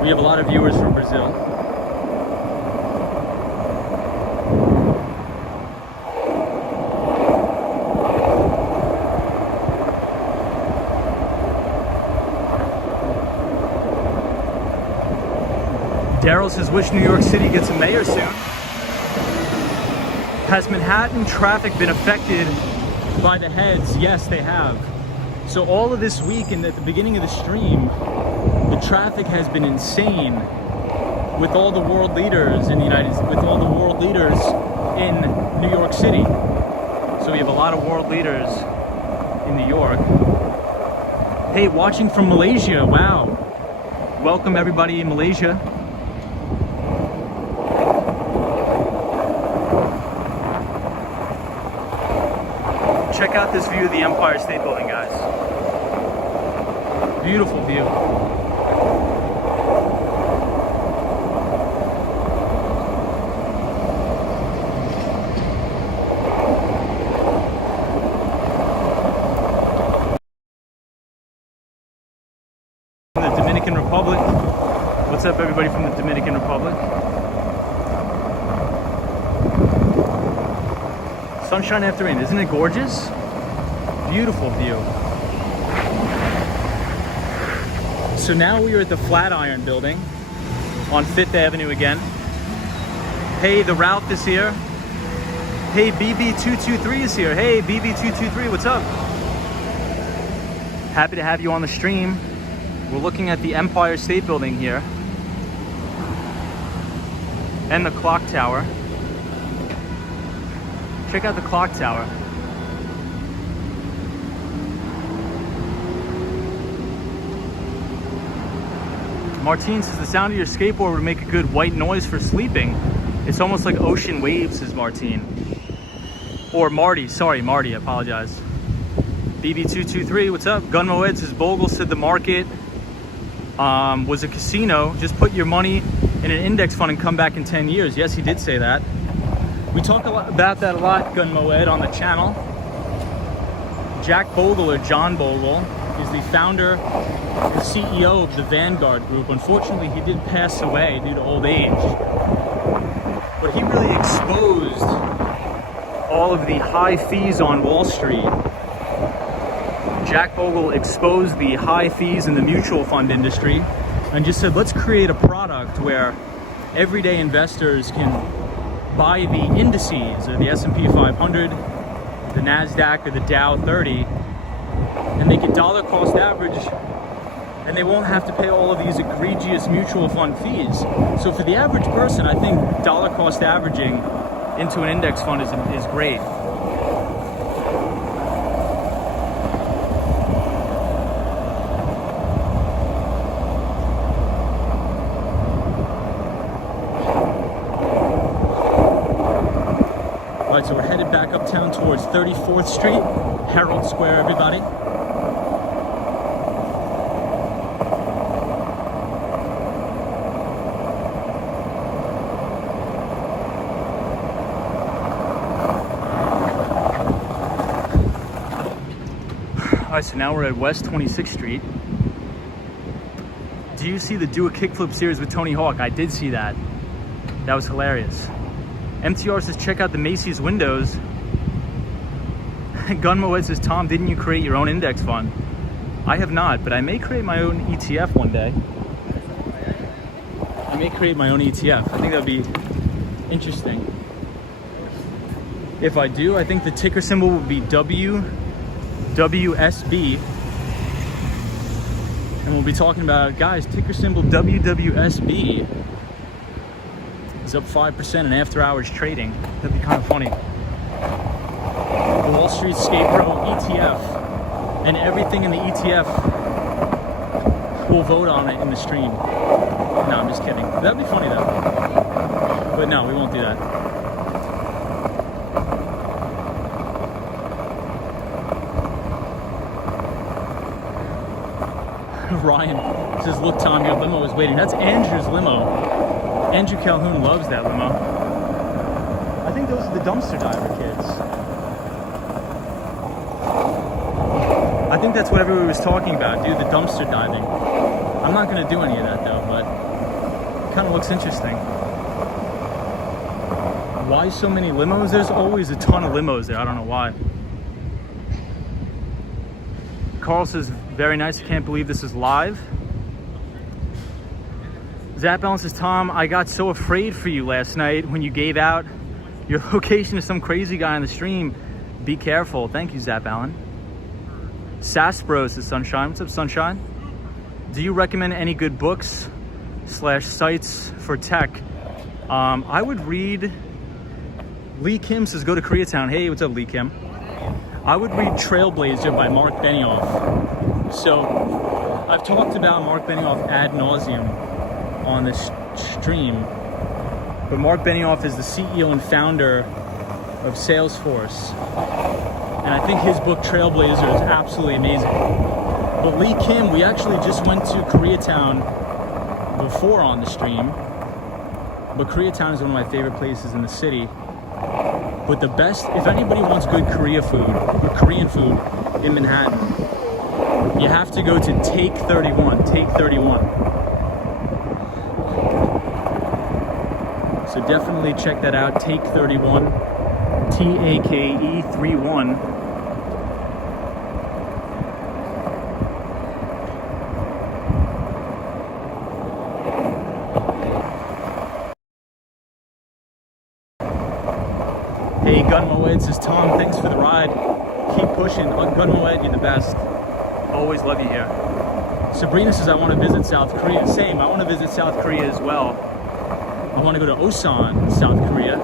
We have a lot of viewers from Brazil. Daryl says, wish New York City gets a mayor soon. Has Manhattan traffic been affected by the heads? Yes, they have. So all of this week and at the beginning of the stream, the traffic has been insane with all the world leaders in with all the world leaders in New York City. So we have a lot of world leaders in New York. Hey, watching from Malaysia, wow. Welcome everybody in Malaysia. Check out this view of the Empire State Building, guys. Beautiful view. The Dominican Republic. What's up, everybody from the Dominican Republic? Sunshine after rain, isn't it gorgeous? Beautiful view. So now we are at the Flatiron building on 5th Avenue again. Hey, the Ralph is here. Hey, BB223 is here. Hey, BB223, what's up? Happy to have you on the stream. We're looking at the Empire State Building here and the clock tower. Check out the clock tower. Martine says the sound of your skateboard would make a good white noise for sleeping. It's almost like ocean waves, says Martine. Or Marty, sorry, Marty, I apologize. BB223, what's up? Gun Moed says Bogle said the market was a casino. Just put your money in an index fund and come back in 10 years. Yes, he did say that. We talk a lot about that Gun Moed, on the channel. Jack Bogle, or John Bogle, is the founder and CEO of the Vanguard Group. Unfortunately, he did pass away due to old age. But he really exposed all of the high fees on Wall Street. Jack Bogle exposed the high fees in the mutual fund industry and just said, let's create a product where everyday investors can buy the indices, or the S&P 500, the NASDAQ, or the Dow 30, and they can dollar cost average, and they won't have to pay all of these egregious mutual fund fees. So for the average person, I think dollar cost averaging into an index fund is great. All right, so we're headed back uptown towards 34th Street, Herald Square, everybody. All right, so now we're at West 26th Street. Do you see the Do a Kickflip series with Tony Hawk? I did see that. That was hilarious. MTR says, check out the Macy's windows. Gun Moed says, Tom, didn't you create your own index fund? I have not, but I may create my own ETF one day. I may create my own ETF. I think that would be interesting. If I do, I think the ticker symbol would be WWSB. And we'll be talking about, guys, ticker symbol WWSB is up 5% in after hours trading. That'd be kind of funny. The Wall Street Skate Pro ETF, and everything in the ETF, we'll vote on it in the stream. No, I'm just kidding. That'd be funny though. But no, we won't do that. Ryan says, look, Tom, your limo is waiting. That's Andrew's limo. Andrew Calhoun loves that limo. I think those are the dumpster diver kids. I think that's what everybody was talking about, dude, the dumpster diving. I'm not going to do any of that, though, but it kind of looks interesting. Why so many limos? There's always a ton of limos there. I don't know why. Carl says, very nice. I can't believe this is live. Zap Allen says, Tom, I got so afraid for you last night when you gave out your location to some crazy guy on the stream. Be careful. Thank you, Zap Allen. Saspro says Sunshine. What's up, Sunshine? Do you recommend any good books / sites for tech? I would read... Lee Kim says go to Koreatown. Hey, what's up, Lee Kim? I would read Trailblazer by Mark Benioff. So I've talked about Mark Benioff ad nauseum on this stream, but Mark Benioff is the CEO and founder of Salesforce, and I think his book Trailblazer is absolutely amazing. But Lee Kim, we actually just went to Koreatown before on the stream, but Koreatown is one of my favorite places in the city. But the best, if anybody wants good Korean food in Manhattan, you have to go to Take 31. Take 31. So definitely check that out. Take 31. TAKE 31. Hey, Gun Moed says, Tom, thanks for the ride. Keep pushing. Gun Moed, you're the best. Always love you here. Sabrina says, I want to visit South Korea. Same, I want to visit South Korea as well. I want to go to Osan, South Korea.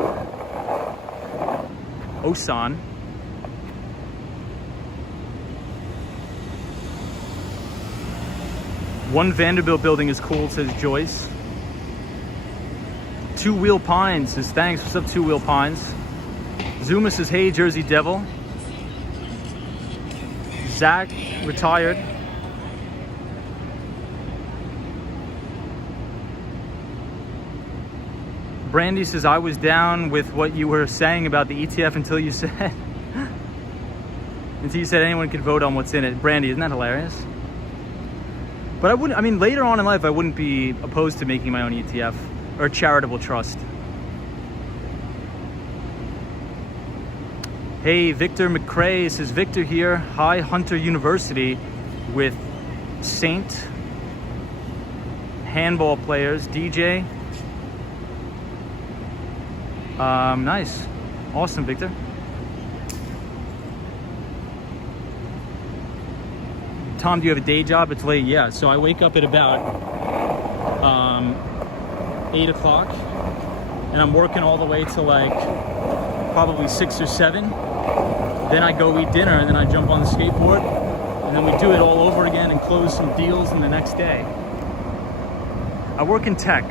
Osan. One Vanderbilt building is cool, says Joyce. Two Wheel Pines says, thanks. What's up, Two Wheel Pines? Zuma says, hey, Jersey Devil. Zach, retired. Brandy says, I was down with what you were saying about the ETF until you said anyone could vote on what's in it. Brandy, isn't that hilarious? But I wouldn't, I mean, later on in life, I wouldn't be opposed to making my own ETF or charitable trust. Hey, Victor McCrae says, Victor here, hi, Hunter University with Saint handball players, DJ. Nice. Awesome, Victor. Tom, do you have a day job? It's late. Yeah, so I wake up at about 8 o'clock and I'm working all the way to like probably 6 or 7. Then I go eat dinner and then I jump on the skateboard and then we do it all over again and close some deals in the next day. I work in tech.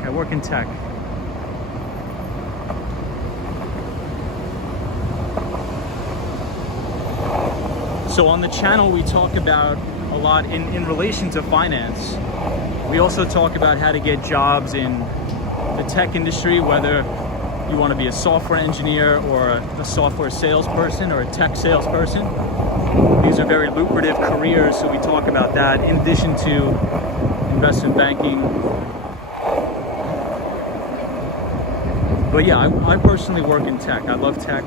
So on the channel, we talk about a lot in relation to finance. We also talk about how to get jobs in the tech industry, whether you want to be a software engineer or a software salesperson or a tech salesperson. These are very lucrative careers, so we talk about that in addition to investment banking. But yeah, I personally work in tech. I love tech.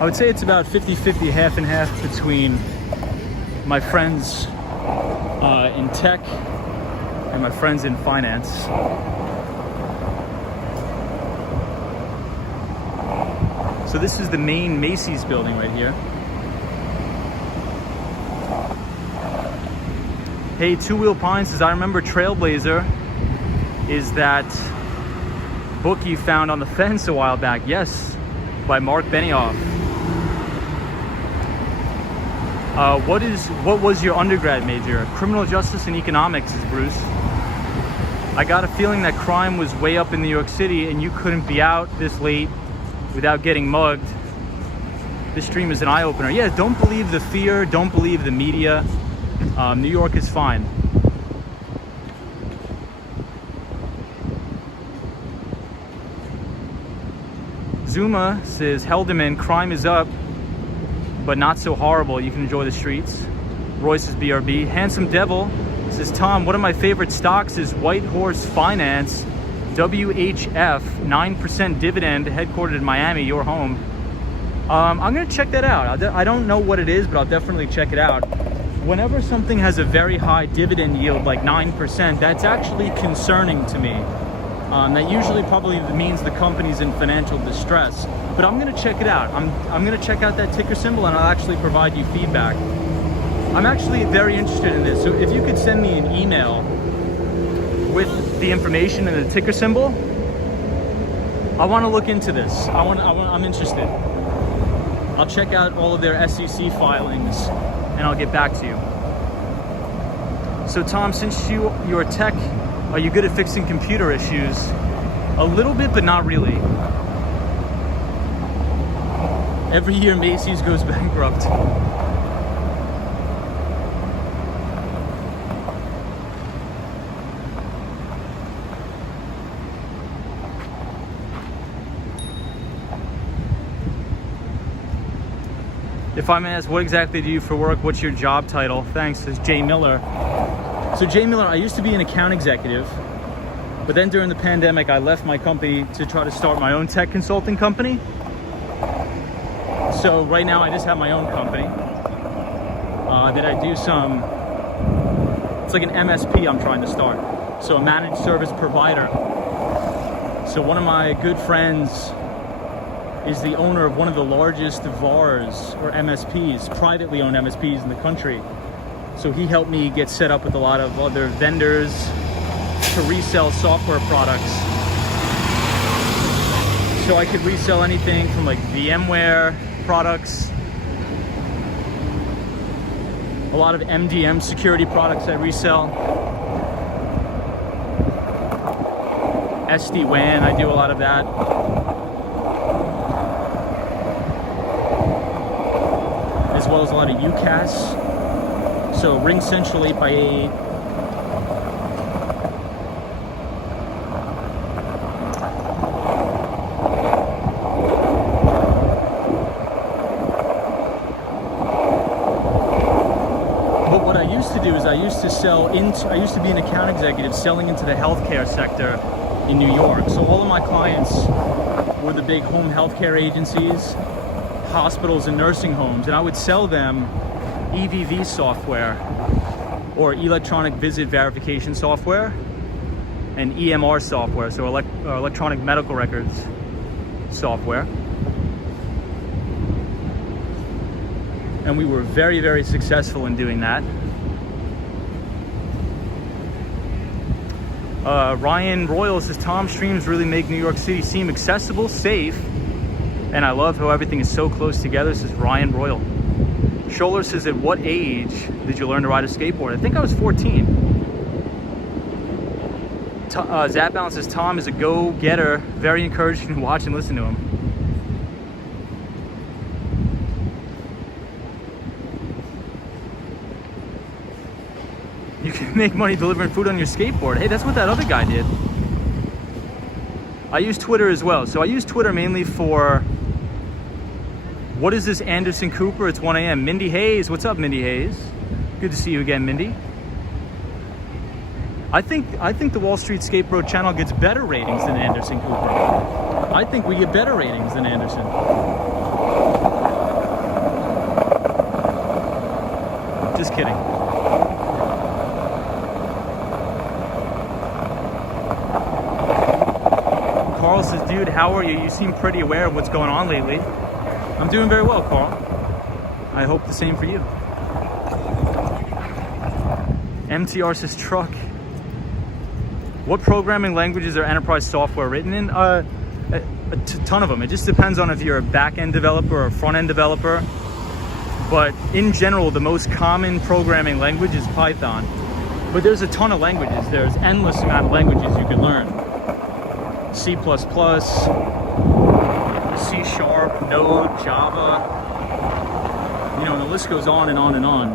I would say it's about 50-50, half and half between my friends in tech and my friends in finance. So this is the main Macy's building right here. Hey, Two Wheel Pine says, I remember Trailblazer is that book you found on the fence a while back. Yes, by Mark Benioff. What was your undergrad major? Criminal justice and economics, is Bruce. I got a feeling that crime was way up in New York City and you couldn't be out this late without getting mugged. This stream is an eye-opener. Yeah, don't believe the fear, don't believe the media. New York is fine. Zuma says, Helderman, crime is up, but not so horrible. You can enjoy the streets. Royce says BRB. Handsome Devil says, Tom, one of my favorite stocks is White Horse Finance, WHF, 9% dividend, headquartered in Miami, your home. I'm gonna check that out. I don't know what it is, but I'll definitely check it out. Whenever something has a very high dividend yield, like 9%, that's actually concerning to me. That usually probably means the company's in financial distress. But I'm gonna check it out. I'm gonna check out that ticker symbol and I'll actually provide you feedback. I'm actually very interested in this. So if you could send me an email with the information and the ticker symbol, I want to look into this. I'm interested. I'll check out all of their SEC filings and I'll get back to you. So Tom, since you're a tech, are you good at fixing computer issues? A little bit, but not really. Every year Macy's goes bankrupt. If I may ask, what exactly do you for work? What's your job title? Thanks, says Jay Miller. So Jay Miller, I used to be an account executive, but then during the pandemic, I left my company to try to start my own tech consulting company. So right now I just have my own company that I do some, it's like an MSP I'm trying to start. So a managed service provider. So one of my good friends is the owner of one of the largest VARs or MSPs, privately owned MSPs in the country. So he helped me get set up with a lot of other vendors to resell software products. So I could resell anything from like VMware products, a lot of MDM security products I resell, SD-WAN, I do a lot of that. As well as a lot of UCaaS, so Ring Central 8x8. But what I used to do is I used to be an account executive selling into the healthcare sector in New York. So all of my clients were the big home healthcare agencies, hospitals and nursing homes, and I would sell them EVV software or electronic visit verification software and EMR software, so electronic medical records software. And we were very, very successful in doing that. Ryan Royal says, Tom, streams really make New York City seem accessible, safe, and I love how everything is so close together, says Ryan Royal. Scholler says, at what age did you learn to ride a skateboard? I think I was 14. Zap Balance says, Tom is a go-getter. Very encouraging to watch and listen to him. You can make money delivering food on your skateboard. Hey, that's what that other guy did. I use Twitter as well. So I use Twitter mainly for, what is this, Anderson Cooper? It's 1 a.m. Mindy Hayes, what's up, Mindy Hayes? Good to see you again, Mindy. I think the Wall Street Skateboard channel gets better ratings than Anderson Cooper. I think we get better ratings than Anderson. Just kidding. Carl says, dude, how are you? You seem pretty aware of what's going on lately. I'm doing very well, Carl. I hope the same for you. MTR says, truck. What programming languages are enterprise software written in? A ton of them. It just depends on if you're a back-end developer or a front-end developer. But in general, the most common programming language is Python. But there's a ton of languages. There's endless amount of languages you can learn. C++, C#, Node, Java, you know, and the list goes on and on and on.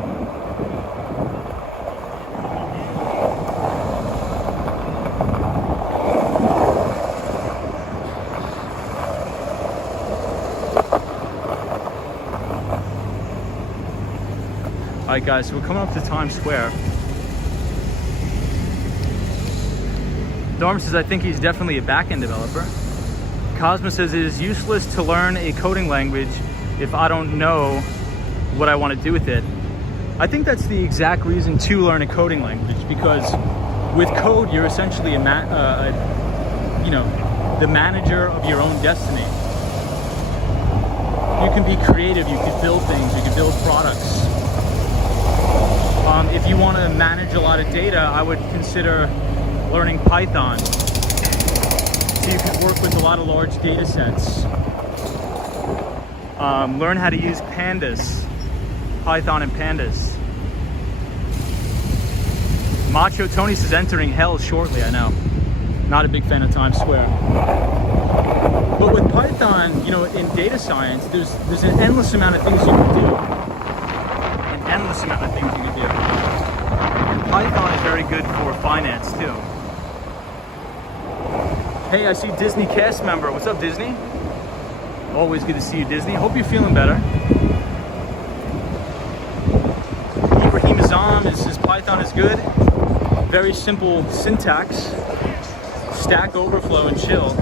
All right, guys, so we're coming up to Times Square. Dorm says, I think he's definitely a back-end developer. Cosmo says, it is useless to learn a coding language if I don't know what I want to do with it. I think that's the exact reason to learn a coding language, because with code, you're essentially you know, the manager of your own destiny. You can be creative, you can build things, you can build products. If you want to manage a lot of data, I would consider learning Python. So you can work with a lot of large data sets. Learn how to use pandas, Python and pandas. Macho Tony says entering hell shortly, I know. Not a big fan of Times Square. But with Python, you know, in data science, there's an endless amount of things you can do. An endless amount of things you can do. And Python is very good for finance too. Hey, I see Disney cast member. What's up, Disney? Always good to see you, Disney. Hope you're feeling better. Ibrahim Azam says Python is good. Very simple syntax. Stack Overflow and chill.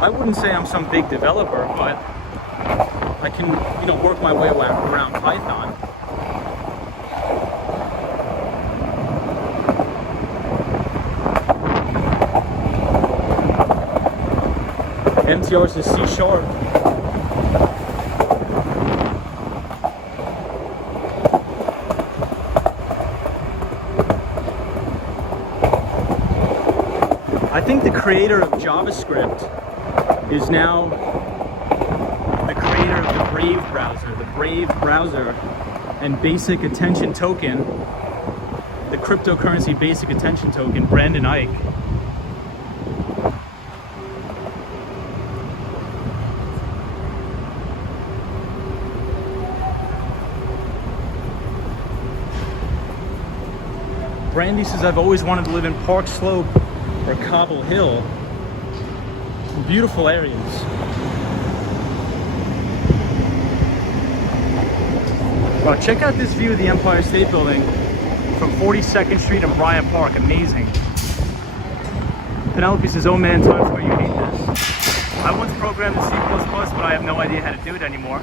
I wouldn't say I'm some big developer, but I can, you know, work my way around Python. MTR says C#. I think the creator of JavaScript is now the creator of the Brave browser. The Brave browser and Basic Attention Token, the cryptocurrency Basic Attention Token, Brandon Ike. Brandy says, I've always wanted to live in Park Slope or Cobble Hill. Beautiful areas. Wow, check out this view of the Empire State Building from 42nd Street and Bryant Park. Amazing. Penelope says, oh man, Times Square, you hate this. I once programmed in C++, but I have no idea how to do it anymore.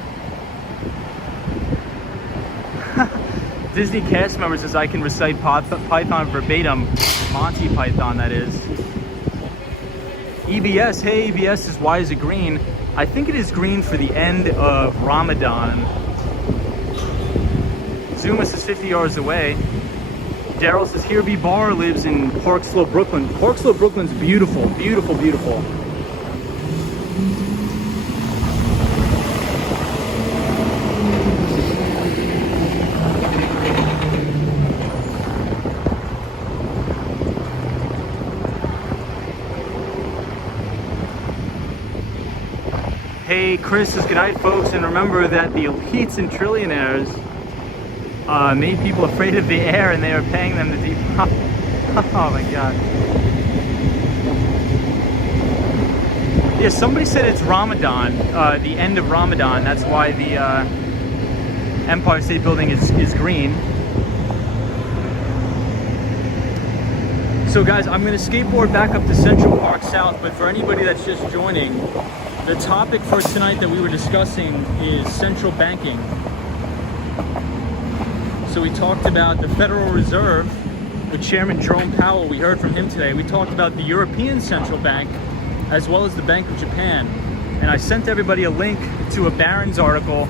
Disney cast member says I can recite Python verbatim. Monty Python, that is. EBS, hey EBS says, why is it green? I think it is green for the end of Ramadan. Zuma says 50 yards away. Daryl says, here B Bar lives in Park Slope, Brooklyn. Park Slope, Brooklyn's beautiful, beautiful, beautiful. Hey, Chris says, good night, folks, and remember that the elites and trillionaires made people afraid of the air, and they are paying them to oh my god. Yeah, somebody said it's Ramadan, the end of Ramadan. That's why the Empire State Building is green. So guys, I'm going to skateboard back up to Central Park South, but for anybody that's just joining, the topic for tonight that we were discussing is central banking. So we talked about the Federal Reserve with Chairman Jerome Powell. We heard from him today. We talked about the European Central Bank as well as the Bank of Japan. And I sent everybody a link to a Barron's article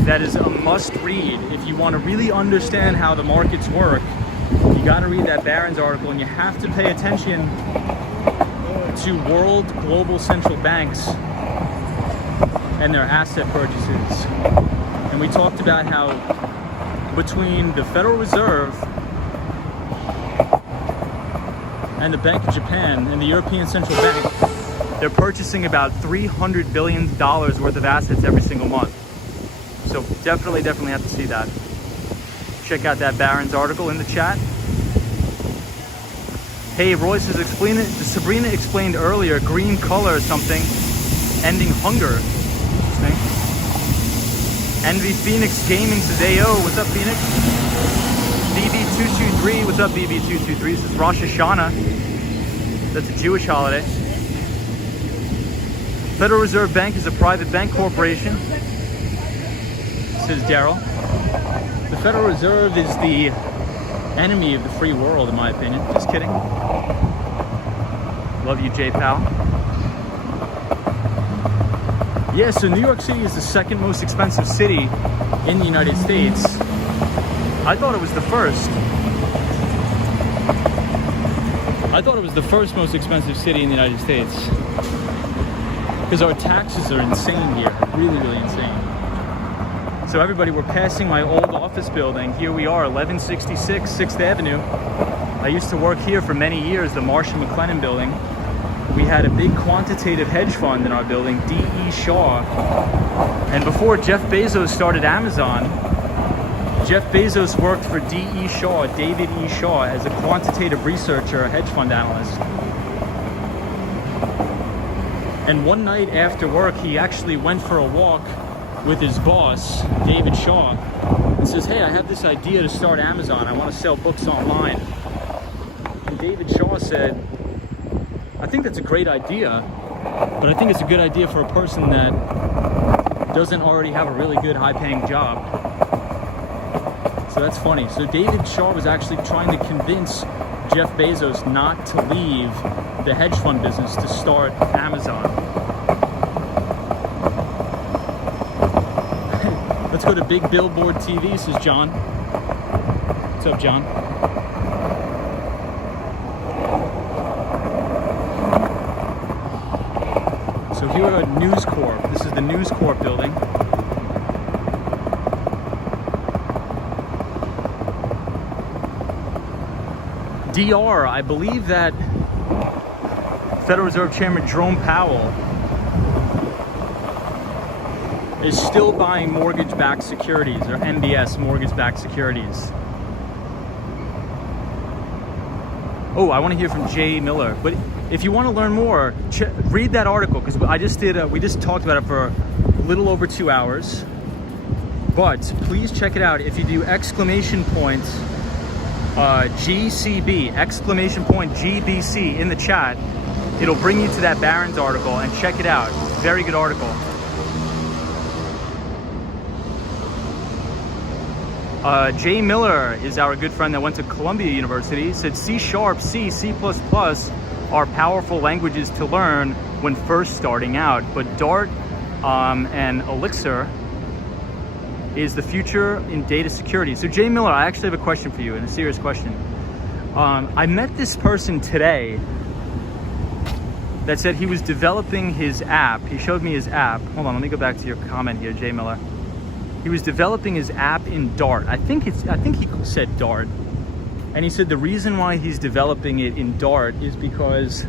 that is a must read. If you want to really understand how the markets work, you got to read that Barron's article, and you have to pay attention to world global central banks and their asset purchases. And we talked about how between the Federal Reserve and the Bank of Japan and the European Central Bank, they're purchasing about $300 billion worth of assets every single month. So definitely have to see that. Check out that Barron's article in the chat. Hey, Roy says, explain it. Sabrina explained earlier, green color or something, ending hunger. Envy Phoenix Gaming says, Ayo, what's up, Phoenix? BB223, what's up, BB223? This is Rosh Hashanah. That's a Jewish holiday. Federal Reserve Bank is a private bank corporation, says Daryl. The Federal Reserve is the enemy of the free world, in my opinion. Just kidding. Love you, J-Pal. Yeah, so New York City is the second most expensive city in the United States. I thought it was the first. I thought it was the first most expensive city in the United States. Because our taxes are insane here. Really, really insane. So everybody, we're passing my old office building. Here we are, 1166 6th Avenue. I used to work here for many years, the Marsh & McLennan building. We had a big quantitative hedge fund in our building, D.E. Shaw. And before Jeff Bezos started Amazon, Jeff Bezos worked for D.E. Shaw, David E. Shaw, as a quantitative researcher, a hedge fund analyst. And one night after work, he actually went for a walk with his boss, David Shaw, and says, hey, I have this idea to start Amazon. I want to sell books online. And David Shaw said, I think that's a great idea, but I think it's a good idea for a person that doesn't already have a really good high-paying job. So that's funny. So David Shaw was actually trying to convince Jeff Bezos not to leave the hedge fund business to start Amazon. Let's go to Big Billboard TV, says John. What's up, John? So here are News Corp. This is the News Corp building. DR, I believe that Federal Reserve Chairman Jerome Powell is still buying mortgage-backed securities, or MBS, mortgage-backed securities. Oh, I want to hear from Jay Miller. But if you want to learn more, read that article, because we just talked about it for a little over 2 hours. But please check it out. If you do exclamation point GCB, exclamation point GBC in the chat, it'll bring you to that Barron's article, and check it out. Very good article. Jay Miller is our good friend that went to Columbia University. Said C#, C, C++ are powerful languages to learn when first starting out, but Dart and Elixir is the future in data security. So Jay Miller, I actually have a question for you, and a serious question. I met this person today that said he was developing his app. He showed me his app. Hold on, let me go back to your comment here, Jay Miller. He was developing his app in Dart. I think he said Dart. And he said the reason why he's developing it in Dart is because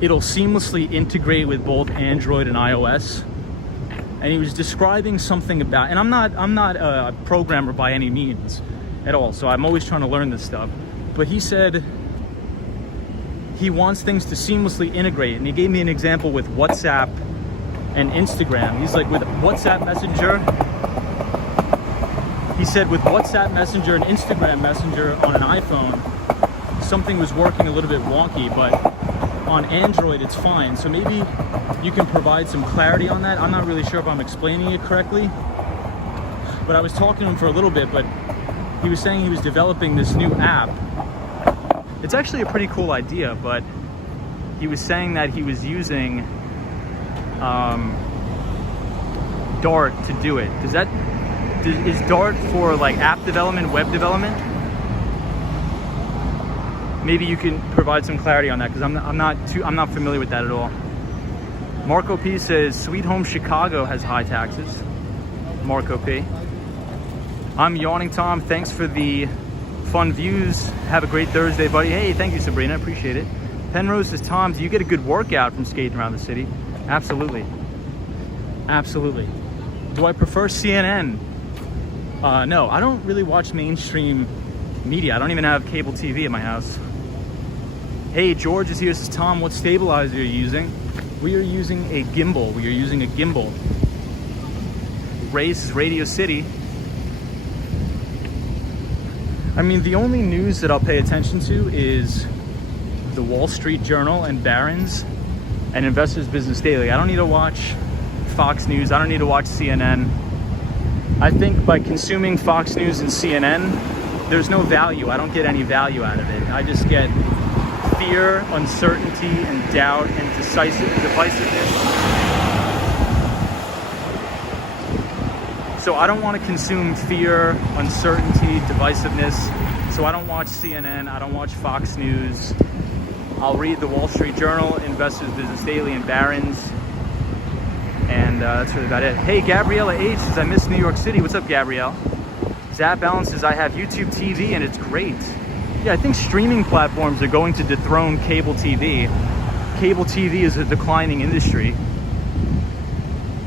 it'll seamlessly integrate with both Android and iOS. And he was describing something about, and I'm not a programmer by any means at all, so I'm always trying to learn this stuff. But he said he wants things to seamlessly integrate, and he gave me an example with WhatsApp and Instagram. He's like, with WhatsApp Messenger, he said with WhatsApp Messenger and Instagram Messenger on an iPhone, something was working a little bit wonky, but on Android it's fine. So maybe you can provide some clarity on that. I'm not really sure if I'm explaining it correctly, but I was talking to him for a little bit, but he was saying he was developing this new app. It's actually a pretty cool idea, but he was saying that he was using Dart to do it. Is Dart for like app development, web development? Maybe you can provide some clarity on that, because I'm not familiar with that at all. Marco P says Sweet Home Chicago has high taxes. Marco P. I'm yawning Tom. Thanks for the fun views. Have a great Thursday, buddy. Hey, thank you, Sabrina. Appreciate it. Penrose says, Tom, do you get a good workout from skating around the city? Absolutely. Absolutely. Do I prefer CNN? No, I don't really watch mainstream media. I don't even have cable TV at my house. Hey, George is here. Says, Tom, what stabilizer are you using? We are using a gimbal. Race Radio City. I mean, the only news that I'll pay attention to is the Wall Street Journal and Barron's and Investors Business Daily. I don't need to watch Fox News. I don't need to watch CNN. I think by consuming Fox News and CNN, there's no value. I don't get any value out of it. I just get fear, uncertainty, and doubt, and divisiveness. So I don't want to consume fear, uncertainty, divisiveness. So I don't watch CNN. I don't watch Fox News. I'll read the Wall Street Journal, Investors Business Daily, and Barron's. And that's really about it. Hey, Gabriella H says, I miss New York City. What's up, Gabrielle? Zap Balance says, I have YouTube TV and it's great. Yeah, I think streaming platforms are going to dethrone cable TV. Cable TV is a declining industry.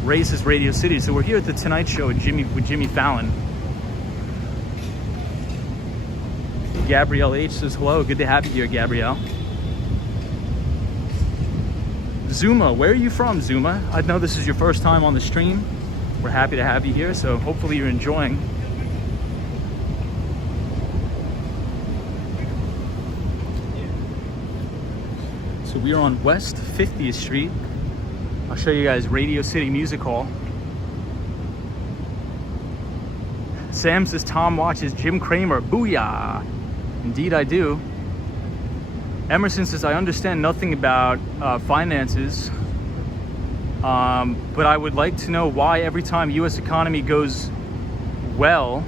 Race is Radio City. So we're here at the Tonight Show with Jimmy Fallon. Gabrielle H says, hello. Good to have you here, Gabrielle. Zuma, where are you from, Zuma? I know this is your first time on the stream. We're happy to have you here, so hopefully you're enjoying. So we are on West 50th Street. I'll show you guys Radio City Music Hall. Sam says Tom watches Jim Cramer. Booyah! Indeed I do. Emerson says, I understand nothing about finances, but I would like to know why every time U.S. economy goes well,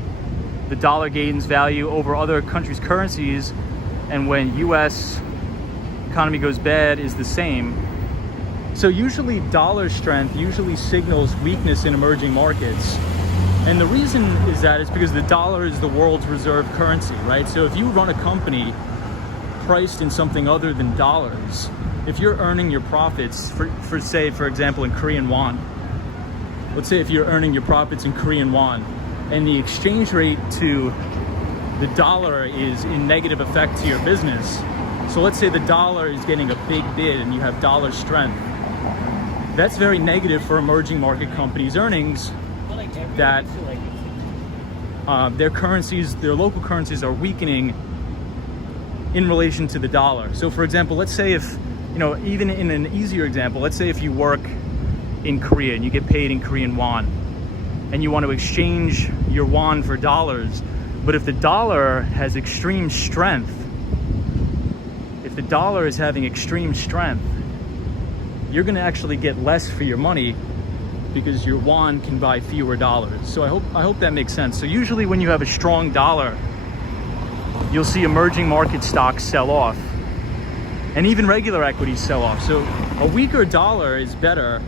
the dollar gains value over other countries' currencies, and when U.S. economy goes bad is the same. So usually dollar strength usually signals weakness in emerging markets. And the reason is that it's because the dollar is the world's reserve currency, right? So if you run a company priced in something other than dollars, if you're earning your profits for say, for example, in Korean won, let's say if you're earning your profits in Korean won and the exchange rate to the dollar is in negative effect to your business. So let's say the dollar is getting a big bid and you have dollar strength. That's very negative for emerging market companies' earnings, that their currencies, their local currencies are weakening in relation to the dollar. So for example, let's say if, even in an easier example, let's say if you work in Korea and you get paid in Korean won and you want to exchange your won for dollars, but if the dollar has extreme strength, if the dollar is having extreme strength, you're going to actually get less for your money because your won can buy fewer dollars. So I hope that makes sense. So usually when you have a strong dollar, you'll see emerging market stocks sell off, and even regular equities sell off. So a weaker dollar is better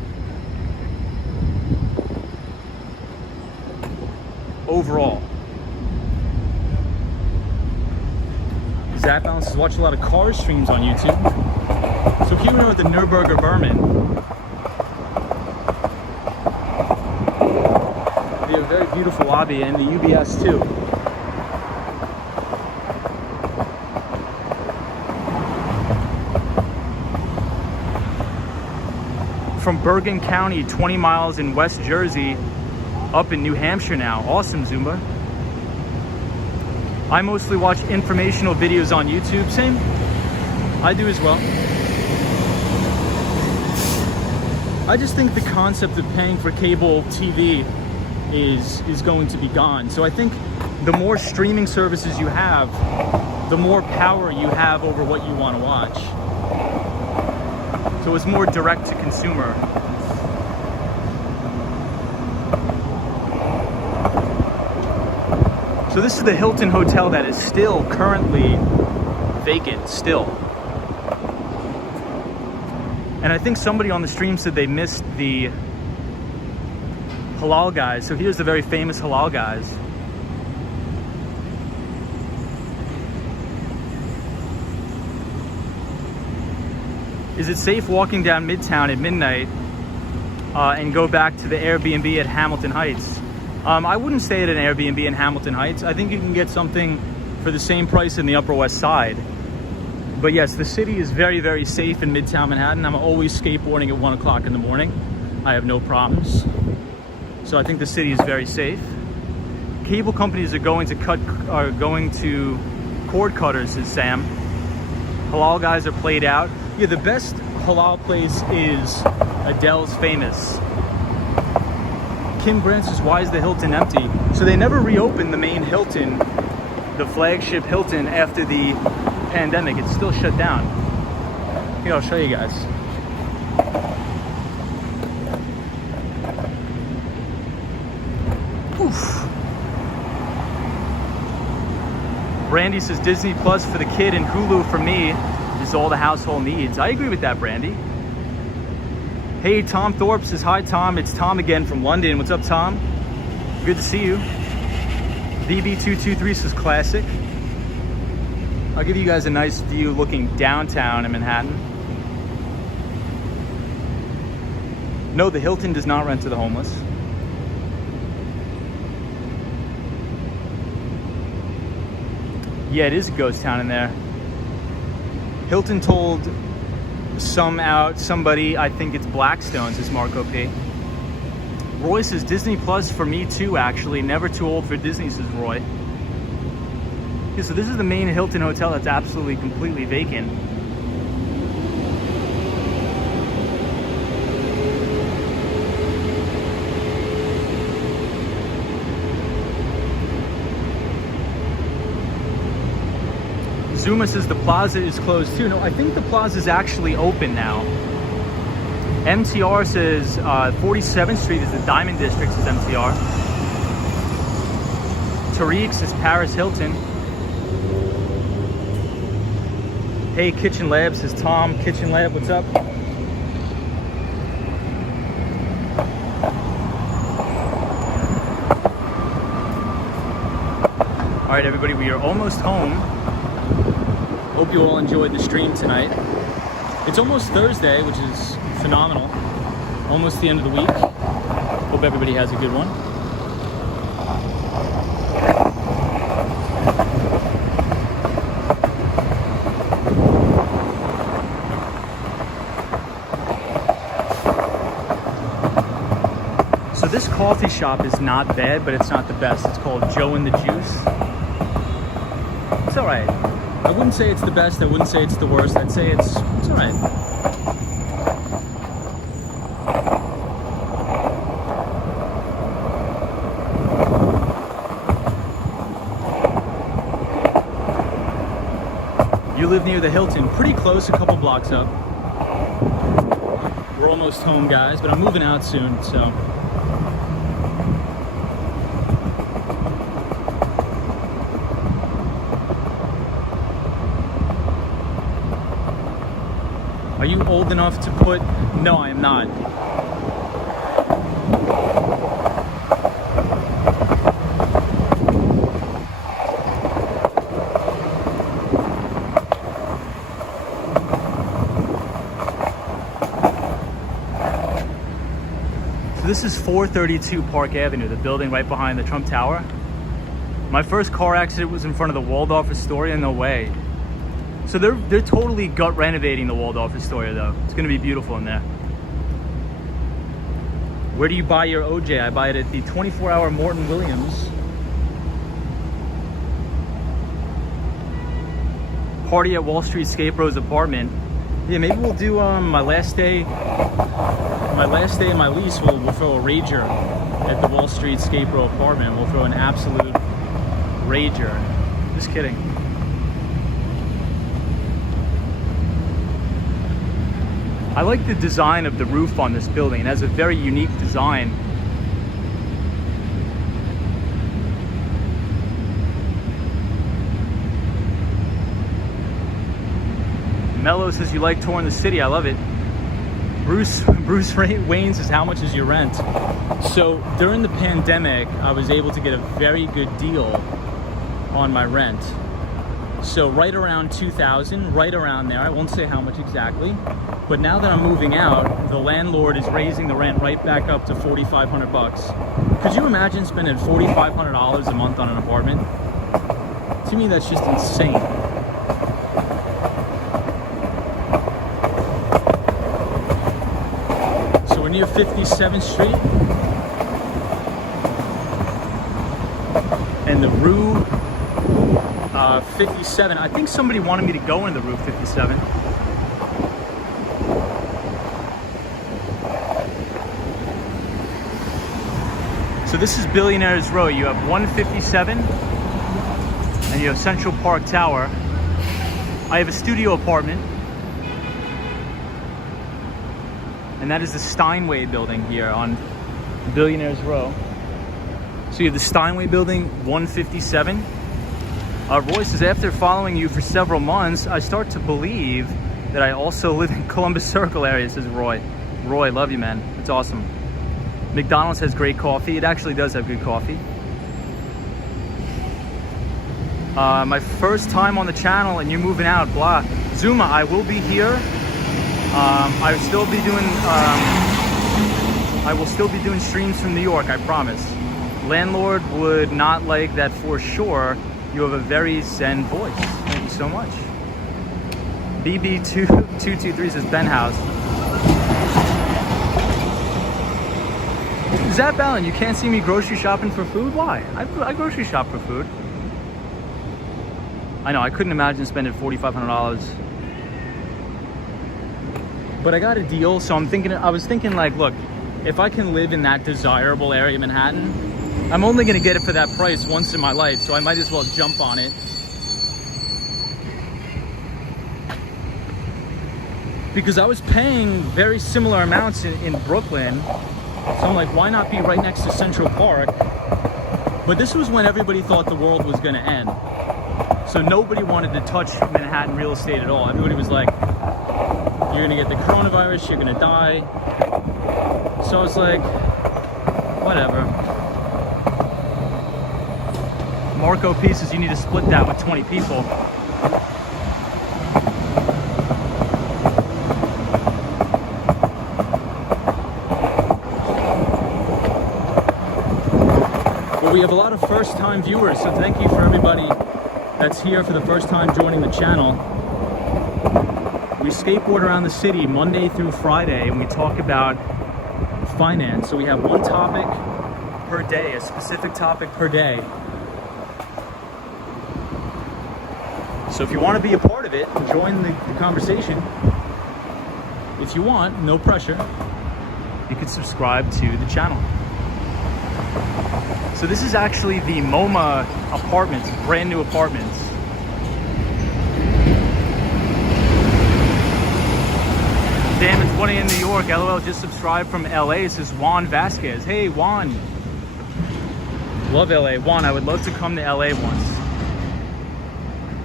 overall. Zap Balance has watched a lot of car streams on YouTube. So here we are at the Nürburgring Berman. They have a very beautiful lobby, and the UBS too. From Bergen County, 20 miles in West Jersey, up in New Hampshire now. Awesome, Zumba. I mostly watch informational videos on YouTube. Same. I do as well. I just think the concept of paying for cable TV is going to be gone. So I think the more streaming services you have, the more power you have over what you want to watch. So it's more direct to consumer. So this is the Hilton Hotel that is still currently vacant, still. And I think somebody on the stream said they missed the halal guys. So here's the very famous halal guys. Is it safe walking down Midtown at midnight and go back to the Airbnb at Hamilton Heights? I wouldn't stay at an Airbnb in Hamilton Heights. I think you can get something for the same price in the Upper West Side. But yes, the city is very, very safe in Midtown Manhattan. I'm always skateboarding at 1 o'clock in the morning. I have no problems. So I think the city is very safe. Cable companies are going to cord cutters, says Sam. Halal guys are played out. Yeah, the best halal place is Adele's famous? Kim Grant says, why is the Hilton empty? So they never reopened the main Hilton, the flagship Hilton, after the pandemic. It's still shut down. Here, I'll show you guys. Oof. Brandy says Disney Plus for the kid and Hulu for me is all the household needs. I agree with that, Brandy. Hey, Tom Thorpe says, hi, Tom. It's Tom again from London. What's up, Tom? Good to see you. BB223 says, classic. I'll give you guys a nice view looking downtown in Manhattan. No, the Hilton does not rent to the homeless. Yeah, it is a ghost town in there. Hilton told somebody, I think it's Blackstone's, is Marco P. Roy says, Disney Plus for me too, actually. Never too old for Disney, says Roy. Yeah, so this is the main Hilton hotel that's absolutely completely vacant. Zuma says the plaza is closed too. No, I think the plaza is actually open now. MTR says 47th Street is the Diamond District, says MTR. Tariq says Paris Hilton. Hey, Kitchen Lab, says Tom. Kitchen Lab, what's up? All right, everybody, we are almost home. Hope you all enjoyed the stream tonight. It's almost Thursday, which is phenomenal. Almost the end of the week. Hope everybody has a good one. So this coffee shop is not bad, but it's not the best. It's called Joe and the Juice. It's all right. I wouldn't say it's the best. I wouldn't say it's the worst. I'd say it's all right. You live near the Hilton, pretty close, a couple blocks up. We're almost home, guys, but I'm moving out soon, so. Are you old enough to put? No, I am not. So this is 432 Park Avenue, the building right behind the Trump Tower. My first car accident was in front of the Waldorf Astoria. No way. So they're totally gut renovating the Waldorf Astoria though. It's gonna be beautiful in there. Where do you buy your OJ? I buy it at the 24-hour Morton Williams. Party at Wall Street Escape Rose apartment. Yeah, maybe we'll do my last day in my lease, we'll throw a rager at the Wall Street Escape Row apartment. We'll throw an absolute rager. Just kidding. I like the design of the roof on this building. It has a very unique design. Mello says you like touring the city. I love it. Bruce Wayne says, how much is your rent? So during the pandemic, I was able to get a very good deal on my rent. So right around 2,000, right around there. I won't say how much exactly. But now that I'm moving out, the landlord is raising the rent right back up to $4,500. Could you imagine spending $4,500 a month on an apartment? To me, that's just insane. So we're near 57th Street. And the Rue 57. I think somebody wanted me to go into the Rue 57. So this is Billionaires Row. You have 157 and you have Central Park Tower. I have a studio apartment. And that is the Steinway building here on Billionaires Row. So you have the Steinway building, 157. Roy says, after following you for several months, I start to believe that I also live in Columbus Circle area, says Roy. Roy, love you, man. It's awesome. McDonald's has great coffee. It actually does have good coffee. My first time on the channel and you're moving out, blah. Zuma, I will be here. I will still be doing streams from New York, I promise. Landlord would not like that for sure. You have a very zen voice. Thank you so much. BB2223 says Ben House. Zap Allen, you can't see me grocery shopping for food? Why? I grocery shop for food. I know, I couldn't imagine spending $4,500. But I got a deal, so I was thinking like, look, if I can live in that desirable area of Manhattan, I'm only gonna get it for that price once in my life, so I might as well jump on it. Because I was paying very similar amounts in Brooklyn, so I'm like, why not be right next to Central Park? But this was when everybody thought the world was gonna end. So nobody wanted to touch Manhattan real estate at all. Everybody was like, you're gonna get the coronavirus, you're gonna die. So I was like, whatever. Marco P says you need to split that with 20 people. Well, we have a lot of first-time viewers, so thank you for everybody that's here for the first time joining the channel. We skateboard around the city Monday through Friday, and we talk about finance. So we have one topic per day, a specific topic per day. So if you want to be a part of it, join the conversation. If you want, no pressure, you can subscribe to the channel. So this is actually the MoMA apartments, brand new apartments. Damn, it's 1 a.m. in New York. LOL just subscribed from LA, says Juan Vasquez. Hey, Juan. Love LA. Juan, I would love to come to LA once.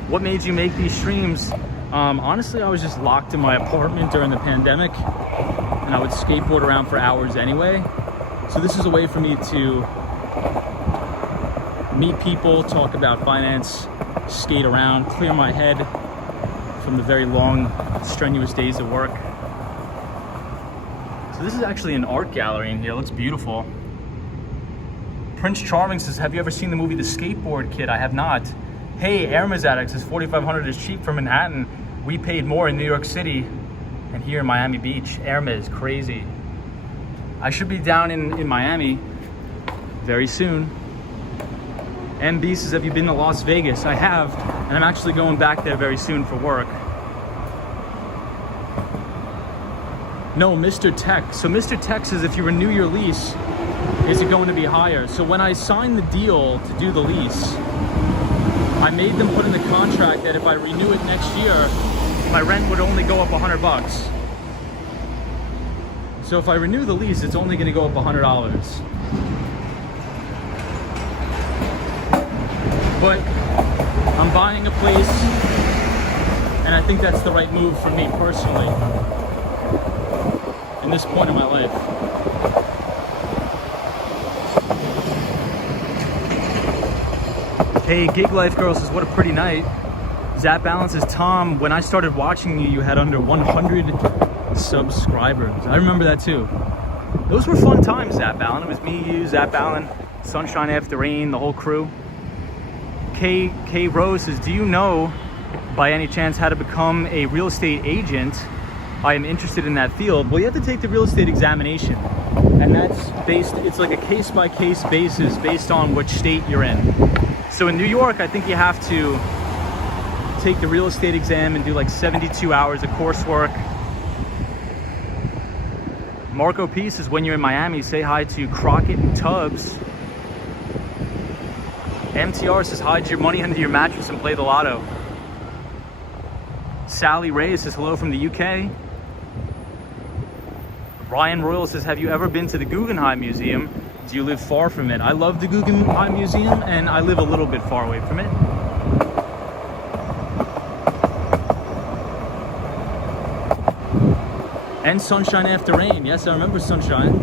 What made you make these streams? Honestly, I was just locked in my apartment during the pandemic, and I would skateboard around for hours anyway. So this is a way for me to meet people, talk about finance, skate around, clear my head from the very long, strenuous days of work. So this is actually an art gallery in here. It looks beautiful. Prince Charming says, have you ever seen the movie The Skateboard Kid? I have not. Hey, Hermes Addict says $4,500 is cheap for Manhattan. We paid more in New York City and here in Miami Beach. Hermes, crazy. I should be down in Miami very soon. MB says, have you been to Las Vegas? I have, and I'm actually going back there very soon for work. No, Mr. Tech. So Mr. Tech says, if you renew your lease, is it going to be higher? So when I signed the deal to do the lease, I made them put in the contract that if I renew it next year, my rent would only go up $100. So if I renew the lease, it's only gonna go up $100. But I'm buying a place, and I think that's the right move for me personally in this point in my life. Hey, Gig Life Girl says, what a pretty night. Zap Allen says, Tom, when I started watching you, you had under 100 subscribers. I remember that too. Those were fun times, Zap Allen. It was me, you, Zap Allen, Sunshine After Rain, the whole crew. K Rose says, do you know by any chance how to become a real estate agent? I am interested in that field. Well, you have to take the real estate examination, and that's based, it's like a case-by-case basis based on which state you're in. So in New York, I think you have to take the real estate exam and do like 72 hours of coursework. Marco P says, when you're in Miami, say hi to Crockett and Tubbs. MTR says hide your money under your mattress and play the lotto. Sally Ray says hello from the UK. Ryan Royal says, have you ever been to the Guggenheim Museum? Do you live far from it? I love the Guggenheim Museum, and I live a little bit far away from it. And Sunshine After Rain. Yes, I remember Sunshine.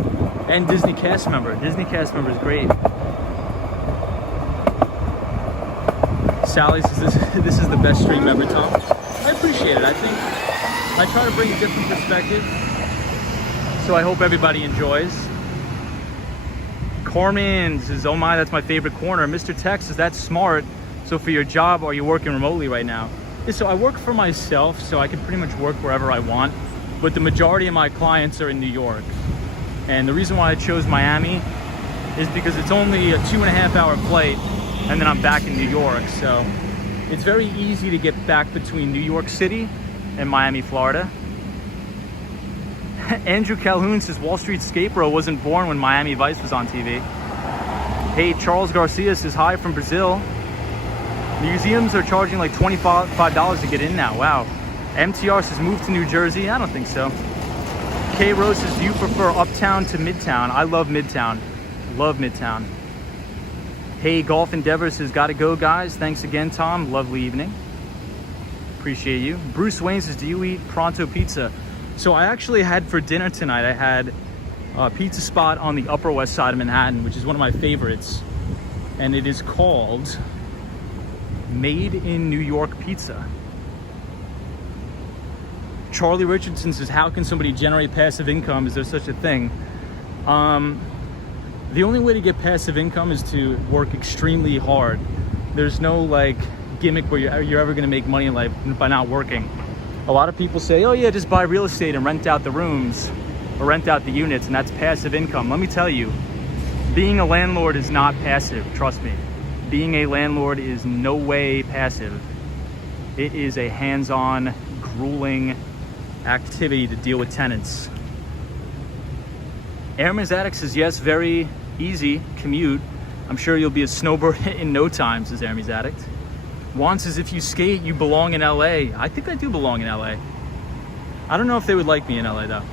And Disney cast member. Disney cast member is great. Sally says, this is the best stream ever, Tom. I appreciate it. I think I try to bring a different perspective. So I hope everybody enjoys. Corman says, oh my, that's my favorite corner. Mr. Tex says, that's smart. So for your job, are you working remotely right now? Yeah, so I work for myself, so I can pretty much work wherever I want. But the majority of my clients are in New York. And the reason why I chose Miami is because it's only a 2.5-hour flight, and then I'm back in New York. So it's very easy to get back between New York City and Miami, Florida. Andrew Calhoun says Wall Street Skateboard wasn't born when Miami Vice was on TV. Hey, Charles Garcia says hi from Brazil. Museums are charging like $25 to get in now. Wow. MTR says move to New Jersey. I don't think so. K Rose says, do you prefer Uptown to Midtown? I love Midtown. Love Midtown. Hey, Golf Endeavor says, gotta go, guys. Thanks again, Tom. Lovely evening. Appreciate you. Bruce Wayne says, do you eat Pronto Pizza? So I actually had for dinner tonight, I had a pizza spot on the Upper West Side of Manhattan, which is one of my favorites. And it is called Made in New York Pizza. Charlie Richardson says, how can somebody generate passive income? Is there such a thing? The only way to get passive income is to work extremely hard. There's no like gimmick where you're ever gonna make money in life by not working. A lot of people say, oh yeah, just buy real estate and rent out the rooms or rent out the units, and that's passive income. Let me tell you, being a landlord is not passive, trust me. Being a landlord is no way passive. It is a hands-on, grueling activity to deal with tenants. Airman's Addict says, yes, very easy commute. I'm sure you'll be a snowbird in no time, says Airman's Addict. Juan says, if you skate, you belong in LA. I think I do belong in LA. I don't know if they would like me in LA though.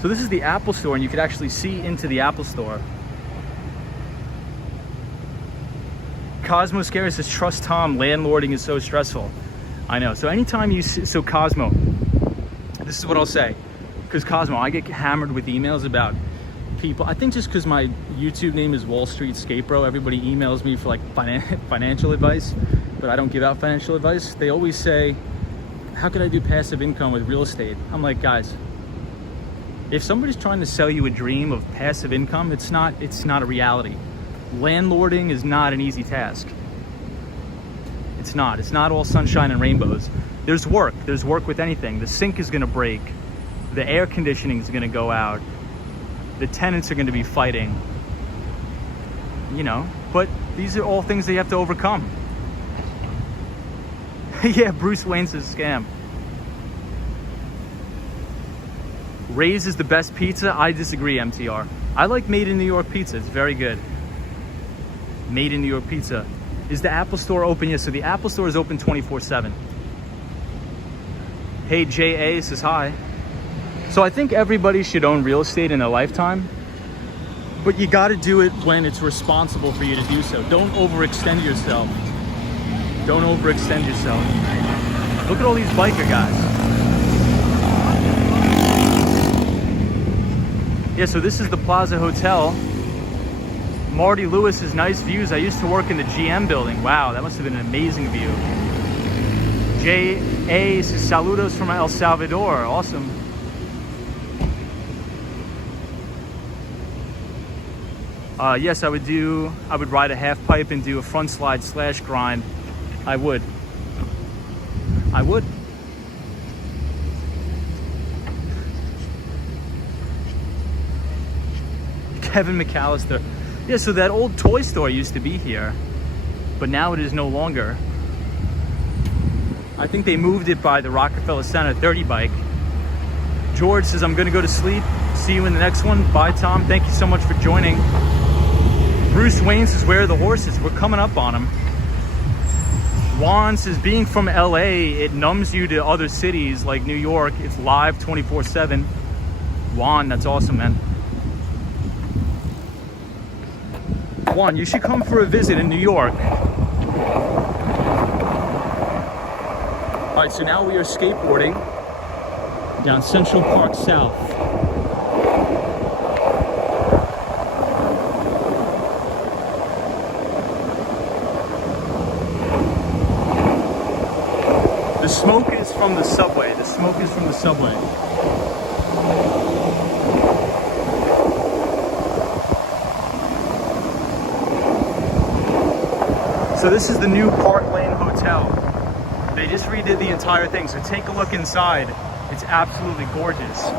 So this is the Apple Store, and you could actually see into the Apple Store. Cosmo Scary says, trust Tom, landlording is so stressful. I know. So anytime you see, so Cosmo, this is what I'll say. Because Cosmo, I get hammered with emails about people. I think just because my YouTube name is Wall Street Skate Bro, everybody emails me for like financial advice, but I don't give out financial advice. They always say, how could I do passive income with real estate? I'm like, guys, if somebody's trying to sell you a dream of passive income, it's not a reality. Landlording is not an easy task. It's not all sunshine and rainbows. There's work with anything. The sink is gonna break. The air conditioning is gonna go out. The tenants are gonna be fighting. You know, but these are all things that you have to overcome. Yeah, Bruce Wayne says scam. Ray's is the best pizza. I disagree, MTR. I like Made in New York pizza. It's very good. Made in New York pizza. Is the Apple Store open? Yes, so the Apple Store is open 24/7. Hey, JA says hi. So I think everybody should own real estate in their lifetime, but you got to do it when it's responsible for you to do so. Don't overextend yourself. Don't overextend yourself. Look at all these biker guys. Yeah, so this is the Plaza Hotel. Marty Lewis has nice views. I used to work in the GM building. Wow, that must have been an amazing view. J.A. says, saludos from El Salvador. Awesome. Yes, I would ride a half pipe and do a front slide / grind. I would. Kevin McAllister. Yeah, so that old toy store used to be here, but now it is no longer. I think they moved it by the Rockefeller Center 30 bike. George says, I'm gonna go to sleep. See you in the next one. Bye, Tom. Thank you so much for joining. Bruce Wayne says, where are the horses? We're coming up on them. Juan says, being from LA, it numbs you to other cities like New York. It's live 24/7. Juan, that's awesome, man. Juan, you should come for a visit in New York. All right, so now we are skateboarding down Central Park South. The smoke is from the subway. The smoke is from the subway. So this is the new Park Lane Hotel. They just redid the entire thing, so take a look inside. It's absolutely gorgeous.